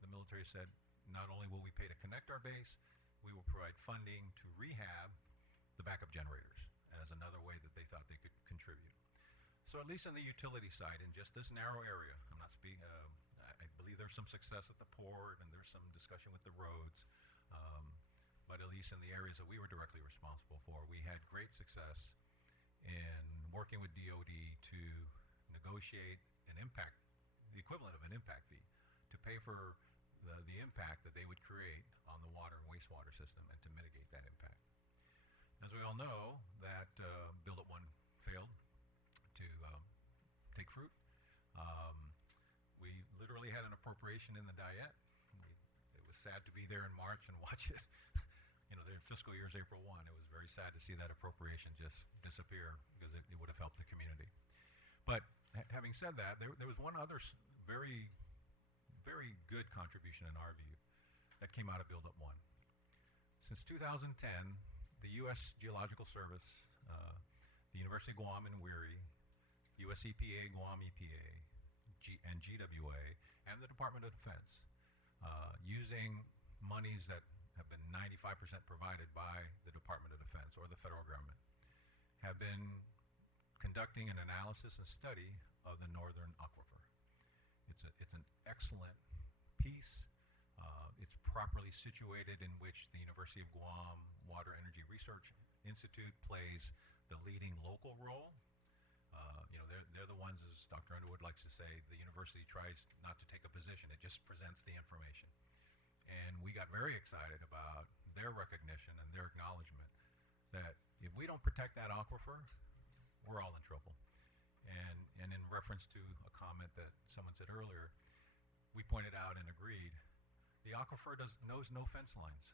The military said, not only will we pay to connect our base, we will provide funding to rehab the backup generators as another way that they thought they could contribute. So at least on the utility side, in just this narrow area, I'm not speaking, I believe there's some success at the port and there's some discussion with the roads, but at least in the areas that we were directly responsible for, we had great success in working with DOD to negotiate an impact, the equivalent of an impact fee, to pay for the impact that they would create on the water and wastewater system and to mitigate that impact. As we all know, that Build Up 1 failed to take fruit. We literally had an appropriation in the Diet. It was sad to be there in March and watch it. You know, their fiscal year is April 1. It was very sad to see that appropriation just disappear because it would have helped the community. But having said that, there was one other very, very good contribution in our view that came out of Build Up 1. Since 2010, the U.S. Geological Service, the University of Guam and WERI, U.S. EPA, Guam EPA, and GWA, and the Department of Defense, using monies that have been 95% provided by the Department of Defense or the federal government, have been conducting an analysis and study of the northern aquifer. It's an excellent piece. It's properly situated in which the University of Guam Water Energy Research Institute plays the leading local role. You know, they're the ones, as Dr. Underwood likes to say, the university tries not to take a position. It just presents the information. And we got very excited about their recognition and their acknowledgement that if we don't protect that aquifer, we're all in trouble. And in reference to a comment that someone said earlier, we pointed out and agreed, the aquifer knows no fence lines.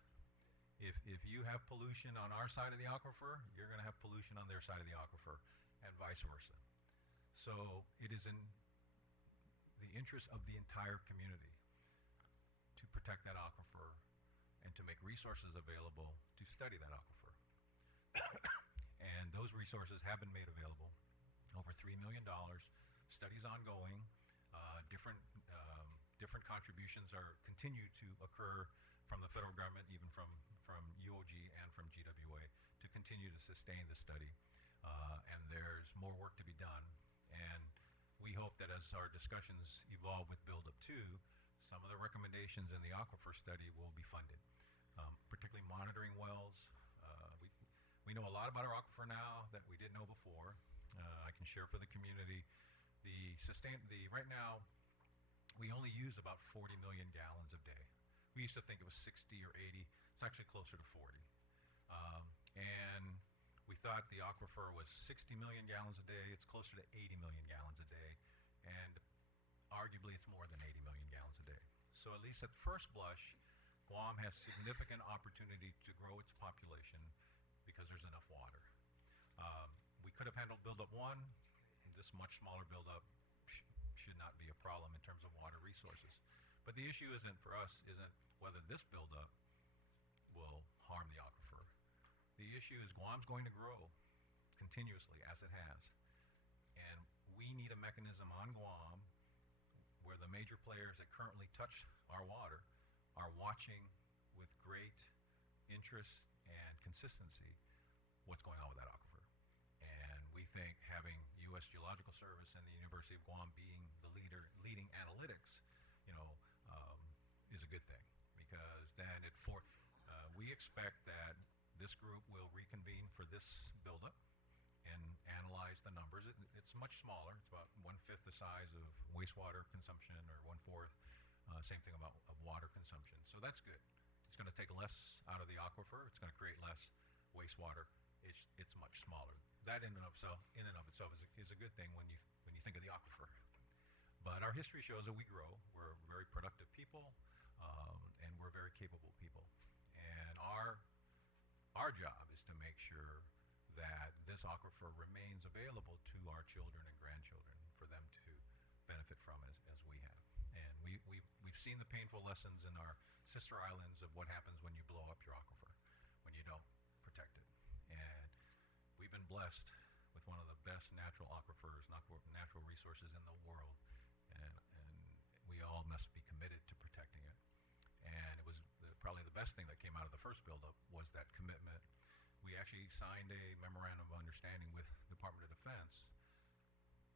If you have pollution on our side of the aquifer, you're going to have pollution on their side of the aquifer, and vice versa. So it is in the interest of the entire community to protect that aquifer and to make resources available to study that aquifer. And those resources have been made available. Over $3 million. Studies ongoing. Different contributions continue to occur from the federal government, even from UOG and from GWA, to continue to sustain the study. And there's more work to be done. And we hope that as our discussions evolve with Build Up 2, some of the recommendations in the aquifer study will be funded, particularly monitoring wells. We know a lot about our aquifer now that we didn't know before. I can share for the community. Right now, we only use about 40 million gallons a day. We used to think it was 60 or 80. It's actually closer to 40. And we thought the aquifer was 60 million gallons a day. It's closer to 80 million gallons a day. And arguably, it's more than 80 million gallons a day. So at least at first blush, Guam has significant opportunity to grow its population because there's enough water. We could have handled Build Up 1. This much smaller Build Up should not be a problem in terms of water resources. But the issue isn't whether this Build Up will harm the aquifer. The issue is Guam's going to grow continuously as it has. And we need a mechanism on Guam where the major players that currently touch our water are watching with great interest and consistency what's going on with that aquifer. And we think having U.S. Geological Service and the University of Guam being the leading analytics, is a good thing, because then we expect that this group will reconvene for this buildup and analyze the numbers. It's much smaller. It's about 1/5 the size of wastewater consumption, or 1/4. Same thing about of water consumption. So that's good. It's going to take less out of the aquifer. It's going to create less wastewater. It's much smaller. That in and of itself is a good thing when you think of the aquifer. But our history shows that we grow. We're very productive people, and we're very capable people. And our job is to make sure that this aquifer remains available to our children and grandchildren for them to benefit from as we have. And we've seen the painful lessons in our sister islands of what happens when you blow up your aquifer, when you don't protect it. And blessed with one of the best natural aquifers, natural resources in the world, and we all must be committed to protecting it. And it was probably the best thing that came out of the first buildup was that commitment. We actually signed a memorandum of understanding with the Department of Defense,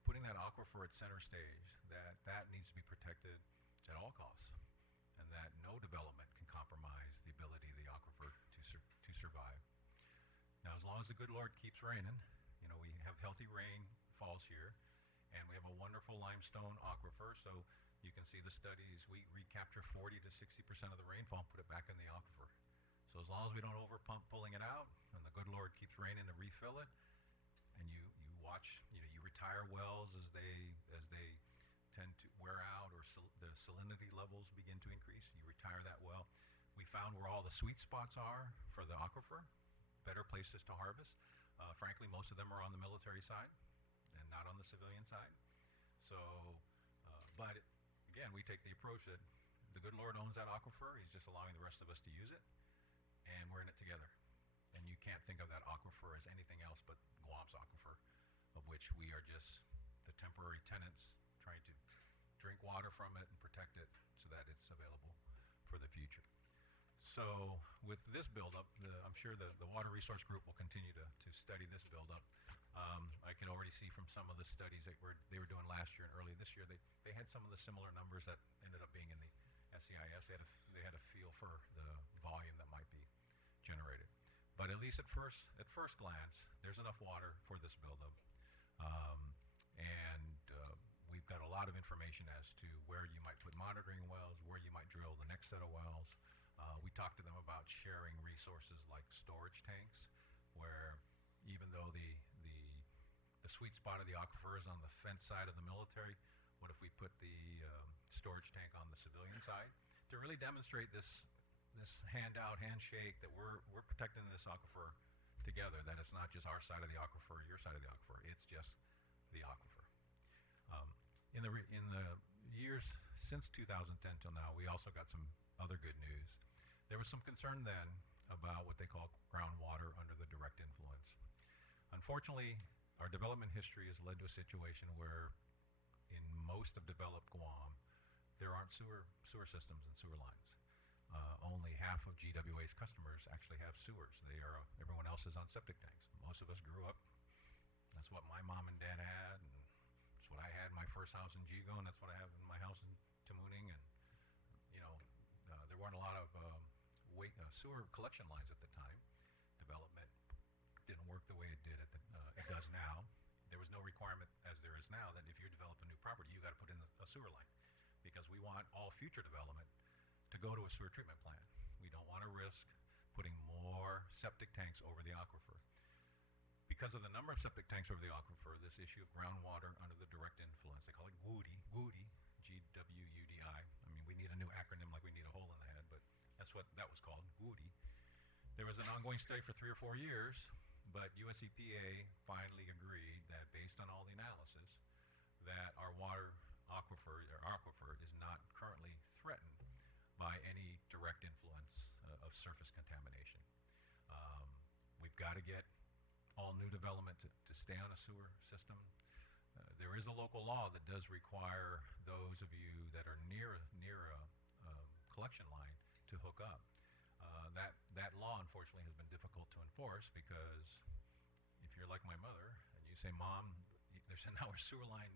putting that aquifer at center stage, that needs to be protected at all costs, and that no development can compromise the ability of the aquifer to survive. Now, as long as the good Lord keeps raining, you know, we have healthy rain falls here, and we have a wonderful limestone aquifer, so you can see the studies, we recapture 40 to 60% of the rainfall and put it back in the aquifer. So as long as we don't overpump pulling it out, and the good Lord keeps raining to refill it, and you watch, you know, you retire wells as they tend to wear out or the salinity levels begin to increase, you retire that well. We found where all the sweet spots are for the aquifer, better places to harvest. Frankly, most of them are on the military side and not on the civilian side. So, but again, we take the approach that the good Lord owns that aquifer. He's just allowing the rest of us to use it, and we're in it together. And you can't think of that aquifer as anything else but Guam's aquifer, of which we are just the temporary tenants trying to drink water from it and protect it so that it's available for the future. So with this buildup, I'm sure the Water Resource Group will continue to study this buildup. I can already see from some of the studies that they were doing last year and early this year, they had some of the similar numbers that ended up being in the SEIS. They had a feel for the volume that might be generated. But at least at first glance, there's enough water for this buildup. We've got a lot of information as to where you might put monitoring wells, where you might drill the next set of wells. We talked to them about sharing resources like storage tanks, where even though the sweet spot of the aquifer is on the fence side of the military, what if we put the storage tank on the civilian side to really demonstrate this handshake that we're protecting this aquifer together, that it's not just our side of the aquifer, your side of the aquifer, it's just the aquifer. In the years since 2010 till now, we also got some other good news. There was some concern then about what they call groundwater under the direct influence. Unfortunately, our development history has led to a situation where in most of developed Guam, there aren't sewer systems and sewer lines. Only half of GWA's customers actually have sewers. Everyone else is on septic tanks. Most of us grew up, that's what my mom and dad had, and that's what I had in my first house in Jigo, and that's what I have in my house in Tamuning. And you know, there weren't a lot of sewer collection lines at the time. Development didn't work the way it does now. There was no requirement, as there is now, that if you develop a new property, you got to put in a sewer line, because we want all future development to go to a sewer treatment plant. We don't want to risk putting more septic tanks over the aquifer. Because of the number of septic tanks over the aquifer, this issue of groundwater under the direct influence, they call it GWUDI, G-W-U-D-I. I mean, we need a new acronym like we need a hole in the head, but that's what that was called, GWUDI. There was an ongoing study for 3 or 4 years, but US EPA finally agreed that based on all the analysis, that our aquifer is not currently threatened by any direct influence of surface contamination. We've got to get all new development to stay on a sewer system. There is a local law that does require those of you that are near a collection line to hook up. That law, unfortunately, has been difficult to enforce, because if you're like my mother and you say, Mom, there's now a sewer line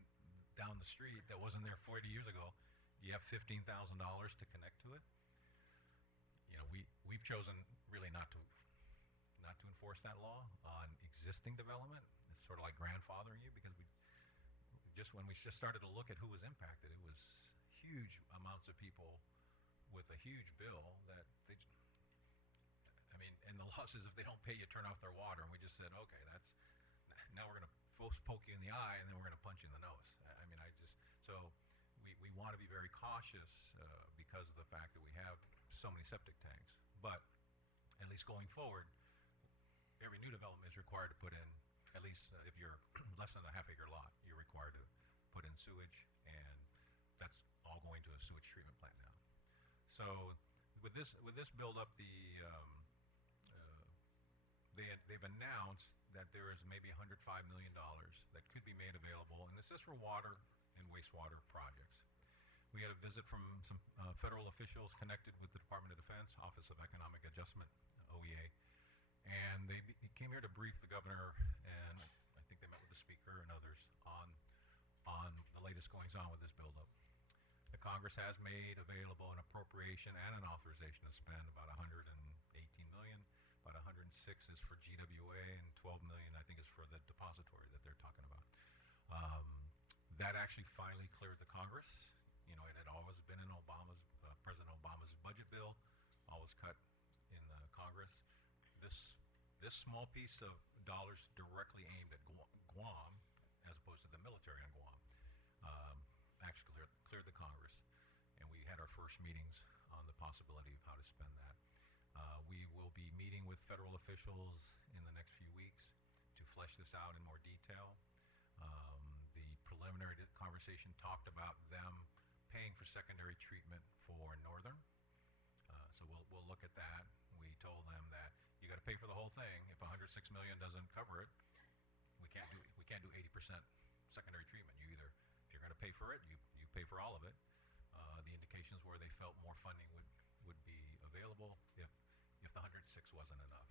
down the street that wasn't there 40 years ago, you have $15,000 to connect to it. You know, we've chosen really not to enforce that law on existing development. It's sort of like grandfathering you, because when we just started to look at who was impacted, it was huge amounts of people with a huge bill that and the law says if they don't pay you, turn off their water. And we just said, okay, now we're going to poke you in the eye, and then we're going to punch you in the nose. So we want to be very cautious because of the fact that we have so many septic tanks. But at least going forward, every new development is required to put in, at least if you're less than a half-acre lot, you're required to put in sewage, and that's all going to a sewage treatment plant now. So with this build-up, they've announced that there is maybe $105 million that could be made available, and this is for water and wastewater projects. We had a visit from some federal officials connected with the Department of Defense, Office of Economic Adjustment, OEA, and they came here to brief the governor, and I think they met with the speaker and others on the latest goings on with this buildup. The Congress has made available an appropriation and an authorization to spend about $118 million. About 106 is for GWA, and 12 million I think is for the depository that they're talking about. That actually finally cleared the Congress. You know, it had always been in President Obama's budget bill, always cut in the Congress. This small piece of dollars directly aimed at Guam, as opposed to the military on Guam, actually cleared the Congress, and we had our first meetings on the possibility of how to spend that. We will be meeting with federal officials in the next few weeks to flesh this out in more detail. The preliminary conversation talked about them paying for secondary treatment for Northern. So we'll look at that. We told them that you got to pay for the whole thing. If 106 million doesn't cover it, we can't do 80% secondary treatment. You either, if you're going to pay for it, you pay for all of it. The indications were they felt more funding would be available if the 106 wasn't enough.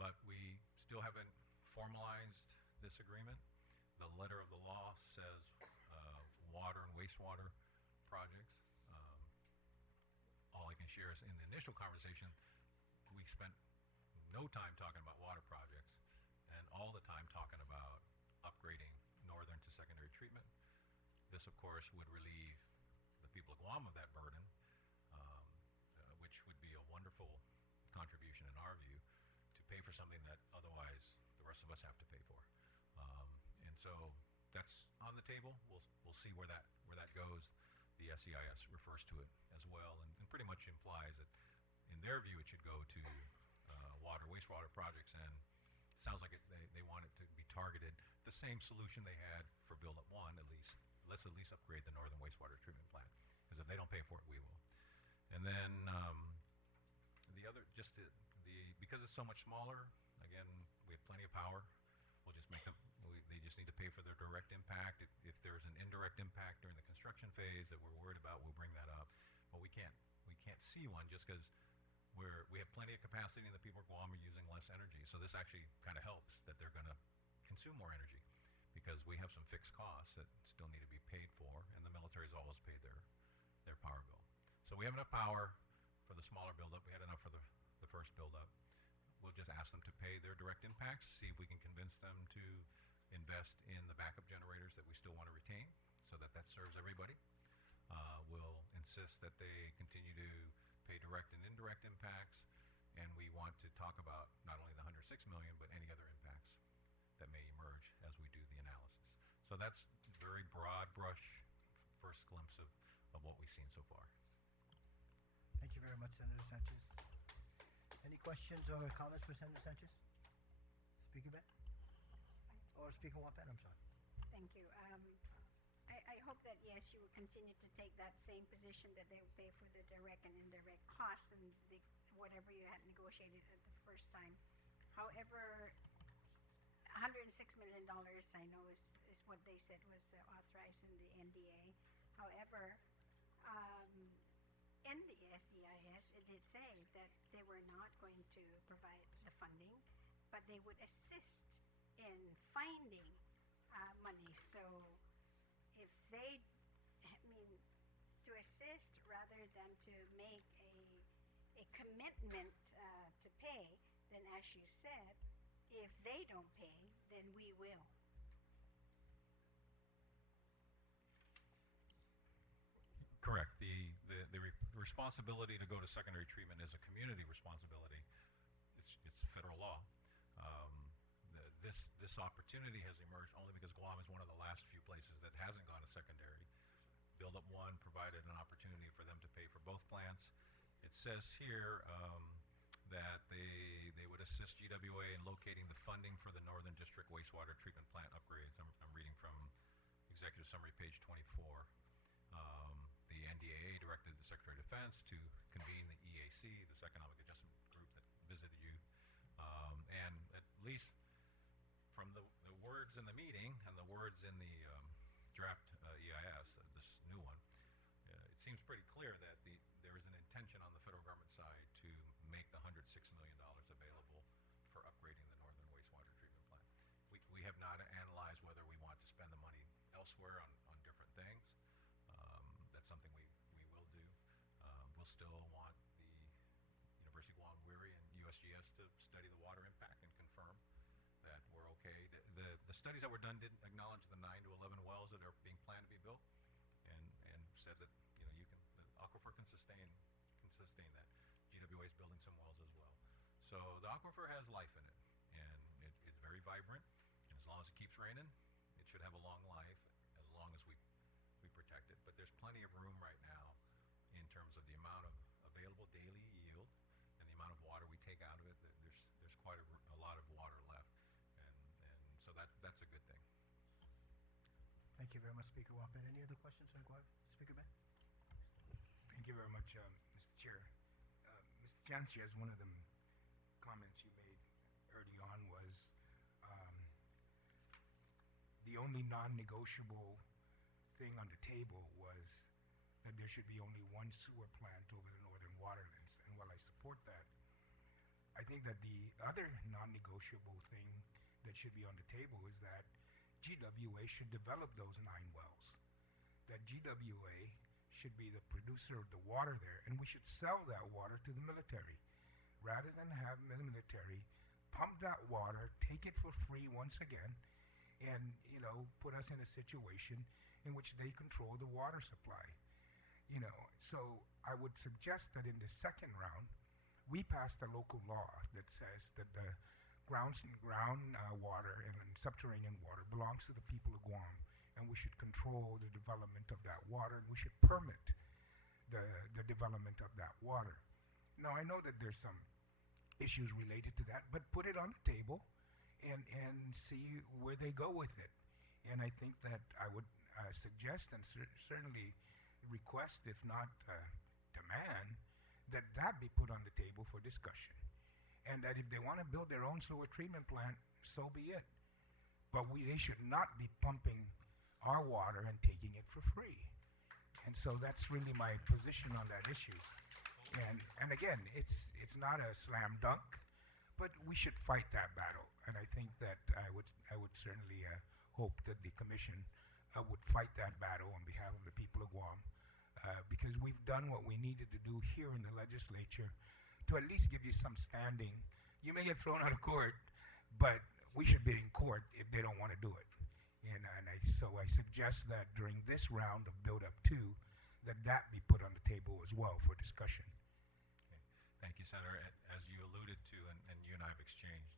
But we still haven't formalized this agreement. The letter of the law says water and wastewater projects. All I can share is in the initial conversation, we spent no time talking about water projects and all the time talking about upgrading Northern to secondary treatment. This, of course, would relieve the people of Guam of that burden, which would be a wonderful contribution in our view to pay for something that otherwise the rest of us have to pay for. And so that's on the table. We'll see where that goes. The SEIS refers to it as well, and pretty much implies that in their view it should go to water, wastewater projects, and it sounds like they want it to be targeted the same solution they had for Build Up 1, at least. Let's at least upgrade the Northern Wastewater Treatment Plant, because if they don't pay for it, we will. And then the other, because it's so much smaller, again, we have plenty of power. We'll just make them, they just need to pay for their direct impact. If there's an indirect impact during the construction phase that we're worried about, we'll bring that up. But we can't see one just because we have plenty of capacity and the people of Guam are using less energy. So this actually kind of helps that they're going to consume more energy, because we have some fixed costs that still need to be paid for, and the military's always paid their power bill. So we have enough power for the smaller buildup. We had enough for the first buildup. We'll just ask them to pay their direct impacts, see if we can convince them to invest in the backup generators that we still want to retain, so that serves everybody. We'll insist that they continue to pay direct and indirect impacts, and we want to talk about not only the 106 million, but any other impacts that may emerge as we do the analysis. So that's very broad brush first glimpse of what we've seen so far. Thank you very much, Senator Sanchez. Any questions or comments for Senator Sanchez? Speaker Ben? Or Speaker Wampan, I'm sorry. Thank you. I hope that, yes, you will continue to take that same position that they will pay for the direct and indirect costs and whatever you had negotiated at the first time. However, $106 million, I know, is what they said was authorized in the NDA. However, in the SEIS, it did say that they were not going to provide the funding, but they would assist in finding money. So if they, to assist rather than to make a commitment to pay, then as you said, if they don't pay, then we will. Correct. The responsibility to go to secondary treatment is a community responsibility. It's federal law. This opportunity has emerged only because Guam is one of the last few places that hasn't gone to secondary. Build Up 1 provided an opportunity for them to pay for both plants. It says here that they would assist GWA in locating the funding for the Northern District Wastewater Treatment Plant upgrades. I'm reading from Executive Summary, page 24. The NDAA directed the Secretary of Defense to convene the EAC, this Economic Adjustment Group that visited you, the words in the draft EIS, this new one, it seems pretty clear that there is an intention on the federal government side to make the $106 million available for upgrading the northern wastewater treatment plant. We have not analyzed whether we want to spend the money elsewhere on different things. That's something we will do. We'll still want the University of Guam WIRI and USGS to study the water impact and confirm that we're okay. The studies that were done didn't acknowledge the 9 to 11 wells that are being planned to be built, and said that the aquifer can sustain that. GWA is building some wells as well. So the aquifer has life in it, and it's very vibrant. And as long as it keeps raining, it should have a long life, as long as we protect it. But there's plenty of room right now in terms of the amount of available daily yield and the amount of water we take out of it. There's quite a lot of water left, and so that's a good thing. Thank you very much, Speaker Wampin. Any other questions for Speaker Ben? Thank you very much, Mr. Chair. Mr. Chancellor, one of the comments you made early on was the only non-negotiable thing on the table was that there should be only one sewer plant over the northern waterlands. And while I support that, I think that the other non-negotiable thing that should be on the table is that GWA should develop those 9 wells. That GWA should be the producer of the water there, and we should sell that water to the military, rather than have the military pump that water, take it for free once again, and put us in a situation in which they control the water supply. So I would suggest that in the second round, we passed a local law that says that the ground water and subterranean water belongs to the people of Guam, and we should control the development of that water, and we should permit the development of that water. Now, I know that there's some issues related to that, but put it on the table and see where they go with it. And I think that I would suggest and certainly request, if not demand, that be put on the table for discussion. And that if they want to build their own sewer treatment plant, so be it. But they should not be pumping our water and taking it for free. And so that's really my position on that issue. And again, it's not a slam dunk, but we should fight that battle. And I think that I would certainly hope that the commission would fight that battle on behalf of the people of Guam, because we've done what we needed to do here in the legislature to at least give you some standing. You may get thrown out of court, but we should be in court if they don't want to do it. So I suggest that during this round of Build Up 2, that be put on the table as well for discussion. Okay. Thank you, Senator. As you alluded to, and you and I have exchanged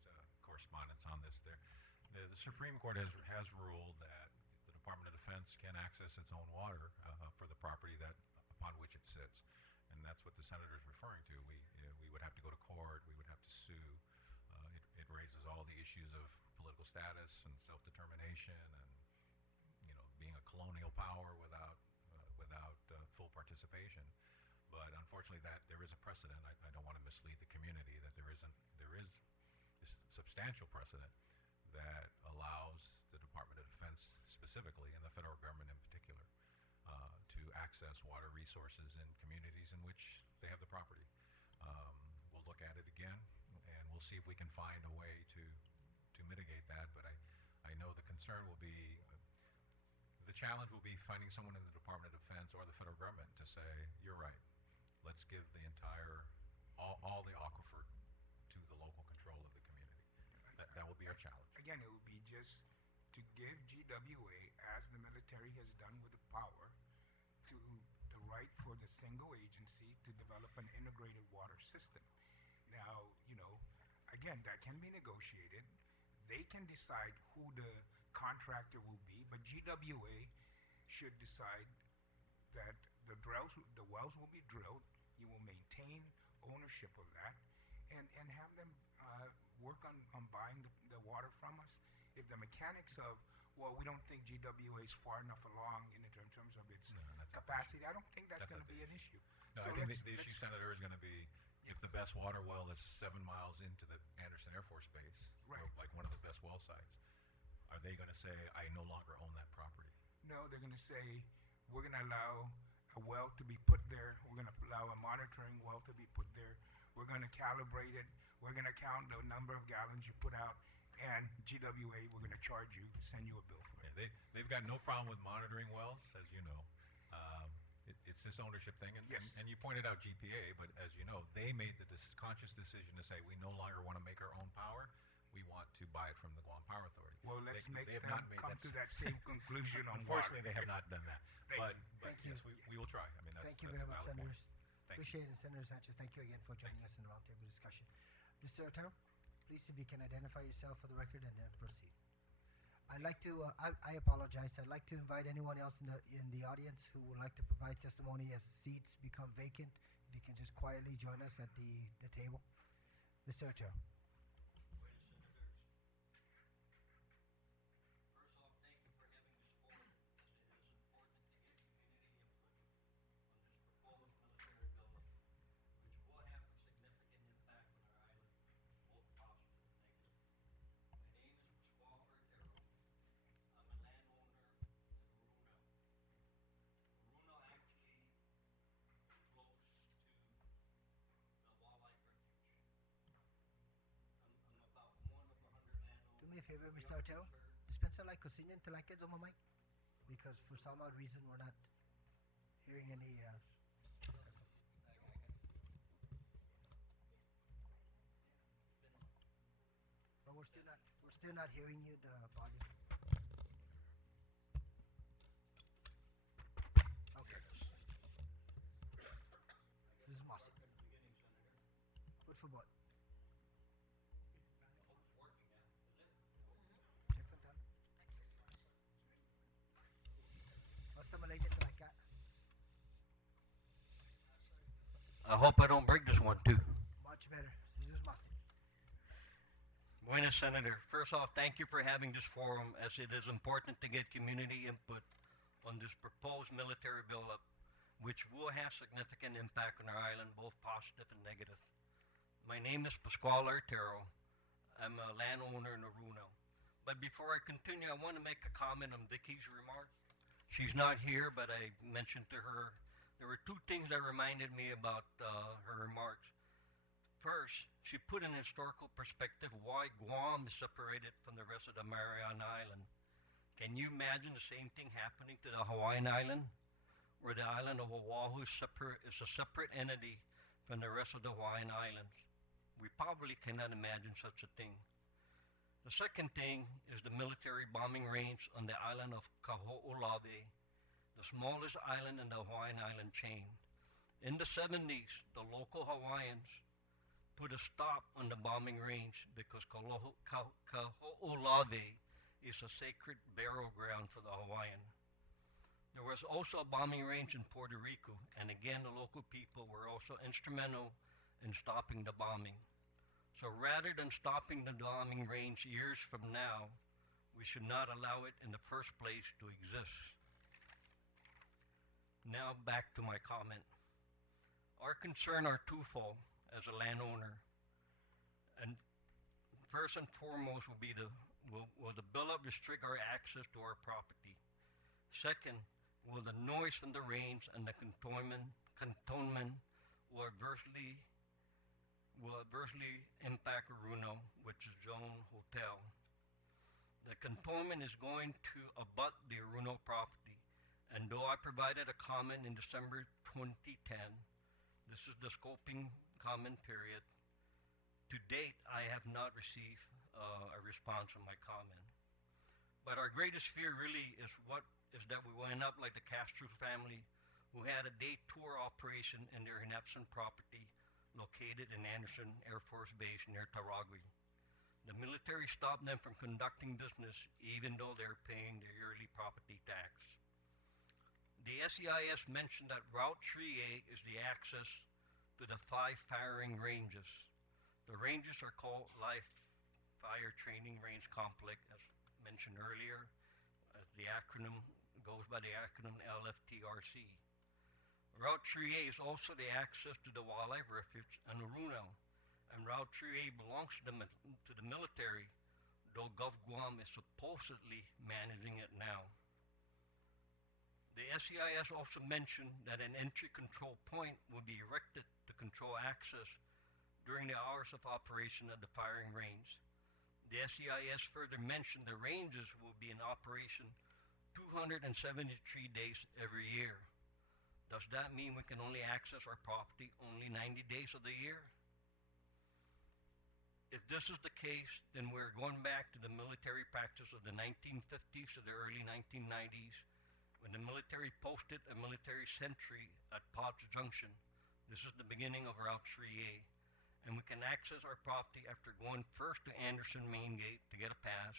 correspondence on this, the Supreme Court has ruled that the Department of Defense can access its own water for the property upon which it sits. And that's what the senator is referring to. We would have to go to court. We would have to sue. It raises all the issues of political status and self-determination, and being a colonial power without full participation. But unfortunately, that there is a precedent. I don't want to mislead the community that there is this substantial precedent that allows the Department of Defense specifically, and the federal government in particular, to access water resources in communities in which they have the property. We'll look at it again, and we'll see if we can find a way to mitigate that. But I know the concern will be, the challenge will be finding someone in the Department of Defense or the federal government to say, you're right, let's give the entire, all the aquifer to the local control of the community. That will be our challenge. Again, it will be just to give GWA, as the military has done with the power, to the right for the single agency to develop an integrated water system. Now, again, that can be negotiated. They can decide who the contractor will be, but GWA should decide that the wells will be drilled. You will maintain ownership of that, and have them work on buying the water from us. If the mechanics of, well, we don't think GWA is far enough along in terms of its capacity, I don't think that's going to be an issue. No, so I think the issue, Senator, is going to be if the best water well is 7 miles into the Anderson Air Force Base, right, like one of the best well sites, are they going to say, I no longer own that property? No, they're going to say, we're going to allow a well to be put there. We're going to allow a monitoring well to be put there. We're going to calibrate it. We're going to count the number of gallons you put out. And GWA, we're going to charge you, send you a bill for it. Yeah, they've got no problem with monitoring wells, as you know. It's this ownership thing. And, Yes. and you pointed out GPA, but as you know, they made the conscious decision to say, we no longer want to make our own power. We want to buy it from the Guam Power Authority. Well, let's make they have them not made come that to that same conclusion on Unfortunately, water. they have not done that. Thank But Thank you. yes, we will try. I mean, that's, Thank you that's very a much, valid point. Senators. Thank you. Appreciate it, Senator Sanchez. Thank you again for joining us in the roundtable discussion. Mr. Otero, please, if you can identify yourself for the record and then proceed. I'd like to, I apologize. I'd like to invite anyone else in the audience who would like to provide testimony as seats become vacant. If you can just quietly join us at the table. Mr. Otero. Do me a favor, Mr. Otero. Dispensa la cocina into la kids on my mic, because for some odd reason we're not hearing any. But we're still not hearing you. The volume. Okay. This is Mossy. Good for what? Basta malagyan ito like that. I hope I don't break this one too. Much better. This is Mossy. Buenas, Senator. First off, thank you for having this forum, as it is important to get community input on this proposed military buildup, which will have significant impact on our island, both positive and negative. My name is Pascual Artero. I'm a landowner in Aruno. But before I continue, I want to make a comment on Vicky's remark. She's not here, but I mentioned to her, there were two things that reminded me about her remarks. First, she put in historical perspective why Guam is separated from the rest of the Mariana Island. Can you imagine the same thing happening to the Hawaiian island, where the island of Oahu is a separate entity from the rest of the Hawaiian islands? We probably cannot imagine such a thing. The second thing is the military bombing range on the island of Kaho'olawe, the smallest island in the Hawaiian island chain. In the 70s, the local Hawaiians put a stop on the bombing range because Kaho'olawe is a sacred burial ground for the Hawaiian. There was also a bombing range in Puerto Rico, and again, the local people were also instrumental in stopping the bombing. So rather than stopping the bombing range years from now, we should not allow it in the first place to exist. Now back to my comment. Our concern are twofold as a landowner. And first and foremost will be will the buildup restrict our access to our property? Second, will the noise from the range and the cantonment will adversely impact Aruno, which is Zone Hotel. The cantonment is going to abut the Aruno property, and though I provided a comment in December 2010, this is the scoping comment period, to date I have not received a response on my comment. But our greatest fear really is that we will end up like the Castro family, who had a day tour operation in their Hinepsan property located in Anderson Air Force Base near Taragui. The military stopped them from conducting business even though they're paying their yearly property tax. The SEIS mentioned that Route 3A is the access to the 5 firing ranges. The ranges are called Live Fire Training Range Complex, as mentioned earlier. The acronym goes by the acronym LFTRC. Route 3A is also the access to the Wildlife Refuge in Aruno, and Route 3A belongs to the military, though GovGuam is supposedly managing it now. The SEIS also mentioned that an entry control point will be erected to control access during the hours of operation of the firing range. The SEIS further mentioned the ranges will be in operation 273 days every year. Does that mean we can only access our property only 90 days of the year? If this is the case, then we're going back to the military practice of the 1950s to the early 1990s, when the military posted a military sentry at Potts Junction. This is the beginning of Route 3A, and we can access our property after going first to Anderson Main Gate to get a pass.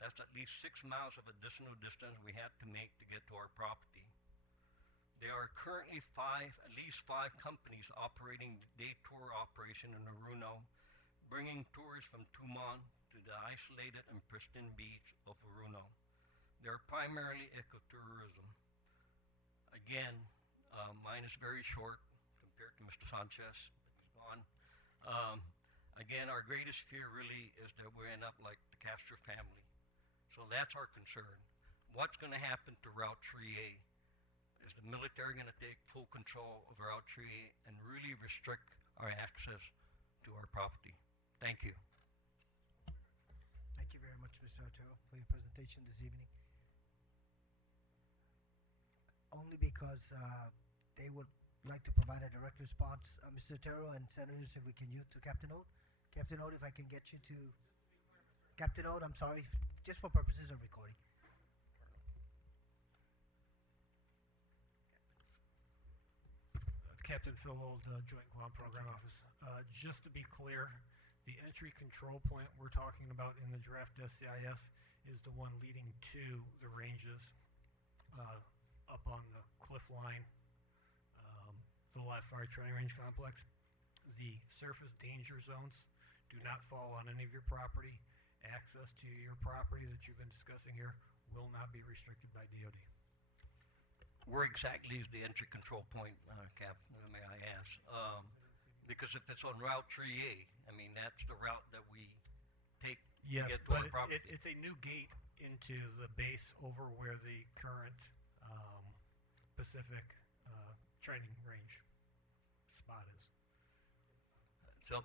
That's at least 6 miles of additional distance we had to make to get to our property. There are currently at least five companies operating day tour operation in Aruno, bringing tourists from Tumon to the isolated and pristine beach of Aruno. They are primarily ecotourism. Again, mine is very short compared to Mr. Sanchez. He's gone. Again, our greatest fear really is that we end up like the Castro family. So that's our concern. What's going to happen to Route 3A? Is the military going to take full control of Route 3A and really restrict our access to our property? Thank you. Thank you very much, Mr. Otero, for your presentation this evening. Only because they would like to provide a direct response. Mr. Otero and Senators, if we can yield to Captain Oat. Captain Oat, if I can get you to... Captain Oat, I'm sorry, just for purposes of recording. Captain Phil Old, Joint Guam Program Office. Just to be clear, the entry control point we're talking about in the draft SCIS is the one leading to the ranges up on the cliff line, the Lot Fire Training Range Complex. The surface danger zones do not fall on any of your property. Access to your property that you've been discussing here will not be restricted by DOD. Where exactly is the entry control point, Cap, may I ask? Because if it's on Route 3A, I mean, that's the route that we take to get to our property. It's a new gate into the base over where the current Pacific training range spot is. So,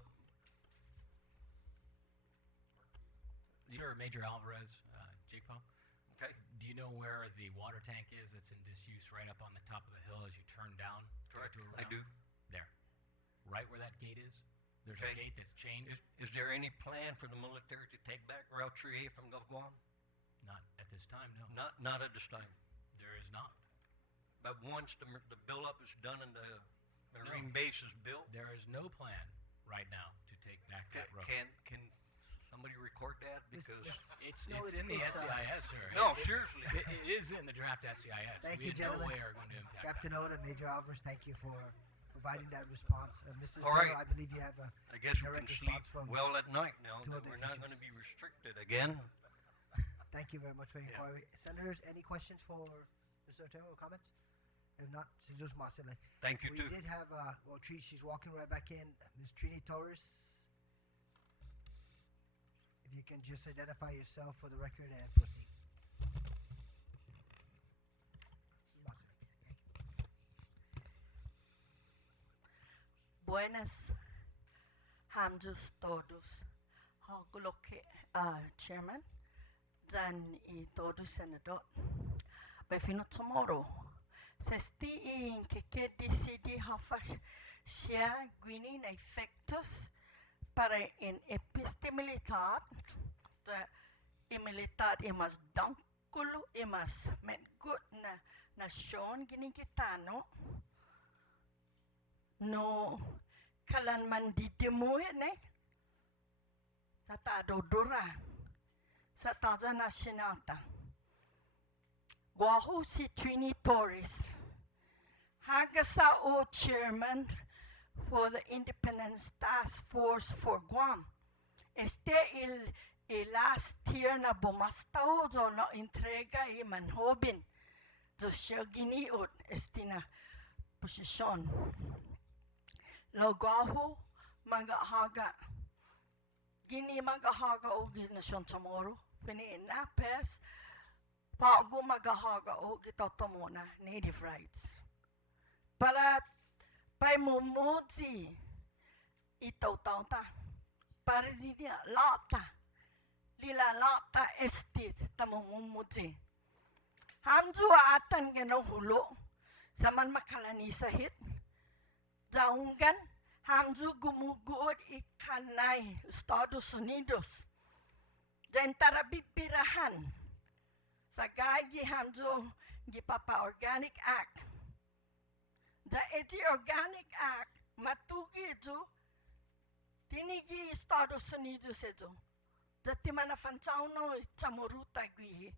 Sir, Major Alvarez, JPO. Okay. Do you know where the water tank is that's in disuse right up on the top of the hill as you turn down? Correct, I do. There. Right where that gate is? There's a gate that's changed? Is there any plan for the military to take back Route 3A from GovGuam? Not at this time, no. Not at this time. There is not. But once the build-up is done and the Marine base is built? There is no plan right now to take back that road. Can somebody record that? Because it's in the SCIS, sir. No, seriously. It is in the draft SCIS. Thank we you, in no gentlemen. way are going to impact Captain that. Oda, Major Alvarez, thank you for providing that response. Mr. All right. Otero, I believe you have a I guess we direct can sleep response from well at night now two that other we're not officials. going to be restricted again. Thank you very much for your inquiry. Senators, any questions for Mr. Otero or comments? If not, Senators Marcelo. Thank you, we too. did have, she's walking right back in. Ms. Trini Torres. If you can just identify yourself for the record and proceed. Buenas, hamjus todos. Hagoloke, Chairman, dan I todos senador. Befino tomorrow. Sesti in que decidi hafa sia guinin effectus para in epistemilitat da emilitat emas Dangkolo emas met good na nation gini gitano no kalan man di demo ne tata dodora sa taza nationalta Guaho si Trini Torres Hagasa O Chairman for the Independence Task Force for Guam. Este el last year na bumastao do no entrega I manhobin do siya giniot estina posisyon. Logaho mga haga gini magahaga o ginasyon tomorrow. Piniinapes, bago magahaga o gitotomona native rights. Para pay mumudzi itaw ta. Para niya lata. Lila lata estit tamumudzi. Hamju atan gano hulo. Zaman makalanisa hit. Jaungan hamju gumugod ikanay Estados Unidos. Diyan tarabipirahan. Sa gayi hamju gipapa Organic Act. Da iti Organic Act matugi jo tinigi Estados Unidos ejo. Da timana fancauno chamuruta gui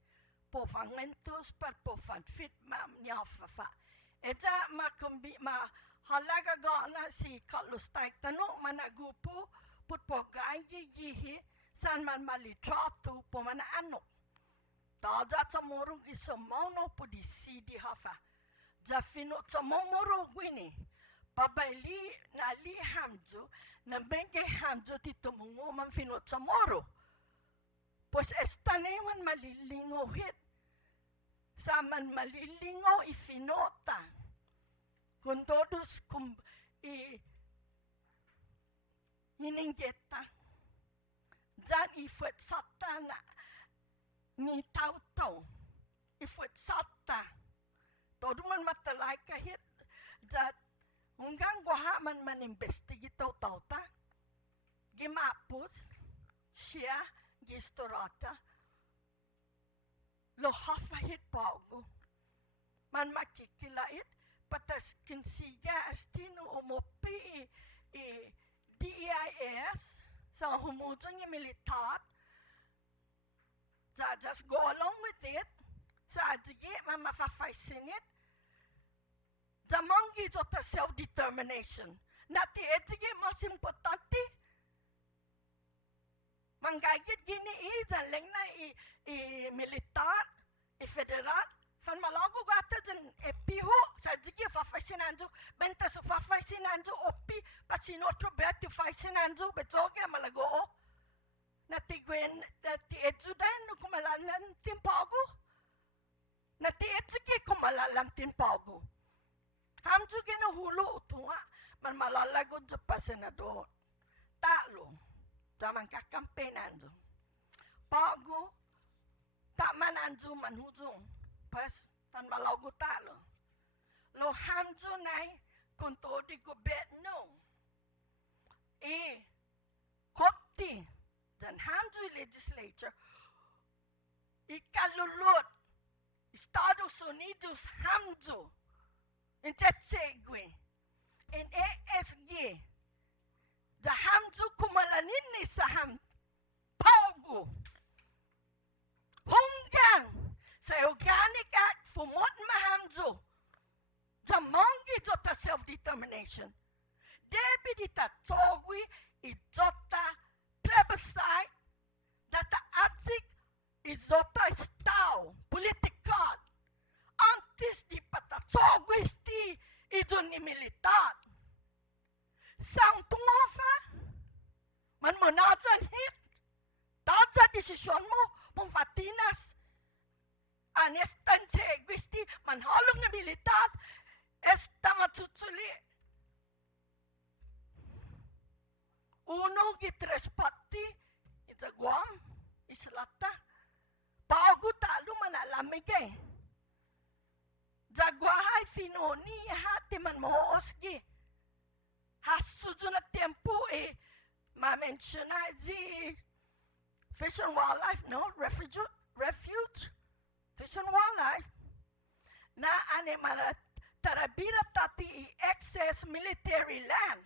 po fangentus par po fan fit mam nyafafa. Eja makumbi ma halaga gana si Carlos Taitano managupo put po gayi gihi san man malitrato po mana ano. Taja chamurung isomono po di sidi hafa. Jafino chamomoro gwini. Pabaili na li hamjo na benge hamjo titumungo man fino chamoro. Pues estaneman malilingo hit. Saman malilingo ifinota. Con todos ininggeta. Jan ifut satana ni tau-tau. Ifut sata. Todo man matalay kahit that hanggang guha man investigito tauta. Gimapos siya gistorata. Lohafahit pago. Man makikilait patas kinsiga astino umopi DEIS sa humudong yung militar. Just go along with it. Sa adigi mamafafaisin it. Zamangi jota self-determination. Nati adigi mas importante. Manggayit gini dyan lang na militar, federal. Fan malago gata dyan piho. Sa adigi fafaisinanjo. Benta su fafaisinanjo opi. Pasinotro beti faisinanjo. Betsoge malago o. Nati gwen, nati edjudan kumalanan timpago. Nati etsige kumalalam timpago. Hamju gina hulo utunga. Man malalagod sa pa senador. Talo. Taman kakampenanjo. Pago. Taman anjo manhujong. Pas tan malago talo. Lo hamju nai kunto di gobyerno. Kopti. Dan hamju legislature. Ikalulot. Estados Unidos hamjo. In Tetsegwe. In ASG. Da hamjo kumalanini sa Paugo. Hunggang. Sa Organic Act fumot mahamjo. Jamongi jota self-determination. Debi dita togwi ijota plebiscite. Data atsik izota stau politikal. Antes di patatogwis ti idun ni militar. Sang tungofa. Man mo najan hit. Taja desisyon mo pumfatinas. Anestan tegwis ti manhalong na militar. Esta matsutsuli. Uno gitrespati. It's a Guam. Islata. Bago talo manalamigay. Jagwahay finoni hati man moosgi. Hasujo na tempo ma-mentiona di Fish and Wildlife, no? Refuge. Fish and Wildlife. Na animal tarabira tati excess military land.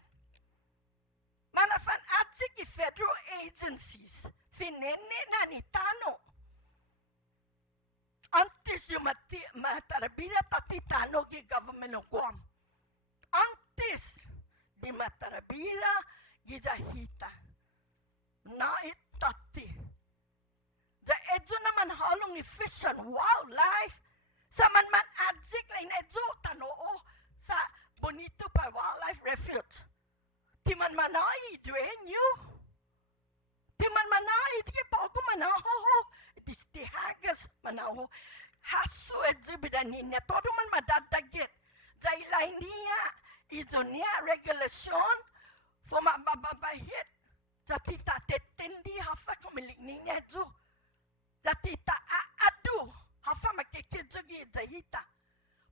Manafan atsik federal agencies. Finene na ni Tano. Antes yung matarabira tatitano gi government ng Guam. Antes di matarabira gi jahita. Naitati. Da edyo naman halong ni Fish and Wildlife. Sa man adzik lang edyo tanoo sa Bonito pa Wildlife Refuge. Ti man manay duen you. Ti manaho. Hasu edzibidan niya, todo man madadagit. Jailay niya, izo niya regulasyon, for mababahit. Jatita tetindi hafa kumilig niya jo. Jatita aadu, hafa makikidzogi jahita.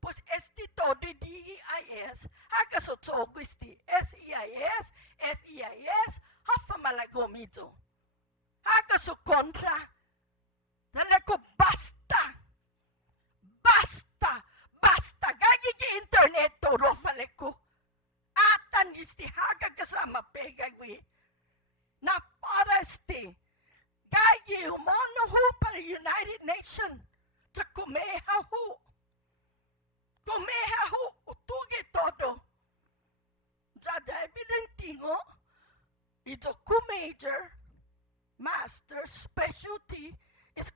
Pues esti todo DEIS, haka so chogusti, SEIS, FEIS, hafa malagomizo. Haka so kontra. Dala ko basta. Basta. Gagi ki internet to rofale ko. Atan isti haga kasama pegagwi. Na parasti. Gagi humano ho para United Nations. Sa kumeha ho. Kumeha ho. Utugi todo. Jada evidentingo. Ito major, master, specialty is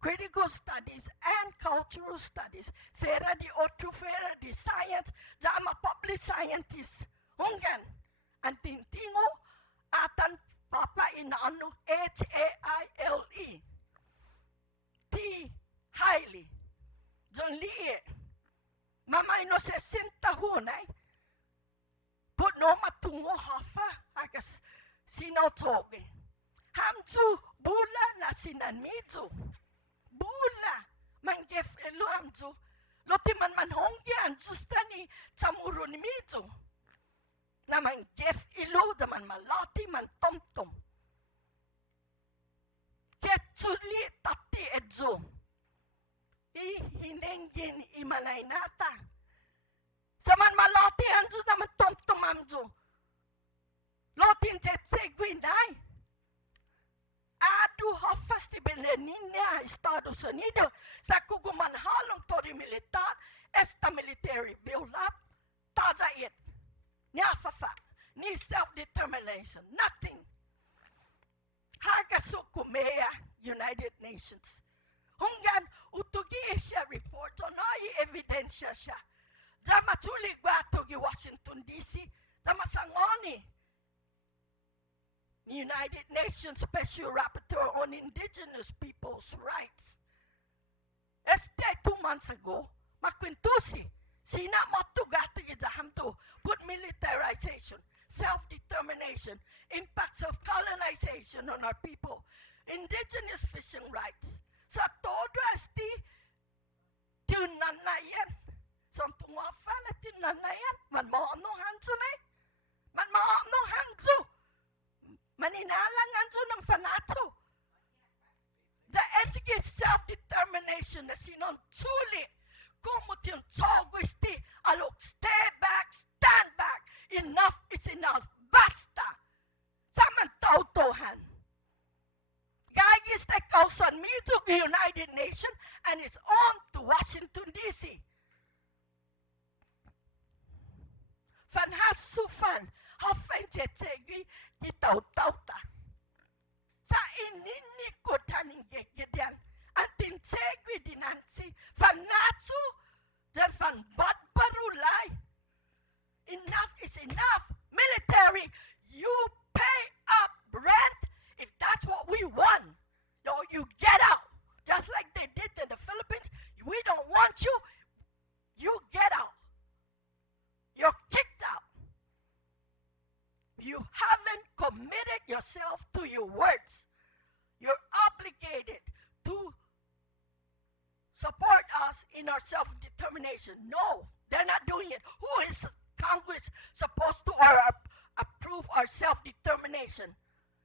critical studies and cultural studies. Fera di otro fera di science, jama public scientist. Hunggan, antintingo atan papa inano HAILE. T highly. John Lee. Mama ino 60 hunay. Put no matungo hafa akas sinotoge. Hamzu bula na sinanmizu. Bula manggef elu hamzu. Loti man hongi anzu stani chamuro ni mizu. Na manggef ilu da man malati man tomtom. Ketsuli tati edzo. Hinengin imalay nata. Saman malati anzu naman tomtom anzu. Lotin jetsegwinay. Adu hafas ti Belenina, Estados Unidos, sa kugumanhalong tori militar, esta military build up, taja it. Ni afafa, ni self-determination, nothing. Hagasukumea, United Nations. Hunggan utugi siya report on ay evidensya siya. Jama tulig wato gi Washington DC, jama sangoni. United Nations Special Rapporteur on Indigenous Peoples' Rights. Este 2 months ago, makwintusi, sina matugati gizahamto, put militarization, self-determination, impacts of colonization on our people, indigenous fishing rights. Sa todo esti tunanayan. Sa tungafa na tunanayan, man maano hanso na man maano hanso. Maninalang hanso ng fanato. The educated self-determination na sinon tsuli. Kumut yung tsogo isti, alok stand back. Enough is enough. Basta. Saman tautohan. Gayis na kausan mito the United Nations and it's on to Washington DC. Fanhasufan, hafen jetsegi, itaw-tawta. Sa ininikotan ng gegedyan, antin tsegwi dinansi, fanatsu, jan fan batbarulay. Enough is enough. Military, you pay up rent if that's what we want. No, you get out. Just like they did in the Philippines. We don't want you. You get out. You're kicked out. You haven't committed yourself to your words. You're obligated to support us in our self-determination. No, they're not doing it. Who is Congress supposed to approve our self-determination?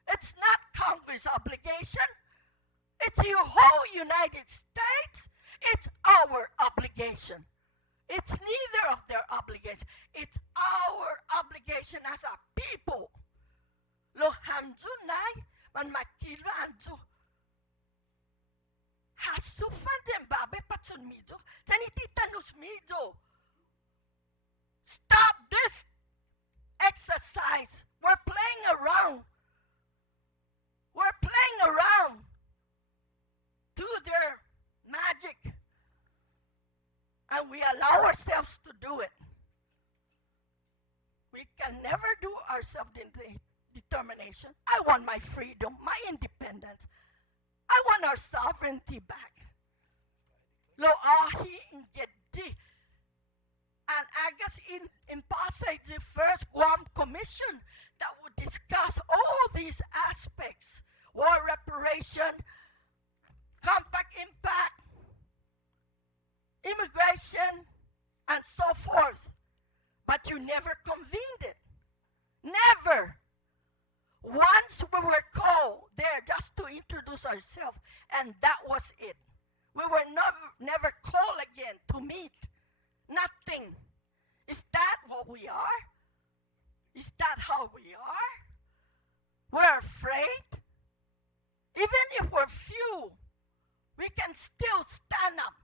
It's not Congress' obligation. It's your whole United States. It's our obligation. It's neither of their obligation. It's our obligation as a people. Lo hamzu nai man makilo hamzu. Hasufan den babe patsun mizo. Janiti tanus mizo. Stop this exercise. We're playing around. We're playing around. Do their magic. And we allow ourselves to do it. We can never do our self-determination. I want my freedom, my independence. I want our sovereignty back. Lo ahi ingedi. And I guess in Pasay, the first Guam Commission that would discuss all these aspects, war reparation, compact impact, immigration, and so forth. But you never convened it. Never. Once we were called there just to introduce ourselves, and that was it. We were never called again to meet. Nothing. Is that what we are? Is that how we are? We're afraid. Even if we're few, we can still stand up.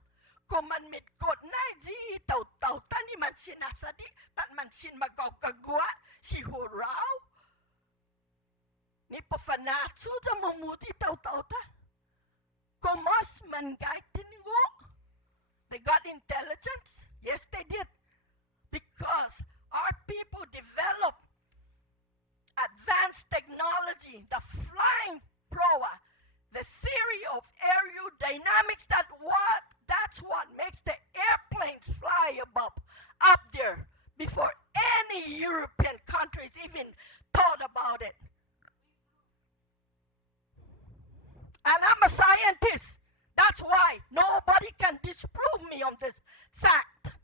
Kung man mitkot na, di itaw-taw tani man sinasadi, pat man sin magaw kagwa, si huraw. Ni pafanatsu sa mamuti taw-taw ta. Kumas man gait tingo. They got intelligence. Yes, they did. Because our people developed advanced technology, the flying proa, the theory of aerodynamics, that's what makes the airplanes fly up there before any European countries even thought about it. And I'm a scientist. That's why nobody can disprove me on this fact.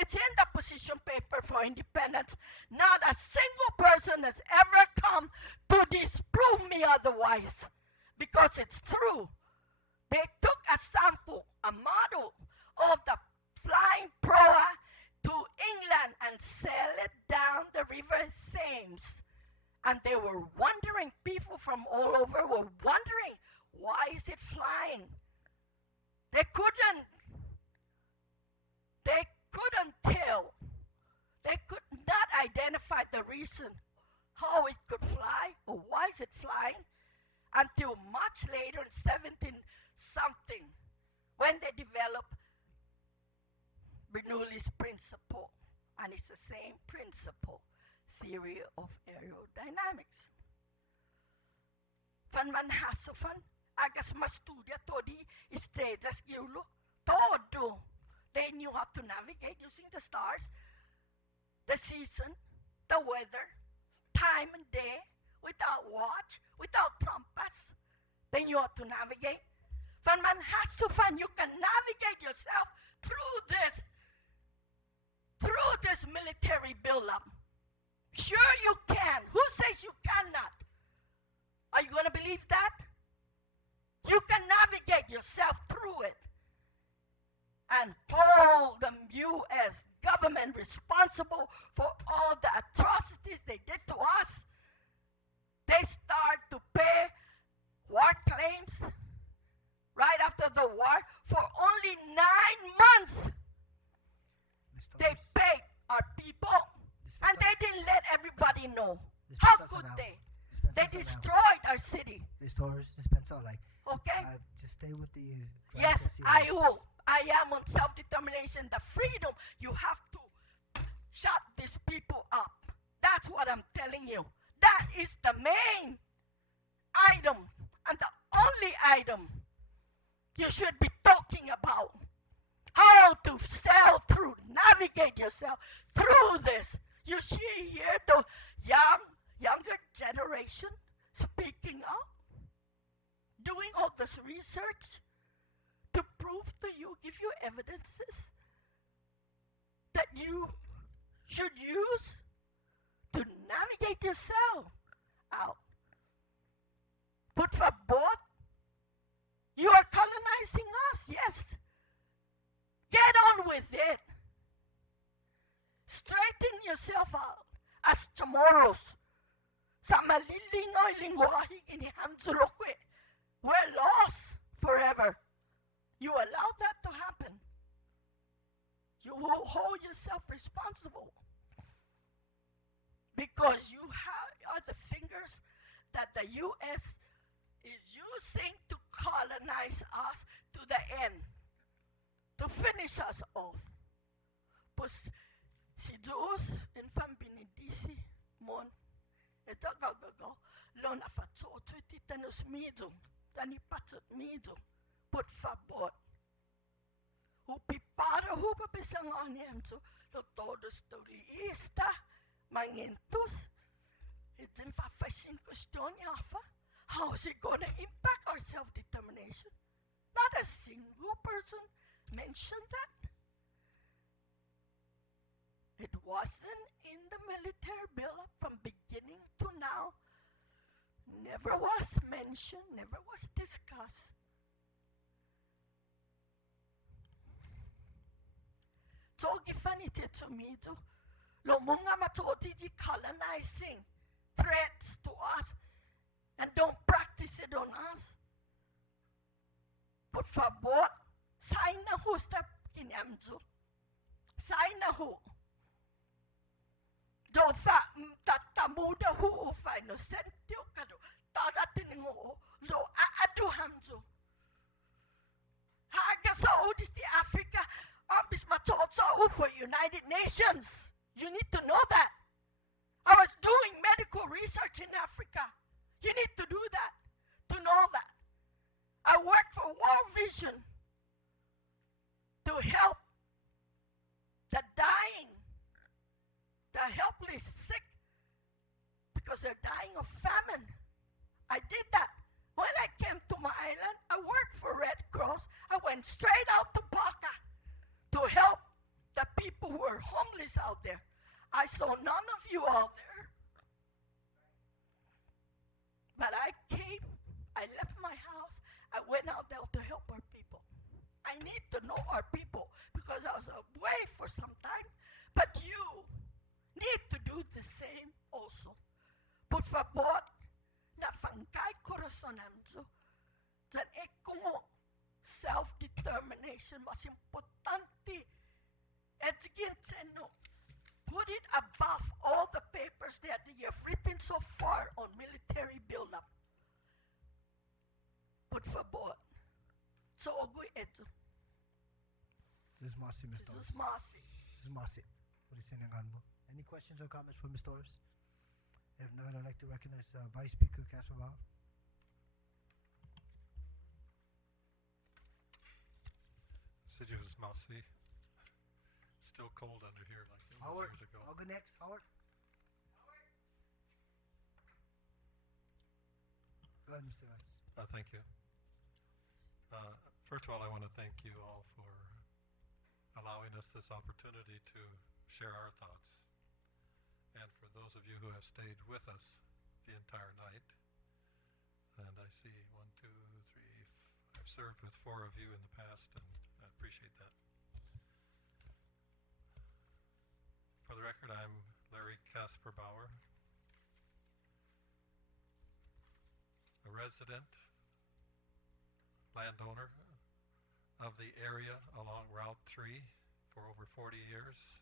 It's in the position paper for independence. Not a single person has ever come to disprove me otherwise, because it's true. They took a sample, a model of the flying proa to England and sailed it down the river Thames. And they were wondering, people from all over were wondering, why is it flying? They couldn't tell. They could not identify the reason how it could fly or why is it flying until much later in 17 something when they developed Bernoulli's principle. And it's the same principle, theory of aerodynamics. Fan man hasofan, agas mastudia todi estrellas giulo, todo. They knew how to navigate using the stars, the season, the weather, time and day, without watch, without compass. They knew how to navigate. Fan man hasofan, you can navigate yourself through this military buildup. Sure you can. Who says you cannot? Are you going to believe that? You can navigate yourself through it and hold the U.S. government responsible for all the atrocities they did to us. They start to pay war claims right after the war for only 9 months. They paid our people, and they didn't let everybody know. How could they? They destroyed our city. Okay? Just stay with the... Yes, I will. I am on self-determination, the freedom. You have to shut these people up. That's what I'm telling you. That is the main item and the only item you should be talking about. How to sail through, navigate yourself through this. You see here the younger generation speaking up, doing all this research to prove to you, give you evidences that you should use to navigate yourself out. But for both, you are colonizing us, yes. Get on with it. Straighten yourself out as tomorrow's. Sa malilingoy lingwahe inihamsulokwe. We're lost forever. You allow that to happen. You will hold yourself responsible. Because you are the fingers that the U.S. is using to colonize us to the end. To finish us off. Pues si Diyos infam binidisi mon, ito gagaw, lo na fatsoto ititanus mizo, tani patsot mizo, por favor. Upipara hupa pisangani amso, lo todos to liista, mangentus. It's in fashion question yafa. How is it going to impact our self-determination? Not a single person mentioned that. It wasn't in the military buildup from beginning to now. Never was mentioned, never was discussed. Togi fanite to me to lo munga matoti colonizing threats to us and don't practice it on us. Por favor, sign na ho step kinamzo. Sign na ho. Do fa tatamuda ho fa no sentio kado. Tada tiningo lo adu hamzo. Haga sa odis di Africa Ambis matotsa for United Nations. You need to know that. I was doing medical research in Africa. You need to do that, to know that. I work for World Vision to help the dying, the helpless, sick, because they're dying of famine. I did that. When I came to my island, I worked for Red Cross. I went straight out to Baka to help the people who are homeless out there. I saw none of you out there. But I came, I left my house, I went out there to help our people. I need to know our people because I was away for some time. But you need to do the same also. Por favor, na fangkai corazonamzo, that como self-determination was importante. Put it above all the papers that you have written so far on military buildup. Por favor. So, This is Marcy, Ms. This Torres. is Marcy. This is Marcy. What is saying, Nganbo? Any questions or comments for Ms. Torres? If not, I'd like to recognize Vice Speaker Casabal. Deciduous Mousy. Still cold under here like it was Howard, years ago. I'll go next. Howard? Go ahead, Mr. Vice. Thank you. First of all, I want to thank you all for allowing us this opportunity to share our thoughts. And for those of you who have stayed with us the entire night, and I see 1, 2, 3, I've served with 4 of you in the past, and I appreciate that. For the record, I'm Larry Casper Bauer, a resident, landowner of the area along Route 3 for over 40 years.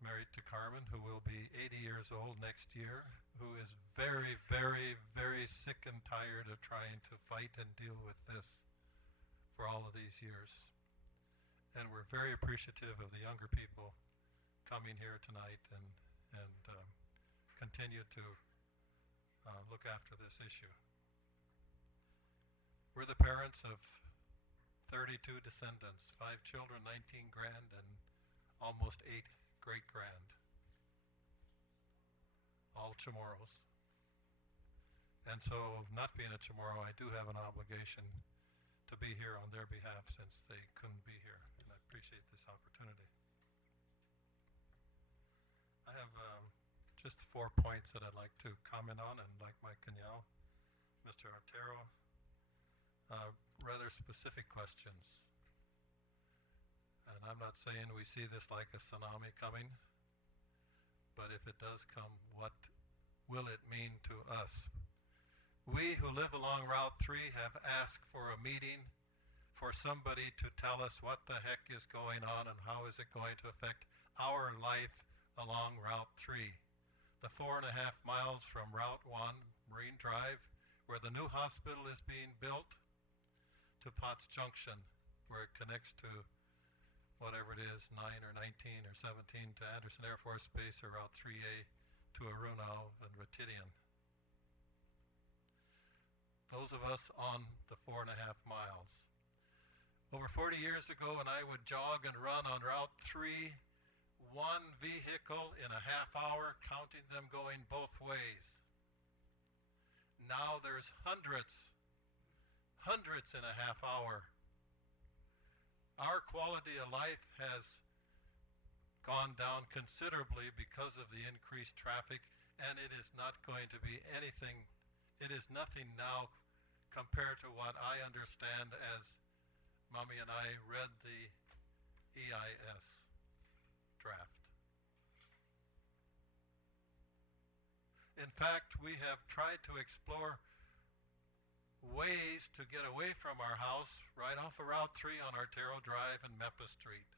Married to Carmen, who will be 80 years old next year, who is very, very, very sick and tired of trying to fight and deal with this for all of these years. And we're very appreciative of the younger people coming here tonight and continue to look after this issue. We're the parents of 32 descendants, 5 children, 19 grand, and almost 8 great-grand, all Chamorros. And so, not being a Chamorro, I do have an obligation to be here on their behalf since they couldn't be here, and I appreciate this opportunity. I have just 4 points that I'd like to comment on, and like my Kanyao, Mr. Artero, rather specific questions. And I'm not saying we see this like a tsunami coming, but if it does come, what will it mean to us? We who live along Route 3 have asked for a meeting for somebody to tell us what the heck is going on and how is it going to affect our life along Route 3. The 4.5 miles from Route 1, Marine Drive, where the new hospital is being built, to Potts Junction, where it connects to whatever it is, 9 or 19 or 17 to Anderson Air Force Base or Route 3A to Arunau and Retidian. Those of us on the 4.5 miles. Over 40 years ago, when I would jog and run on Route 3, one vehicle in a half hour, counting them going both ways. Now there's hundreds in a half hour. Our quality of life has gone down considerably because of the increased traffic, and it is not going to be anything, it is nothing now compared to what I understand as Mommy and I read the EIS draft. In fact, we have tried to explore ways to get away from our house right off of Route 3 on Artero Drive and Mepa Street,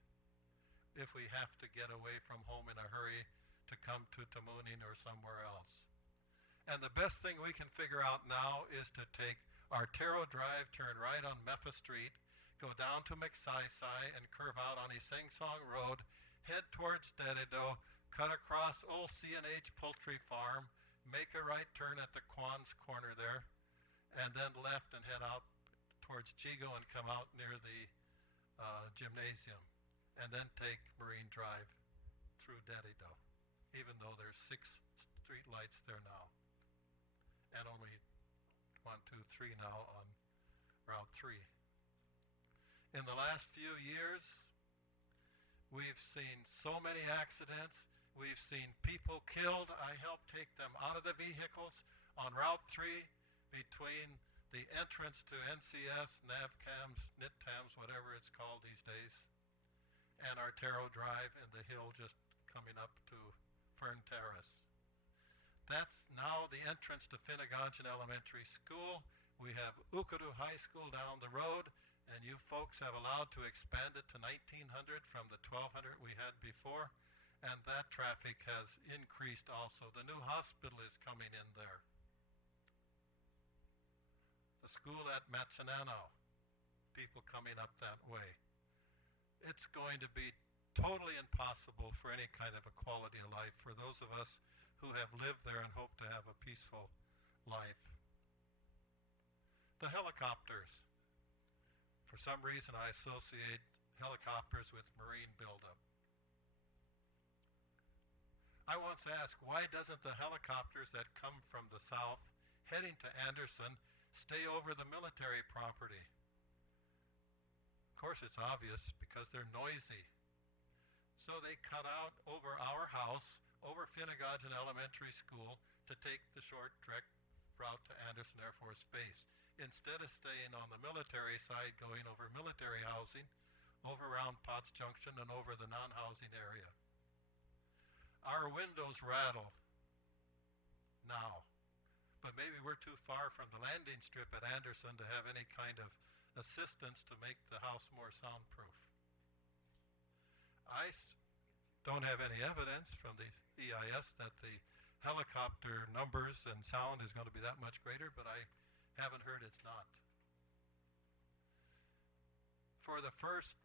if we have to get away from home in a hurry to come to Tamuning or somewhere else. And the best thing we can figure out now is to take Artero Drive, turn right on Mepa Street, go down to McSai and curve out on Song Road, head towards Dedido, cut across old C&H Poultry Farm, make a right turn at the Kwan's corner there, and then left and head out towards Chigo and come out near the gymnasium, and then take Marine Drive through Dedido, even though there's 6 street lights there now, and only 1, 2, 3 now on Route 3. In the last few years, we've seen so many accidents. We've seen people killed. I helped take them out of the vehicles on Route 3 between the entrance to NCS, NAVCAMs, NITTAMs, whatever it's called these days, and Artero Drive and the hill just coming up to Fern Terrace. That's now the entrance to Finneganchen Elementary School. We have Ukadu High School down the road, and you folks have allowed to expand it to 1900 from the 1200 we had before, and that traffic has increased also. The new hospital is coming in there. The school at Matsunano, people coming up that way. It's going to be totally impossible for any kind of a quality of life for those of us who have lived there and hope to have a peaceful life. The helicopters. For some reason, I associate helicopters with marine buildup. I once asked, why doesn't the helicopters that come from the south heading to Anderson stay over the military property? Of course, it's obvious, because they're noisy. So they cut out over our house, over Finneganchen Elementary School, to take the short trek route to Anderson Air Force Base, instead of staying on the military side, going over military housing, over around Potts Junction and over the non-housing area. Our windows rattle now, but maybe we're too far from the landing strip at Anderson to have any kind of assistance to make the house more soundproof. I don't have any evidence from the EIS that the helicopter numbers and sound is going to be that much greater, but I haven't heard it's not. For the first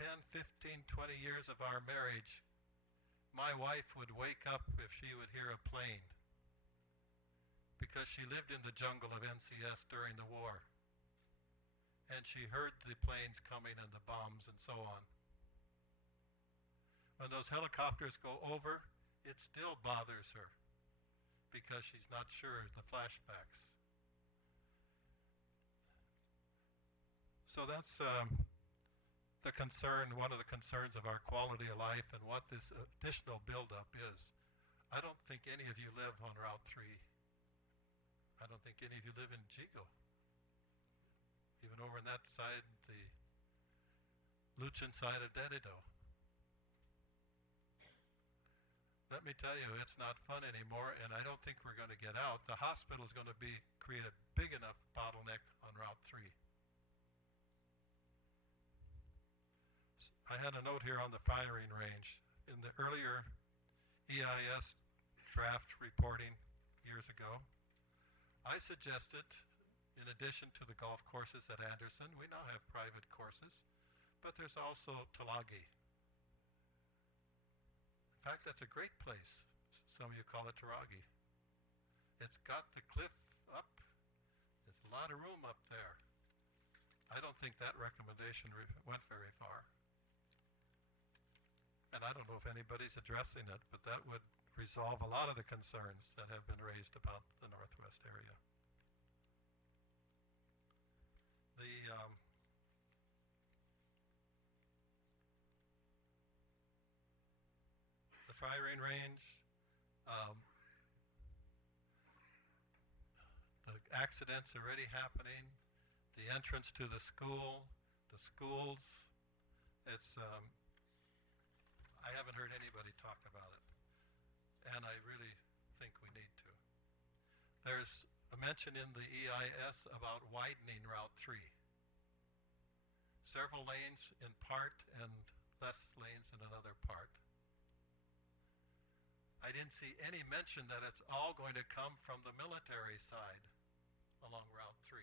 10, 15, 20 years of our marriage, my wife would wake up if she would hear a plane, because she lived in the jungle of NCS during the war, and she heard the planes coming and the bombs and so on. When those helicopters go over, it still bothers her, because she's not sure the flashbacks. So that's the concern, one of the concerns of our quality of life and what this additional buildup is. I don't think any of you live on Route 3. I don't think any of you live in Chico. Even over on that side, the Luchin side of Dedido. Let me tell you, it's not fun anymore, and I don't think we're going to get out. The hospital is going to create a big enough bottleneck on Route 3. I had a note here on the firing range. In the earlier EIS draft reporting years ago, I suggested, in addition to the golf courses at Anderson, we now have private courses, but there's also Tulagi. In fact, that's a great place. some of you call it Taragi. It's got the cliff up. There's a lot of room up there. I don't think that recommendation went very far. And I don't know if anybody's addressing it, but that would resolve a lot of the concerns that have been raised about the Northwest area. The firing range, the accidents already happening, the entrance to the school, the schools. It's, I haven't heard anybody talk about it, and I really think we need to. There's a mention in the EIS about widening Route 3. Several lanes in part and less lanes in another part. I didn't see any mention that it's all going to come from the military side along Route 3.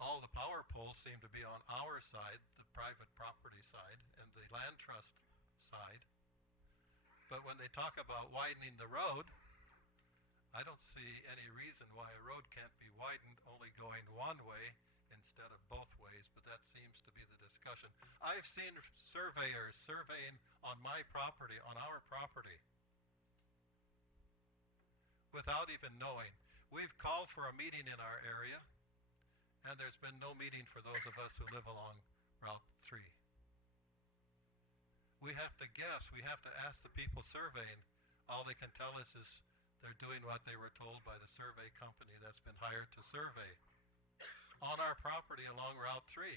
All the power poles seem to be on our side, the private property side, and the land trust side. But when they talk about widening the road, I don't see any reason why a road can't be widened only going one way instead of both ways, but that seems to be the discussion. I've seen surveyors surveying on my property, on our property, without even knowing. We've called for a meeting in our area, and there's been no meeting for those of us who live along Route 3. We have to guess, we have to ask the people surveying. All they can tell us is they're doing what they were told by the survey company that's been hired to survey on our property along Route 3.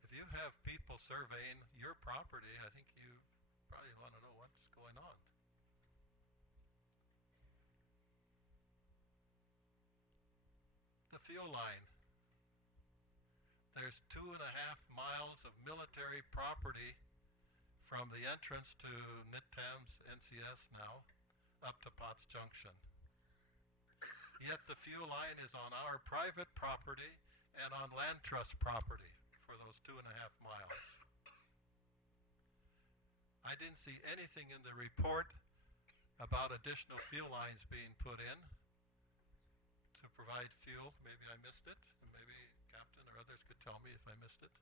If you have people surveying your property, I think you probably want to know what's going on. The fuel line. There's 2.5 miles of military property from the entrance to NITAM's NCS now up to Potts Junction. Yet the fuel line is on our private property and on land trust property for those 2.5 miles. I didn't see anything in the report about additional fuel lines being put in to provide fuel. Maybe I missed it, and maybe Captain or others could tell me if I missed it.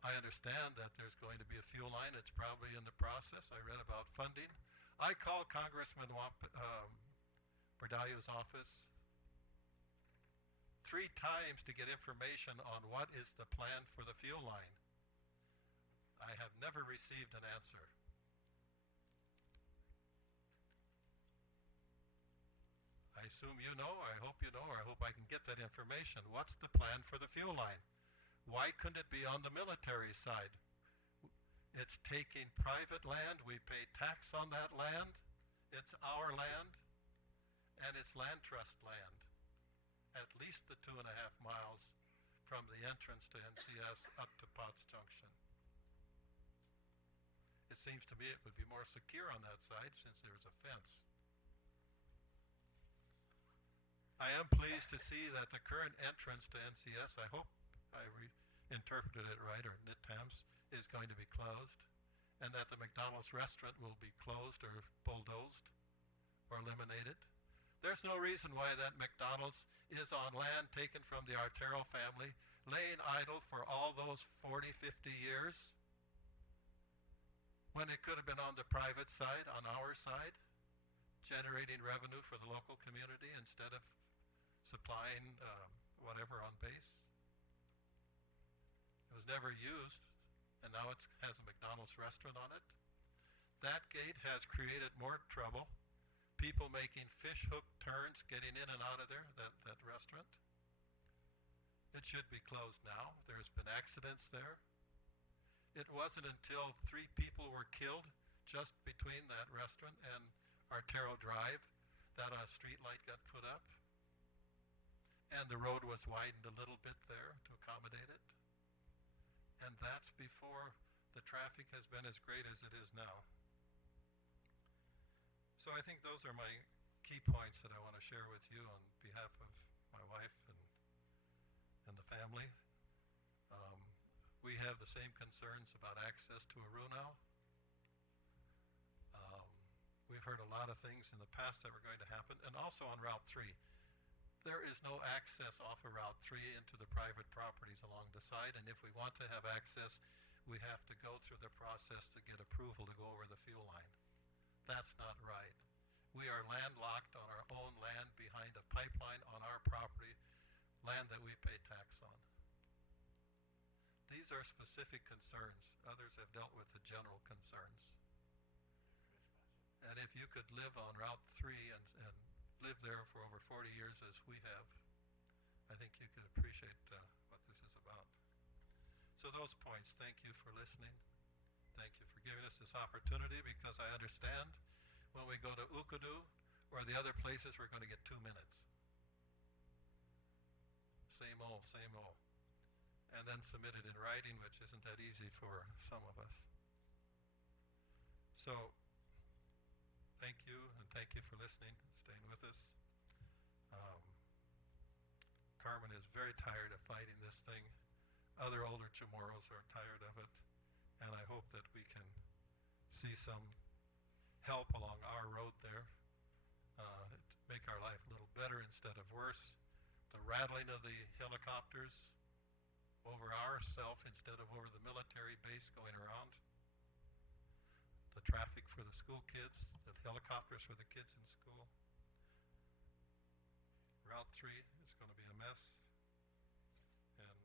I understand that there's going to be a fuel line. It's probably in the process. I read about funding. I called Congressman Berdalio's office 3 times to get information on what is the plan for the fuel line. I have never received an answer. I assume you know, I hope you know, or I hope I can get that information. What's the plan for the fuel line? Why couldn't it be on the military side? It's taking private land. We pay tax on that land. It's our land, and it's land trust land. At least the 2.5 miles from the entrance to NCS up to Potts Junction. It seems to me it would be more secure on that side since there's a fence. I am pleased to see that the current entrance to NCS, I hope I interpreted it right, or NITAM's, is going to be closed, and that the McDonald's restaurant will be closed or bulldozed or eliminated. There's no reason why that McDonald's is on land taken from the Artero family, laying idle for all those 40, 50 years, when it could have been on the private side, on our side, generating revenue for the local community instead of supplying whatever on base. It was never used, and now it has a McDonald's restaurant on it. That gate has created more trouble. People making fish hook turns, getting in and out of there, that restaurant. It should be closed now. There's been accidents there. It wasn't until 3 people were killed just between that restaurant and Artero Drive that a street light got put up. And the road was widened a little bit there to accommodate it. And that's before the traffic has been as great as it is now. So I think those are my key points that I want to share with you on behalf of my wife and the family. we have the same concerns about access to Aru now. We've heard a lot of things in the past that were going to happen, and also on Route 3. There is no access off of Route 3 into the private properties along the side, and if we want to have access, we have to go through the process to get approval to go over the fuel line. That's not right. We are landlocked on our own land behind a pipeline on our property, land that we pay tax on. These are specific concerns. Others have dealt with the general concerns. And if you could live on Route 3 and live there for over 40 years as we have, I think you could appreciate what this is about. So those points, thank you for listening. Thank you for giving us this opportunity, because I understand when we go to Ukudu or the other places, we're going to get 2 minutes. Same old, same old. And then submit it in writing, which isn't that easy for some of us. So, thank you, and thank you for listening, staying with us. Carmen is very tired of fighting this thing. Other older Chamorros are tired of it, and I hope that we can see some help along our road there, make our life a little better instead of worse. The rattling of the helicopters over ourself instead of over the military base going around. The traffic for the school kids, the helicopters for the kids in school. Route 3 is going to be a mess. And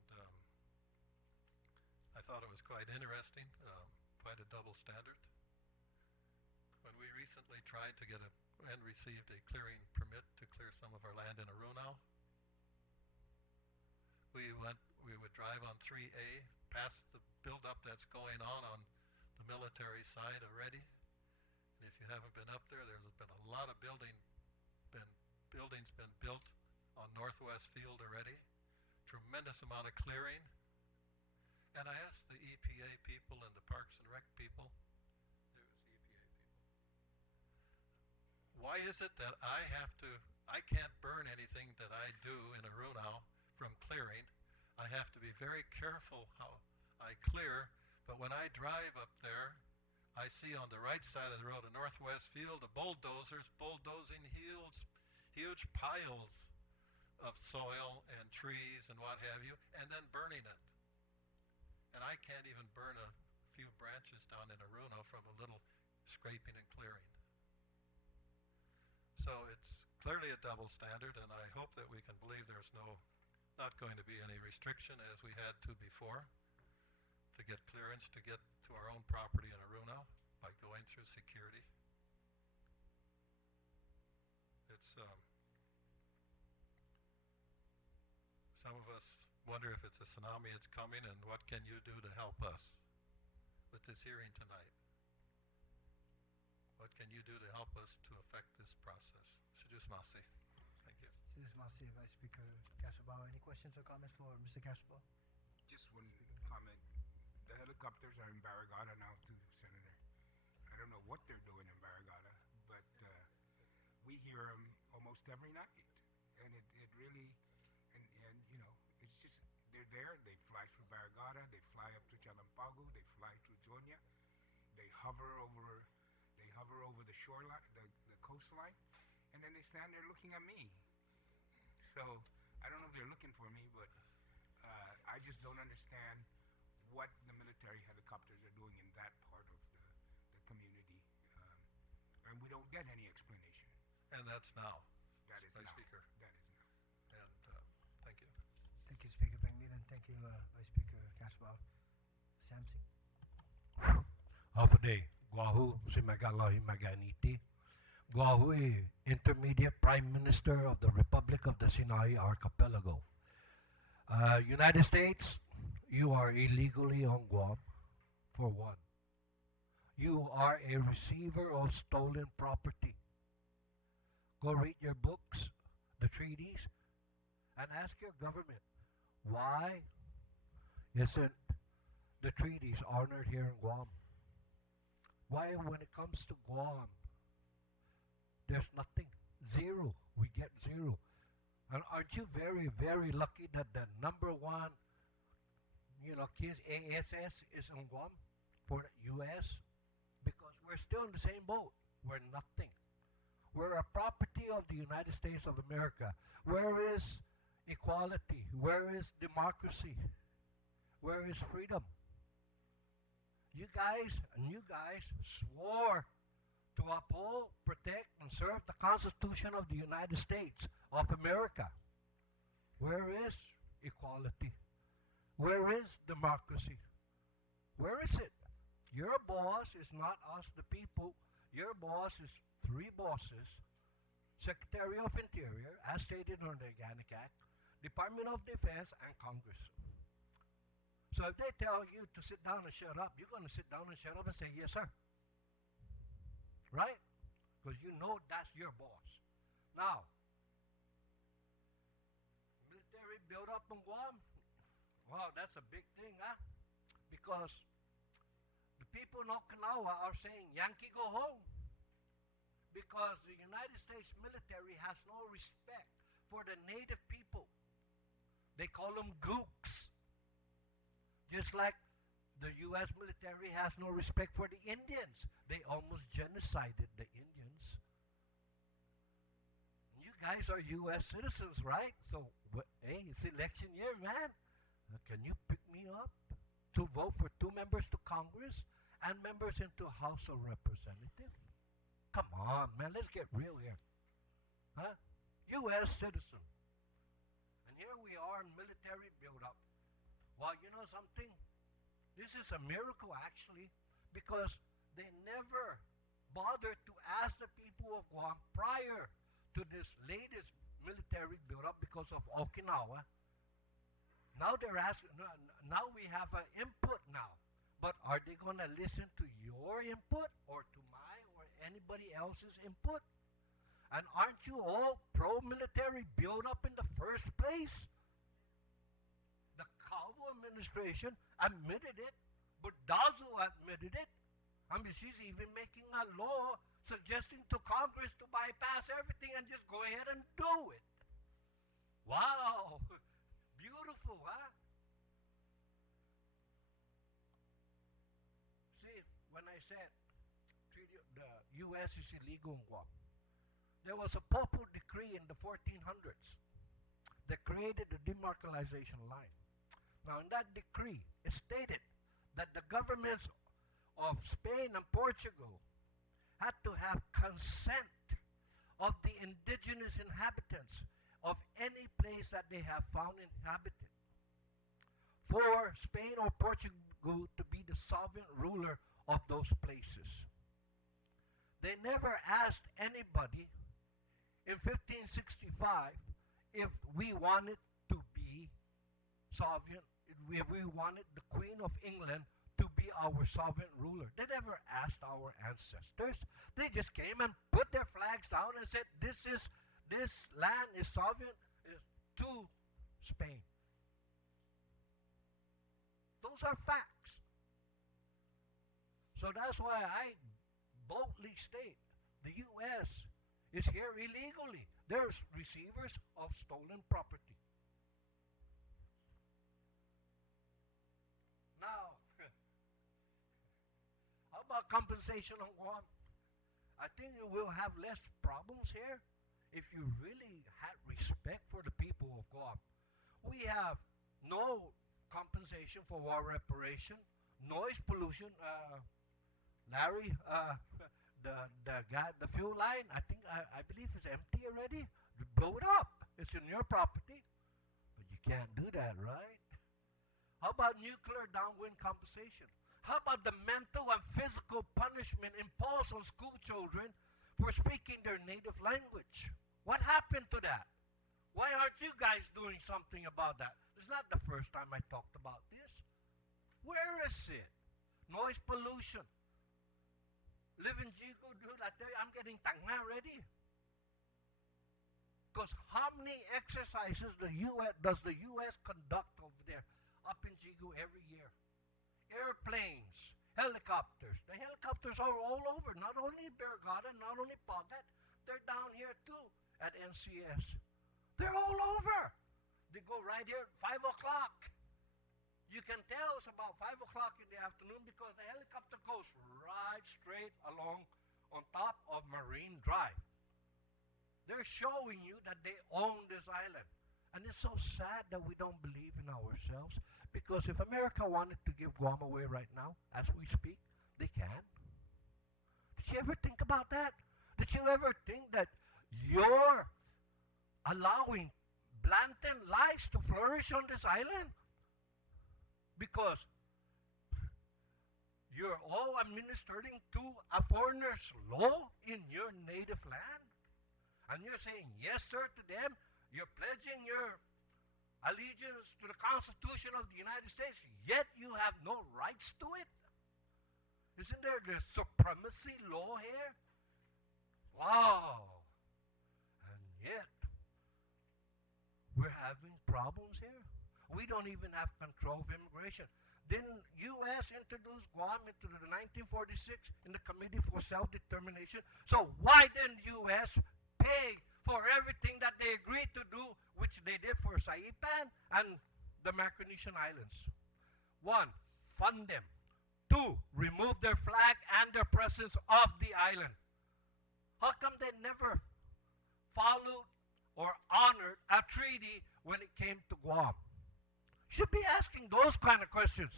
I thought it was quite interesting, quite a double standard. When we recently tried to get and received a clearing permit to clear some of our land in Arunau, we would drive on 3A, past the buildup that's going on the military side already. And if you haven't been up there, there's been a lot of buildings been built on Northwest Field already. Tremendous amount of clearing. And I asked the EPA people and the Parks and Rec people, why is it that I can't burn anything that I do in Arunau from clearing? I have to be very careful how I clear, but when I drive up there, I see on the right side of the road in Northwest Field the bulldozers bulldozing huge piles of soil and trees and what have you, and then burning it. And I can't even burn a few branches down in Arunau from a little scraping and clearing. So it's clearly a double standard, and I hope that we can believe there's not going to be any restriction as we had to before to get clearance to get to our own property in Arunau by going through security. It's some of us wonder if it's a tsunami that's coming, and what can you do to help us with this hearing tonight? What can you do to help us to affect this process? Sejus Masi. Thank you. Sejus Masi, Vice Speaker Casabao. Any questions or comments for Mr. Casabao? Just one comment. The helicopters are in Barragata now too, Senator. I don't know what they're doing in Barragata, but we hear them almost every night. And it really, and you know, it's just, they're there, they fly through Barragata, they fly up to Chalampago, they fly through Jonia, they hover over the shoreline, the coastline, and then they stand there looking at me. So I don't know if they're looking for me, but I just don't understand what the military helicopters are doing in that part of the community, and we don't get any explanation. And that's now. That is Vice now. Speaker. That is now. And thank you. Thank you, Speaker Pengmivan. Thank you, Vice Speaker Casabao. Samsi. Afade, Guahu Simagalahi Maganiti. Guahu, Intermediate Prime Minister of the Republic of the Sinai Archipelago. United States, you are illegally on Guam, for one. You are a receiver of stolen property. Go read your books, the treaties, and ask your government, why isn't the treaties honored here in Guam? Why, when it comes to Guam, there's nothing, zero, we get zero. And aren't you very, very lucky that the number one, KISS ASS is on Guam for the U.S. because we're still in the same boat. We're nothing. We're a property of the United States of America. Where is equality? Where is democracy? Where is freedom? You guys swore to uphold, protect, and serve the Constitution of the United States of America. Where is equality? Where is democracy? Where is it? Your boss is not us, the people. Your boss is three bosses: Secretary of Interior, as stated on the Organic Act, Department of Defense, and Congress. So if they tell you to sit down and shut up, you're going to sit down and shut up and say, yes, sir. Right? Because you know that's your boss. Now, military build up in Guam, wow, that's a big thing, huh? Because the people in Okinawa are saying, Yankee, go home. Because the United States military has no respect for the native people. They call them gooks. Just like the U.S. military has no respect for the Indians. They almost genocided the Indians. You guys are U.S. citizens, right? So, hey, it's election year, man. Can you pick me up to vote for 2 members to Congress and members into House of Representatives? Come on, man, let's get real here. Huh? U.S. citizen. And here we are in military buildup. Well, you know something? This is a miracle, actually, because they never bothered to ask the people of Guam prior to this latest military buildup because of Okinawa. Now they're asking, now we have an input now. But are they going to listen to your input or to my or anybody else's input? And aren't you all pro-military buildup in the first place? The Calvo administration admitted it. Budazu admitted it. I mean, she's even making a law suggesting to Congress to bypass everything and just go ahead and do it. Wow. Beautiful, huh? See, when I said the U.S. is illegal in Guam, there was a papal decree in the 1400s that created the demarcalization line. Now, in that decree, it stated that the governments of Spain and Portugal had to have consent of the indigenous inhabitants of any place that they have found inhabited for Spain or Portugal to be the sovereign ruler of those places. They never asked anybody in 1565 if we wanted to be sovereign, if we wanted the Queen of England to be our sovereign ruler. They never asked our ancestors. They just came and put their flags down and said, this land is sovereign to Spain. Those are facts. So that's why I boldly state the U.S. is here illegally. They're receivers of stolen property. Now, how about compensation on Guam? I think you will have less problems here if you really had respect for the people of Guam. We have no compensation for war reparation, noise pollution. Larry, the fuel line, I believe it's empty already. Blow it up. It's in your property. But you can't do that, right? How about nuclear downwind compensation? How about the mental and physical punishment imposed on school children for speaking their native language? What happened to that? Why aren't you guys doing something about that? It's not the first time I talked about this. Where is it? Noise pollution. Live in Jigo, dude, I tell you, I'm getting tanga already. Because how many exercises does the U.S. conduct over there up in Jigo every year? Airplanes, helicopters. The helicopters are all over, not only Bergada, not only Pagat. They're down here too at NCS. They're all over. They go right here at 5 o'clock. You can tell it's about 5 o'clock in the afternoon because the helicopter goes right straight along on top of Marine Drive. They're showing you that they own this island. And it's so sad that we don't believe in ourselves, because if America wanted to give Guam away right now, as we speak, they can. Did you ever think about that? Did you ever think that you're allowing blatant lies to flourish on this island? Because you're all administering to a foreigner's law in your native land. And you're saying yes, sir, to them. You're pledging your allegiance to the Constitution of the United States, yet you have no rights to it. Isn't there the supremacy law here? Wow. And yet, we're having problems here. We don't even have control of immigration. Didn't U.S. introduce Guam into the 1946 in the Committee for Self-Determination? So why didn't U.S. pay for everything that they agreed to do, which they did for Saipan and the Micronesian Islands? 1, fund them. 2, remove their flag and their presence of the island. How come they never followed or honored a treaty when it came to Guam? You should be asking those kind of questions,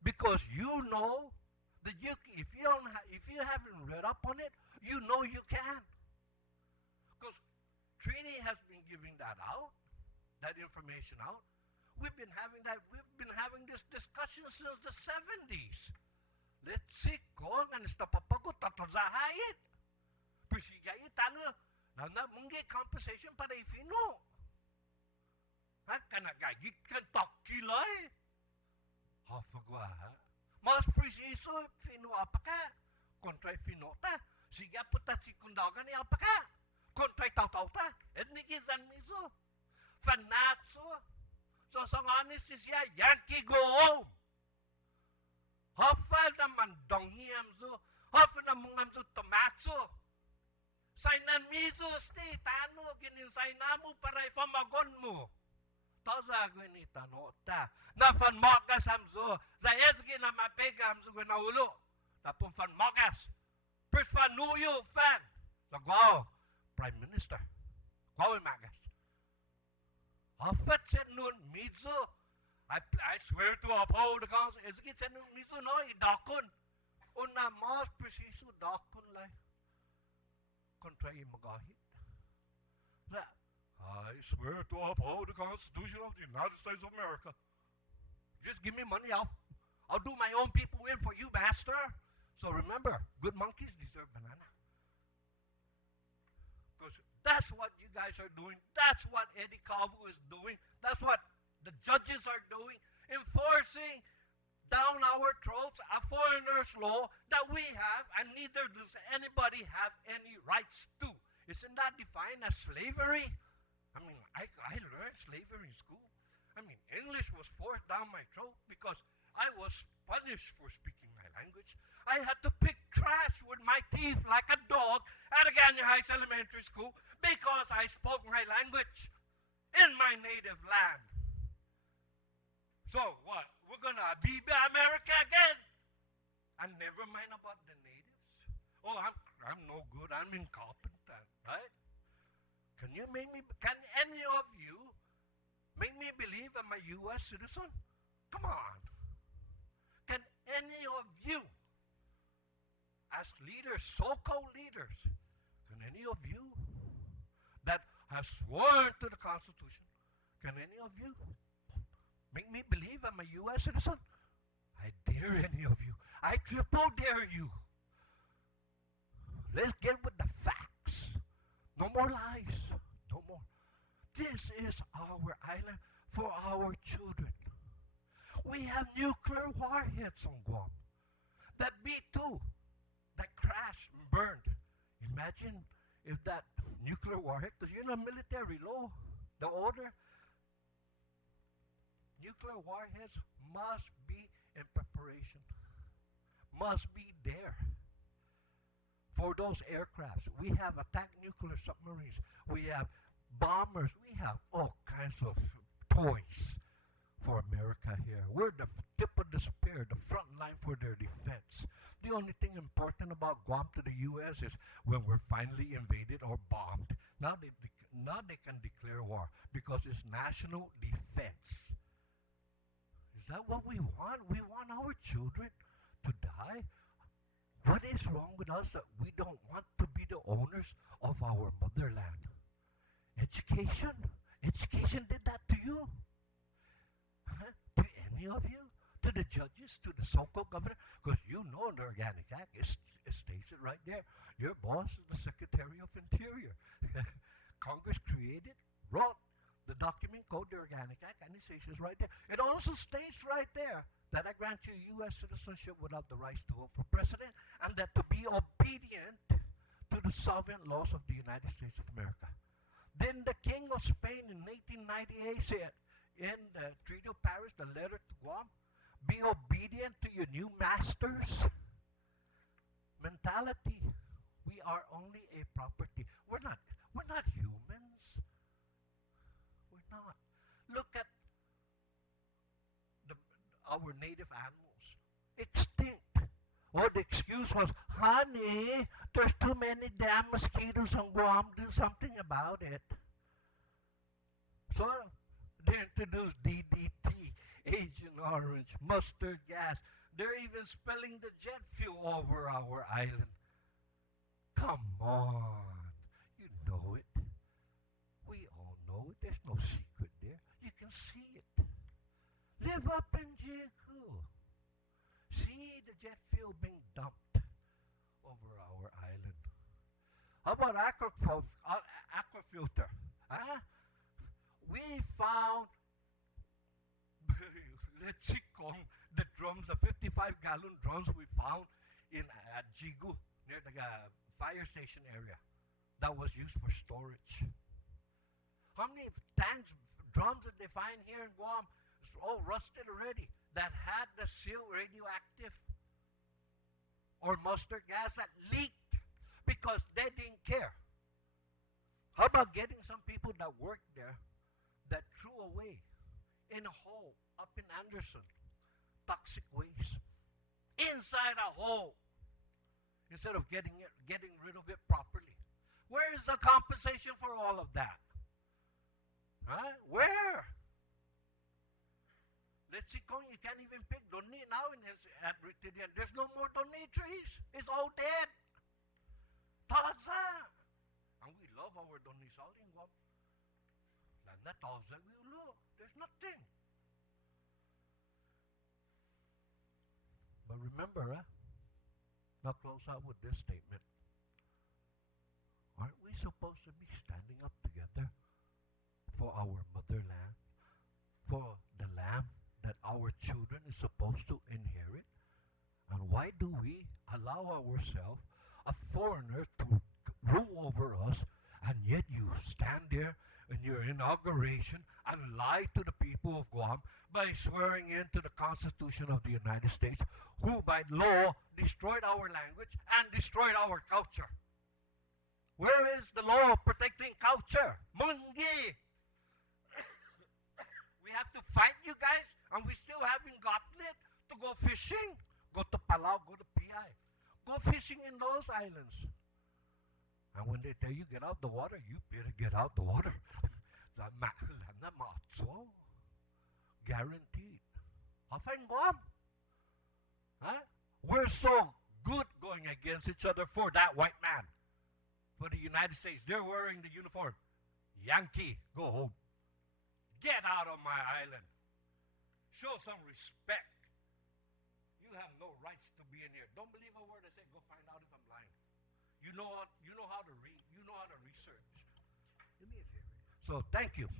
because you know that if you haven't read up on it, you know you can. Because treaty has been giving that out, that information out. We've been having this discussion since the 70s. Let's see kung ano sta papagot tatazahayit. Persigayit ano na mungi compensation para ifino. Ha kanagagik kan takilay. Hafagwa ha. Mas preciso fino apaka. Kontra fino ta. Siga puta sikundagan ni apaka. Kontra tau ta. Etnikizan miso. Fanatso. So sanganis siya Yankee go home. Hafal na mandongiam zo. Hafal na mungam zo tomatso. Sainan miso sti tano ginin sainamu para ifamagon mo. Toza gini tano ta. Na fan mogas hamzo. Za esgi na mapega hamzo gina ulo. Tapon fan mogas. Pers fan nuyo fan. So go Prime Minister. Go magas. Hafat said nun mizo. I swear to uphold the Constitution. Esgi said nun mizo no idakon. Una mas preciso dakon lai. Kontra imagahit. I swear to uphold the Constitution of the United States of America. Just give me money, I'll do my own people in for you, master. So remember, good monkeys deserve banana. Because that's what you guys are doing. That's what Eddie Calvo is doing. That's what the judges are doing. Enforcing down our throats a foreigner's law that we have, and neither does anybody have any rights to. Isn't that defined as slavery? I mean, I learned slavery in school. I mean, English was forced down my throat because I was punished for speaking my language. I had to pick trash with my teeth like a dog at Aguon Heights Elementary School because I spoke my language in my native land. So what? We're gonna be America again? And never mind about the natives. Oh, I'm no good. I'm incompetent, right? Can any of you make me believe I'm a U.S. citizen? Come on. Can any of you, as leaders, so-called leaders, can any of you that have sworn to the Constitution, can any of you make me believe I'm a U.S. citizen? I dare any of you. I triple dare you. Let's get with the facts. No more lies. No more. This is our island for our children. We have nuclear warheads on Guam. That B-2 that crashed and burned. Imagine if that nuclear warhead, because you know military law, the order, nuclear warheads must be in preparation. Must be there. For those aircrafts, we have attack nuclear submarines. We have bombers. We have all kinds of toys for America here. We're the tip of the spear, the front line for their defense. The only thing important about Guam to the U.S. is when we're finally invaded or bombed. Now they can declare war because it's national defense. Is that what we want? We want our children to die? What is wrong with us that we don't want to be the owners of our motherland? Education? Education did that to you? Huh? To any of you? To the judges? To the so-called governor? Because you know in the Organic Act, it states it right there. Your boss is the Secretary of Interior. Congress created, wrote the document called the Organic Act, and it says it's right there. It also states right there that I grant you U.S. citizenship without the rights to vote for president, and that to be obedient to the sovereign laws of the United States of America. Then the King of Spain in 1898 said in the Treaty of Paris, the letter to Guam, be obedient to your new masters. Mentality. We are only a property. We're not humans. We're not. Look at our native animals. Extinct. Or the excuse was, honey, there's too many damn mosquitoes on Guam. Do something about it. So they introduced DDT, Agent Orange, mustard gas. They're even spilling the jet fuel over our island. Come on. You know it. We all know it. There's no secret there. You can see it. Live up in Jiku. See the jet fuel being dumped over our island. How about aquafilter? Huh? We found, let's see, the drums, the 55-gallon drums we found in Jigu, near the fire station area, that was used for storage. How many tanks, drums did they find here in Guam? It's all rusted already, that had the seal radioactive or mustard gas that leaked because they didn't care. How about getting some people that worked there that threw away in a hole up in Anderson toxic waste inside a hole instead of getting rid of it properly? Where is the compensation for all of that? Huh? Where? Let's see, you can't even pick doni now at Ritidian. There's no more doni trees. It's all dead. Taza. And we love our doni sali in Guam. Landa taza we love. There's nothing. But remember, now close out with this statement. Aren't we supposed to be standing up together for our motherland, for the land that our children is supposed to inherit? And why do we allow ourselves, a foreigner, to rule over us, and yet you stand there in your inauguration and lie to the people of Guam by swearing into the Constitution of the United States, who by law destroyed our language and destroyed our culture? Where is the law protecting culture? Mungi! We have to fight you guys, and we still haven't gotten it to go fishing. Go to Palau, go to PI. Go fishing in those islands. And when they tell you get out the water, you better get out the water. Guaranteed. Hafang Guam. Huh? We're so good going against each other for that white man. For the United States, they're wearing the uniform. Yankee, go home. Get out of my island. Show some respect. You have no rights to be in here. Don't believe a word I say. Go find out if I'm lying. You know how to read. You know how to research. Do me a favor. So thank you.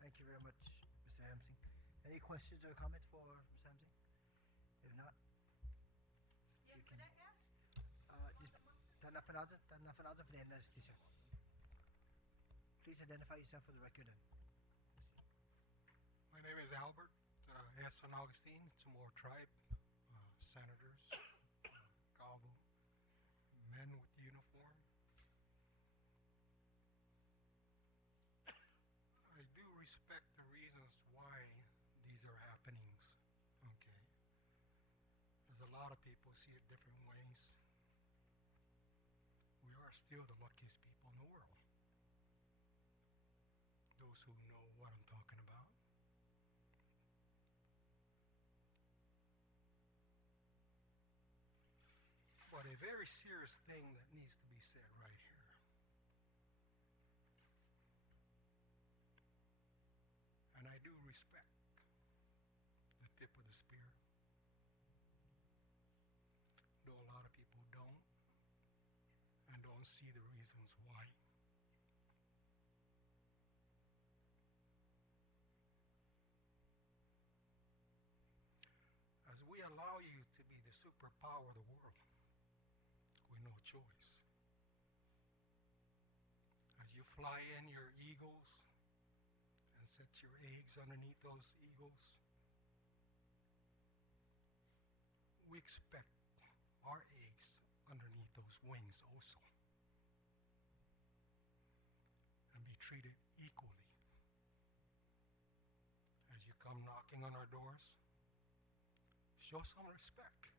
Thank you very much, Mr. Hampson. Any questions or comments for Mr. Hampson? If not, Yeah, could I ask? Tanafanaza for the anesthesia. Please identify yourself for the record. My name is Albert S. San Augustine, Chamorro tribe, senators, Kavu, men with uniform. I do respect the reasons why these see it different ways. We are still the luckiest people in the world. Those who know what I'm talking about. But a very serious thing that needs to be said right here. And I do respect the tip of the spear, though a lot of people don't and don't see the reasons why. As we allow you to be the superpower of the world with no choice, as you fly in your eagles and set your eggs underneath those eagles, we expect our eggs underneath those wings also, and be treated equally. As you come knocking on our doors, show some respect.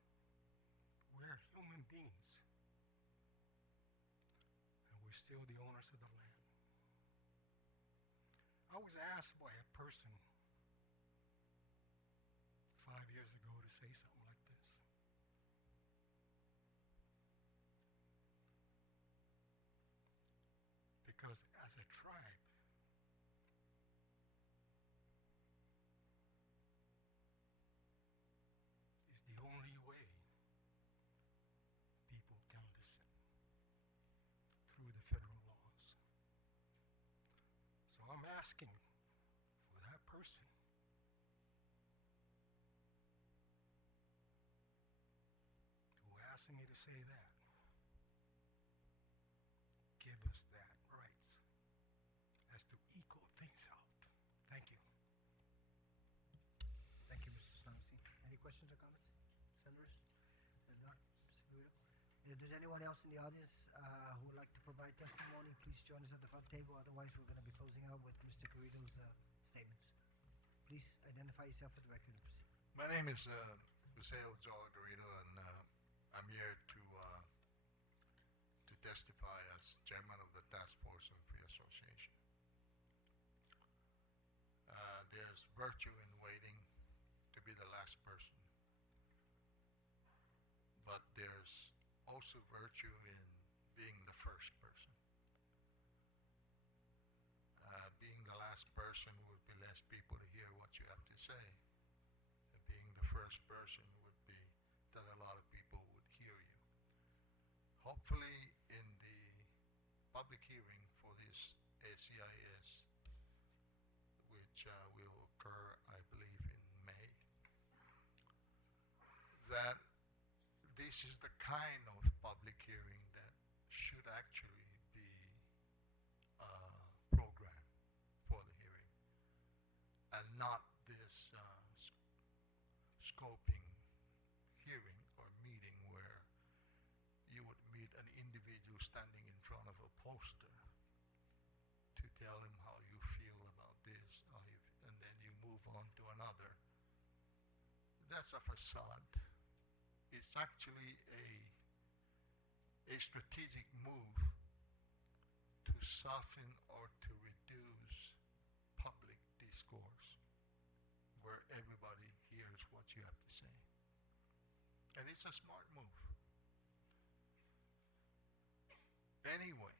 We're human beings, and we're still the owners of the land. I was asked by a person 5 years ago to say something like this. Because as a tribe, is the only way people can listen through the federal laws. So I'm asking for that person who asked me to say that, give us that rights as to equal things out. Thank you. Thank you, Mr. Stonestein. Any questions or comments, senators? If not, Mr. Guido. If there's anyone else in the audience who would like to provide testimony, please join us at the front table. Otherwise, we're going to be closing out with Mr. Guido's statements. Please identify yourself for the record and proceed. My name is Museo Joel Garrido, and I'm here to testify as chairman of the Task Force on Free Association. There's virtue in waiting to be the last person, but there's also virtue in being the first person. Being the last person would be less people to hear what you have to say. Being the first person would be that a lot of people would hear you. Hopefully, in the public hearing for this ACIS, which will occur, I believe, in May, that this is the kind of public hearing that should actually be programmed for the hearing, and not this scoping hearing or meeting where you would meet an individual standing in front of a poster to tell him how you feel about this, and then you move on to another. That's a facade. It's actually a strategic move to soften or to reduce public discourse where everybody hears what you have to say. And it's a smart move. Anyway,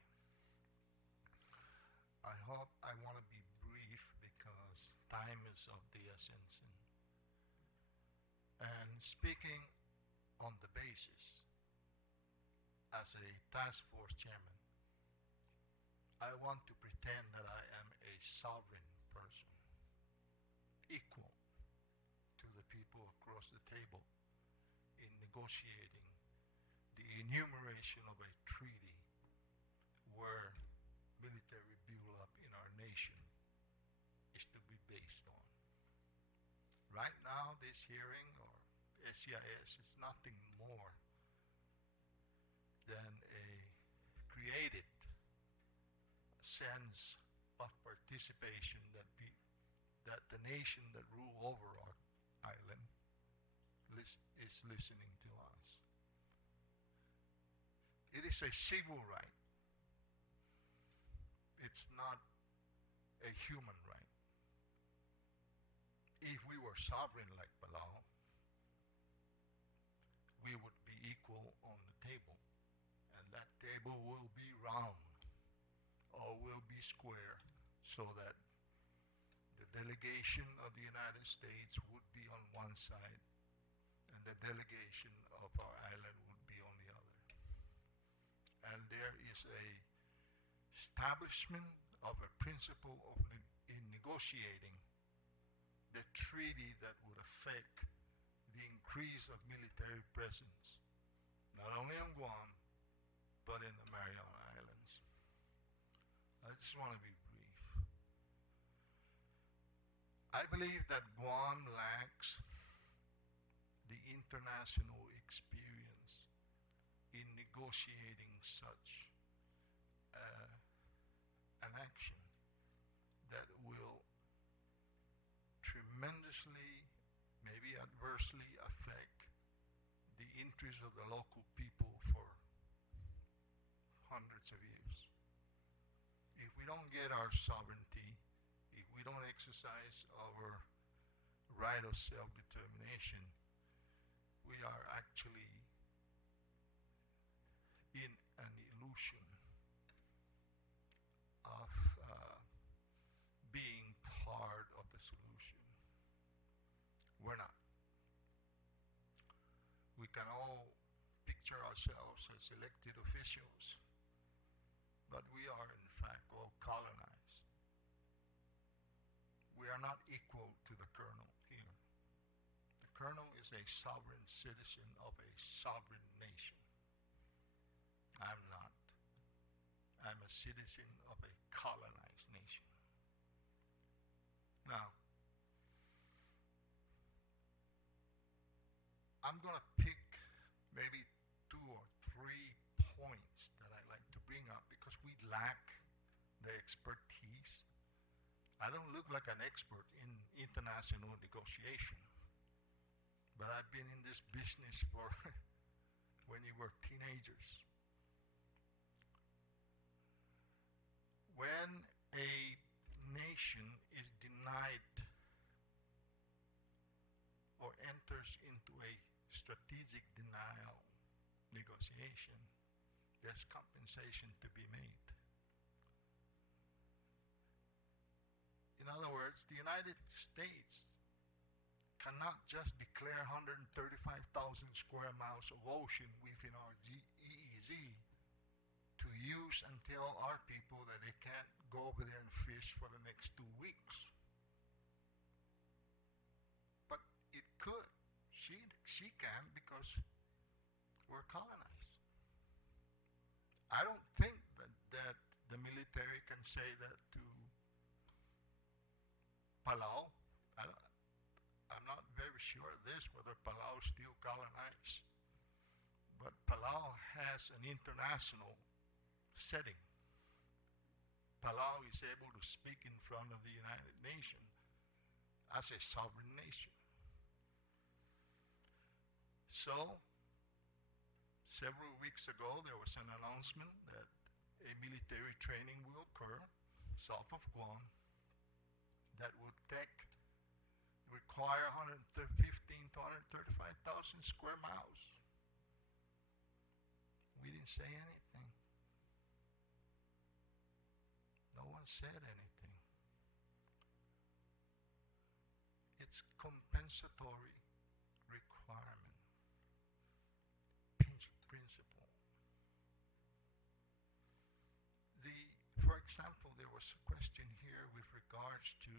I want to be brief because time is of the essence. And speaking on the basis as a task force chairman, I want to pretend that I am a sovereign person, equal to the people across the table in negotiating the enumeration of a treaty where military buildup in our nation is to be based on. Right now, this hearing or SCIS is nothing more than a created sense of participation that the nation that rule over our island is listening to us. is a civil right. It's not a human right. If we were sovereign like Palau, we would be equal on the table. And that table will be round or will be square so that the delegation of the United States would be on one side and the delegation of our island would be on the other. And there is a establishment of a principle of in negotiating the treaty that would affect the increase of military presence, not only on Guam, but in the Mariana Islands. I just want to be brief. I believe that Guam lacks the international experience in negotiating such an action that will tremendously, maybe adversely affect the interests of the local people for hundreds of years. If we don't get our sovereignty, if we don't exercise our right of self-determination, we are actually in an illusion of being part of the solution. We're not. We can all picture ourselves as elected officials, but we are in fact all colonized. We are not equal to the colonel here. The colonel is a sovereign citizen of a sovereign nation. I'm not. I'm a citizen of a colonized nation. Now, I'm going to pick maybe 2 or 3 points that I like to bring up because we lack the expertise. I don't look like an expert in international negotiation, but I've been in this business for when you were teenagers. When a nation is denied or enters into a strategic denial negotiation, there's compensation to be made. In other words, the United States cannot just declare 135,000 square miles of ocean within our EEZ to use and tell our people that they can't go over there and fish for the next 2 weeks. But it could. She can because we're colonized. I don't think that the military can say that to Palau. I'm not very sure of this, whether Palau is still colonized. But Palau has an international setting. Palau is able to speak in front of the United Nations as a sovereign nation. So, several weeks ago, there was an announcement that a military training will occur south of Guam that would require 115 to 135,000 square miles. We didn't say anything. No one said anything. It's compensatory requirement. Principle. For example, there was a question here with regards to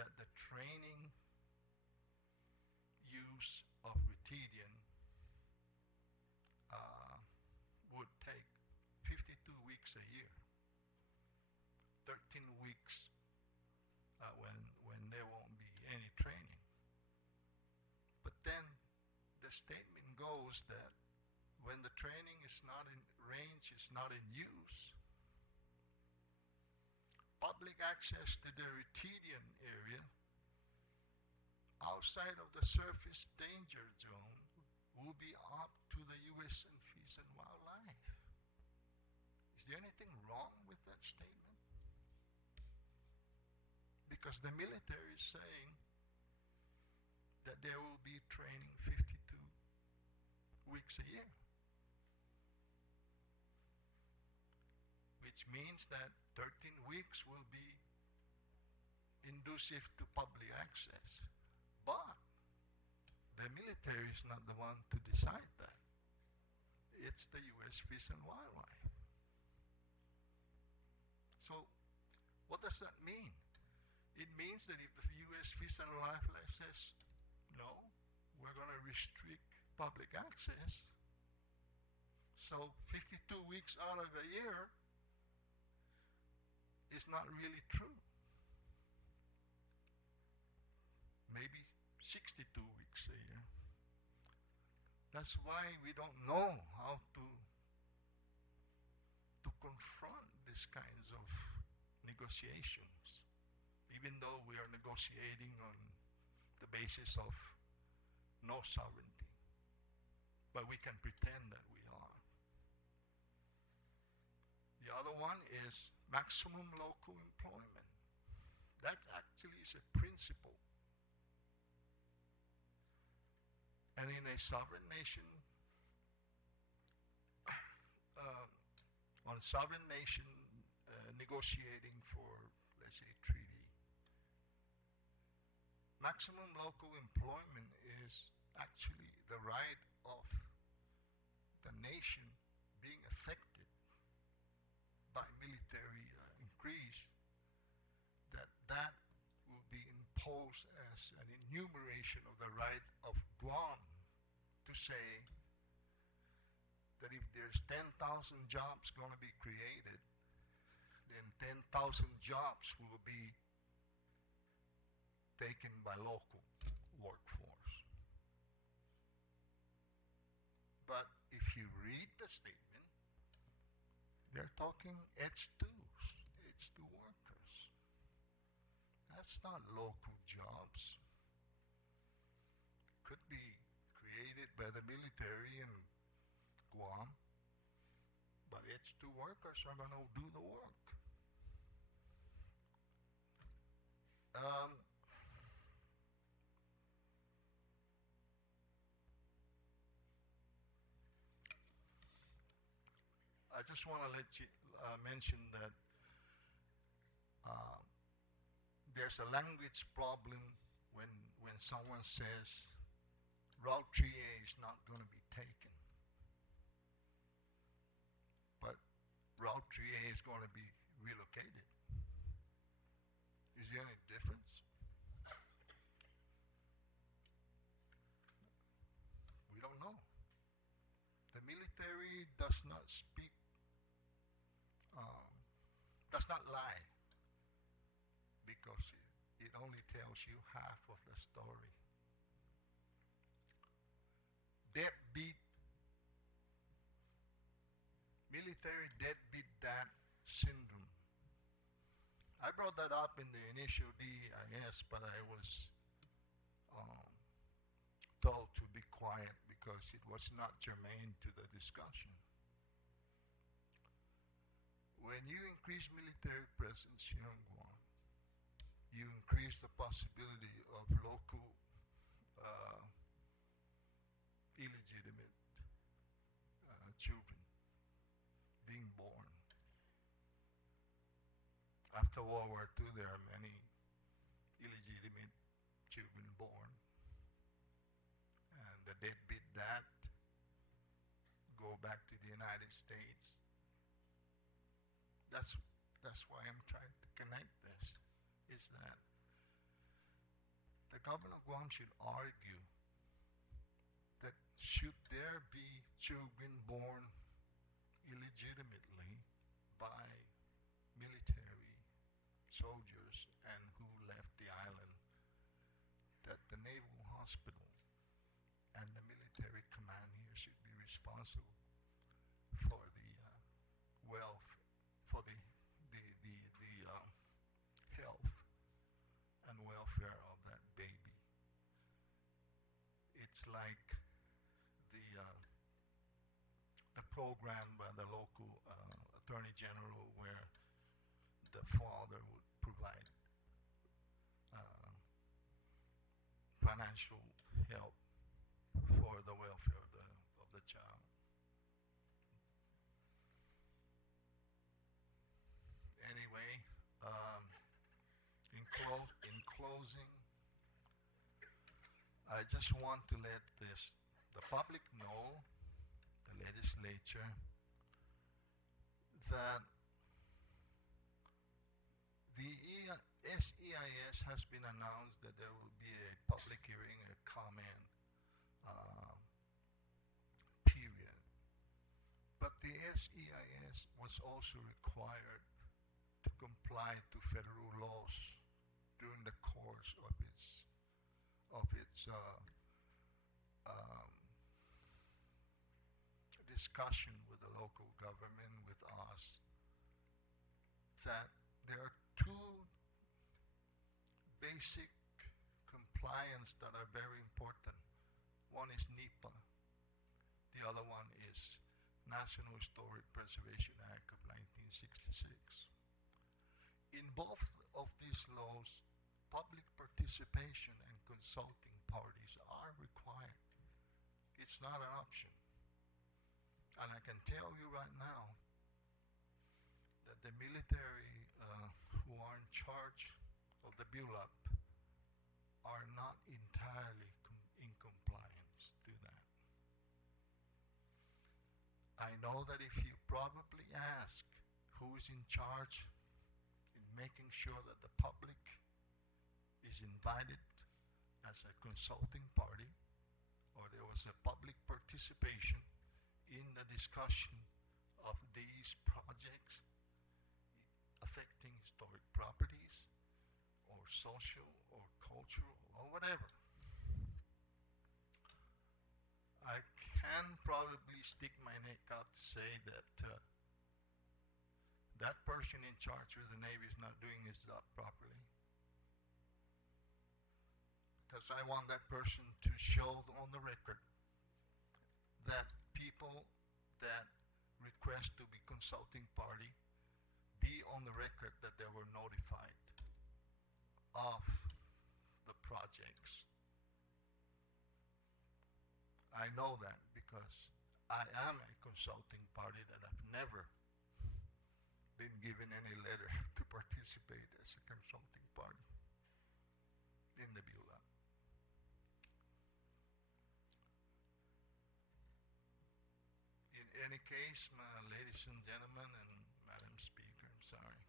that the training use of ruthenium would take 52 weeks a year, 13 weeks when there won't be any training. But then the statement goes that when the training is not in range, is not in use, public access to the ruthenium area outside of the surface danger zone will be up to the U.S. and Fish and Wildlife. there anything wrong with that statement? Because the military is saying that they will be training 52 weeks a year, which means that 13 weeks will be inducive to public access. But the military is not the one to decide that. It's the U.S. Fish and Wildlife. So, what does that mean? It means that if the U.S. Fish and Wildlife says, no, we're going to restrict public access, so 52 weeks out of a year is not really true. Maybe 62 weeks a year. That's why we don't know how to confront these kinds of negotiations, even though we are negotiating on the basis of no sovereignty. But we can pretend that we are. The other one is maximum local employment. That actually is a principle. And in a sovereign nation, on sovereign nation negotiating for, let's say, treaty, maximum local employment is actually the right of the nation being affected by military increase, that will be imposed as an enumeration of the right of Guam to say that if there's 10,000 jobs going to be created, then 10,000 jobs will be taken by local workforce. But if you read the statement, they're talking H2s, H2 workers. That's not local jobs. Could be created by the military in Guam, but H2 workers are going to do the work. I just want to let you mention that there's a language problem when someone says Route 3A is not going to be taken, but Route 3A is going to be relocated. Is there any difference? We don't know. The military does not speak, does not lie, because it only tells you half of the story. Deadbeat, military deadbeat dad syndrome. I brought that up in the initial DIS, but I was told to be quiet because it was not germane to the discussion. When you increase military presence here in Guam, you increase the possibility of local illegitimate children being born. After World War II, there are many illegitimate children born. And the deadbeat dad go back to the United States. That's why I'm trying to connect this, is that the government of Guam should argue that should there be children born illegitimately by military soldiers and who left the island, that the Naval Hospital and the military command here should be responsible for the wealth, for the health and welfare of that baby. It's like the program by the local Attorney General where the father would provide financial help for the welfare of the child. Anyway, in closing, I just want to let the public know, the legislature, that the SEIS has been announced that there will be a public hearing, a comment period. But the SEIS was also required to comply to federal laws during the course of its discussion with the local government, with us, that there are two basic compliance that are very important. One is NEPA. The other one is National Historic Preservation Act of 1966. In both of these laws, public participation and consulting parties are required. It's not an option. And I can tell you right now that the military who are in charge of the build-up are not entirely in compliance to that. I know that if you probably ask who is in charge in making sure that the public is invited as a consulting party, or there was a public participation in the discussion of these projects affecting historic properties or social or cultural or whatever. I can probably stick my neck out to say that that person in charge of the Navy is not doing his job properly. Because I want that person to show on the record that people that request to be consulting party be on the record that they were notified of the projects. I know that because I am a consulting party that I've never been given any letter to participate as a consulting party in the build-up. In any case, ladies and gentlemen, and Madam Speaker, I'm sorry,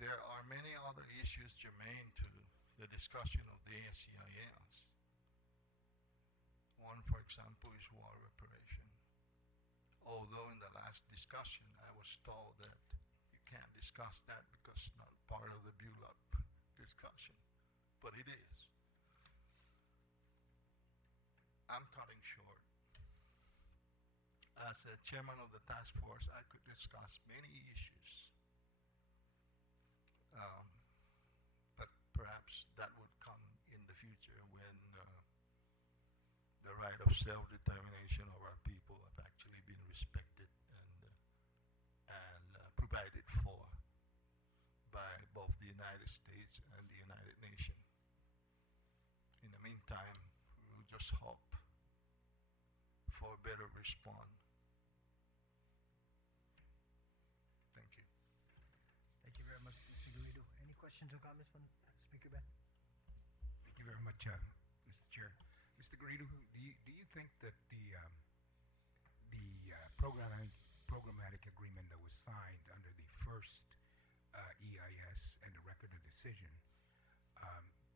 there are many other issues germane to the discussion of the SEIS. One, for example, is war reparation. Although in the last discussion I was told that you can't discuss that because it's not part of the build-up discussion, but it is. I'm cutting short. As a chairman of the task force, I could discuss many issues, but perhaps that would come in the future when the right of self-determination of our people have actually been respected and provided for by both the United States and the United Nations. In the meantime, we'll just hope for a better response. Thank you. Thank you very much, Mr. Garrido. Any questions or comments from Speaker Ben? Thank you very much, Mr. Chair. Mr. Garrido, do you think that the programmatic agreement that was signed under the first EIS and the record of decision,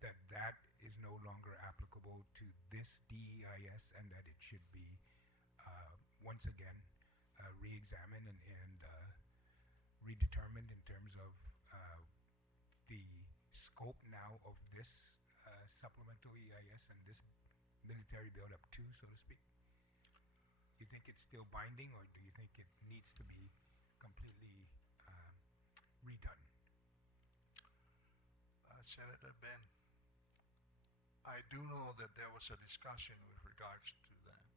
that is no longer applicable to this DEIS, and that it should be once again re-examined and redetermined in terms of the scope now of this supplemental EIS and this military build-up 2, so to speak? Do you think it's still binding, or do you think it needs to be completely redone? Senator Ben, I do know that there was a discussion with regards to that,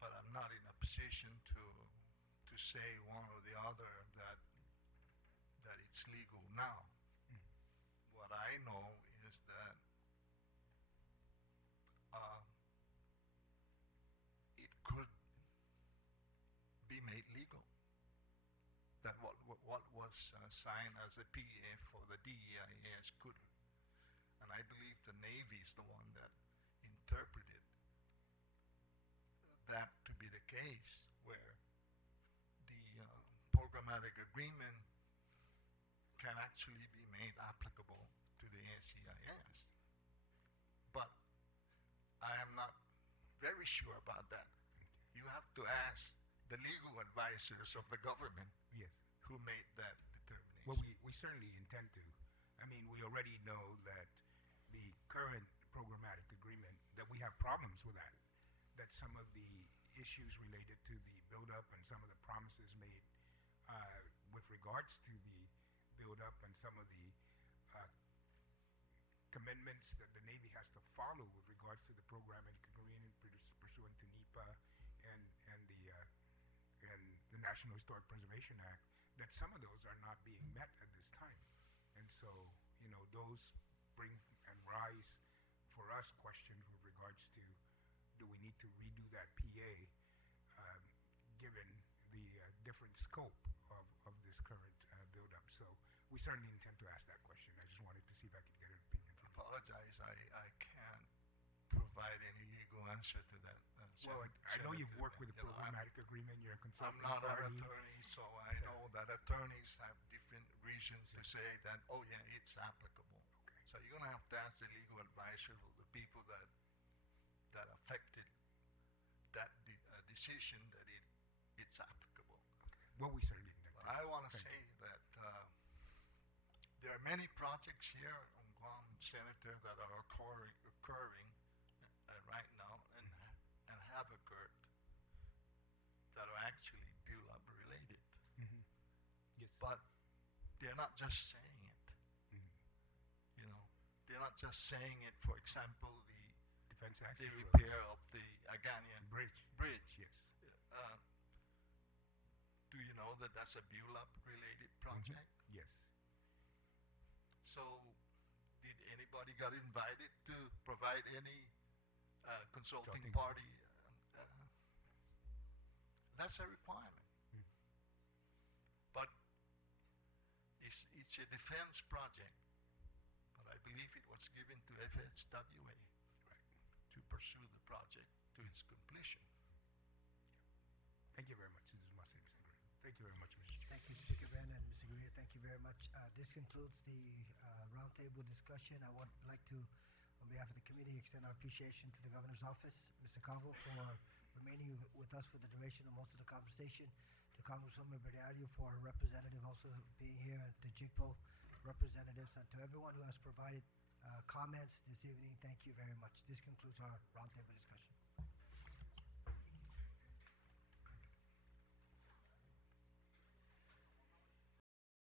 but I'm not in a position to to say one or the other that it's legal now. What I know is that it could be made legal. That what was signed as a PA for the DEIS could, and I believe the Navy is the one that interpreted that to be the case, where the programmatic agreement can actually be made applicable to the NCIS. But I am not very sure about that. You have to ask the legal advisors of the government who made that determination. Well, we certainly intend to. I mean, we already know that the current programmatic agreement, that we have problems with that some of the issues related to the buildup and some of the promises made with regards to the buildup and some of the commitments that the Navy has to follow with regards to the programmatic agreement pursuant to NEPA and the National Historic Preservation Act, that some of those are not being met at this time. And so, you know, those bring and rise for us questions with regards to, do we need to redo that PA given the different scope of this current buildup? So we certainly intend to ask that question. I just wanted to see if I could get an opinion from you. Apologize, I can't provide any legal answer to that. Well, I know you've worked with the programmatic agreement. You're a I'm consultant not party. an attorney, so I know that attorneys have different reasons to say that, oh yeah, it's applicable. So you're gonna have to ask the legal advisor of the people that affected that decision that it's applicable. Well, we certainly intend to. I want to say that there are many projects here on Guam, Senator, that are occurring right now and have occurred that are actually BULAB related. Yes. But they're not just saying it. You know, they're not just saying it. For example, Defense Act, the repair of the Aguon Bridge. Yes. Do you know that that's a BULAB related project? Yes. So, did anybody got invited to provide any consulting party? That's a requirement. But it's a defense project. But I believe it was given to FSWA to pursue the project to its completion. Thank you very much. This is Marcel, Mr. Gray. Thank you very much, Mr. Chair. Thank you, Speaker Ben and Mr. Guerrero. Thank you very much. This concludes the roundtable discussion. I would like to, on behalf of the committee, extend our appreciation to the Governor's Office, Mr. Calvo, for remaining with us for the duration of most of the conversation, to Congresswoman Bernalio for her representative also being here, and to JICPO representatives, and to everyone who has provided comments this evening. Thank you very much. This concludes our roundtable discussion.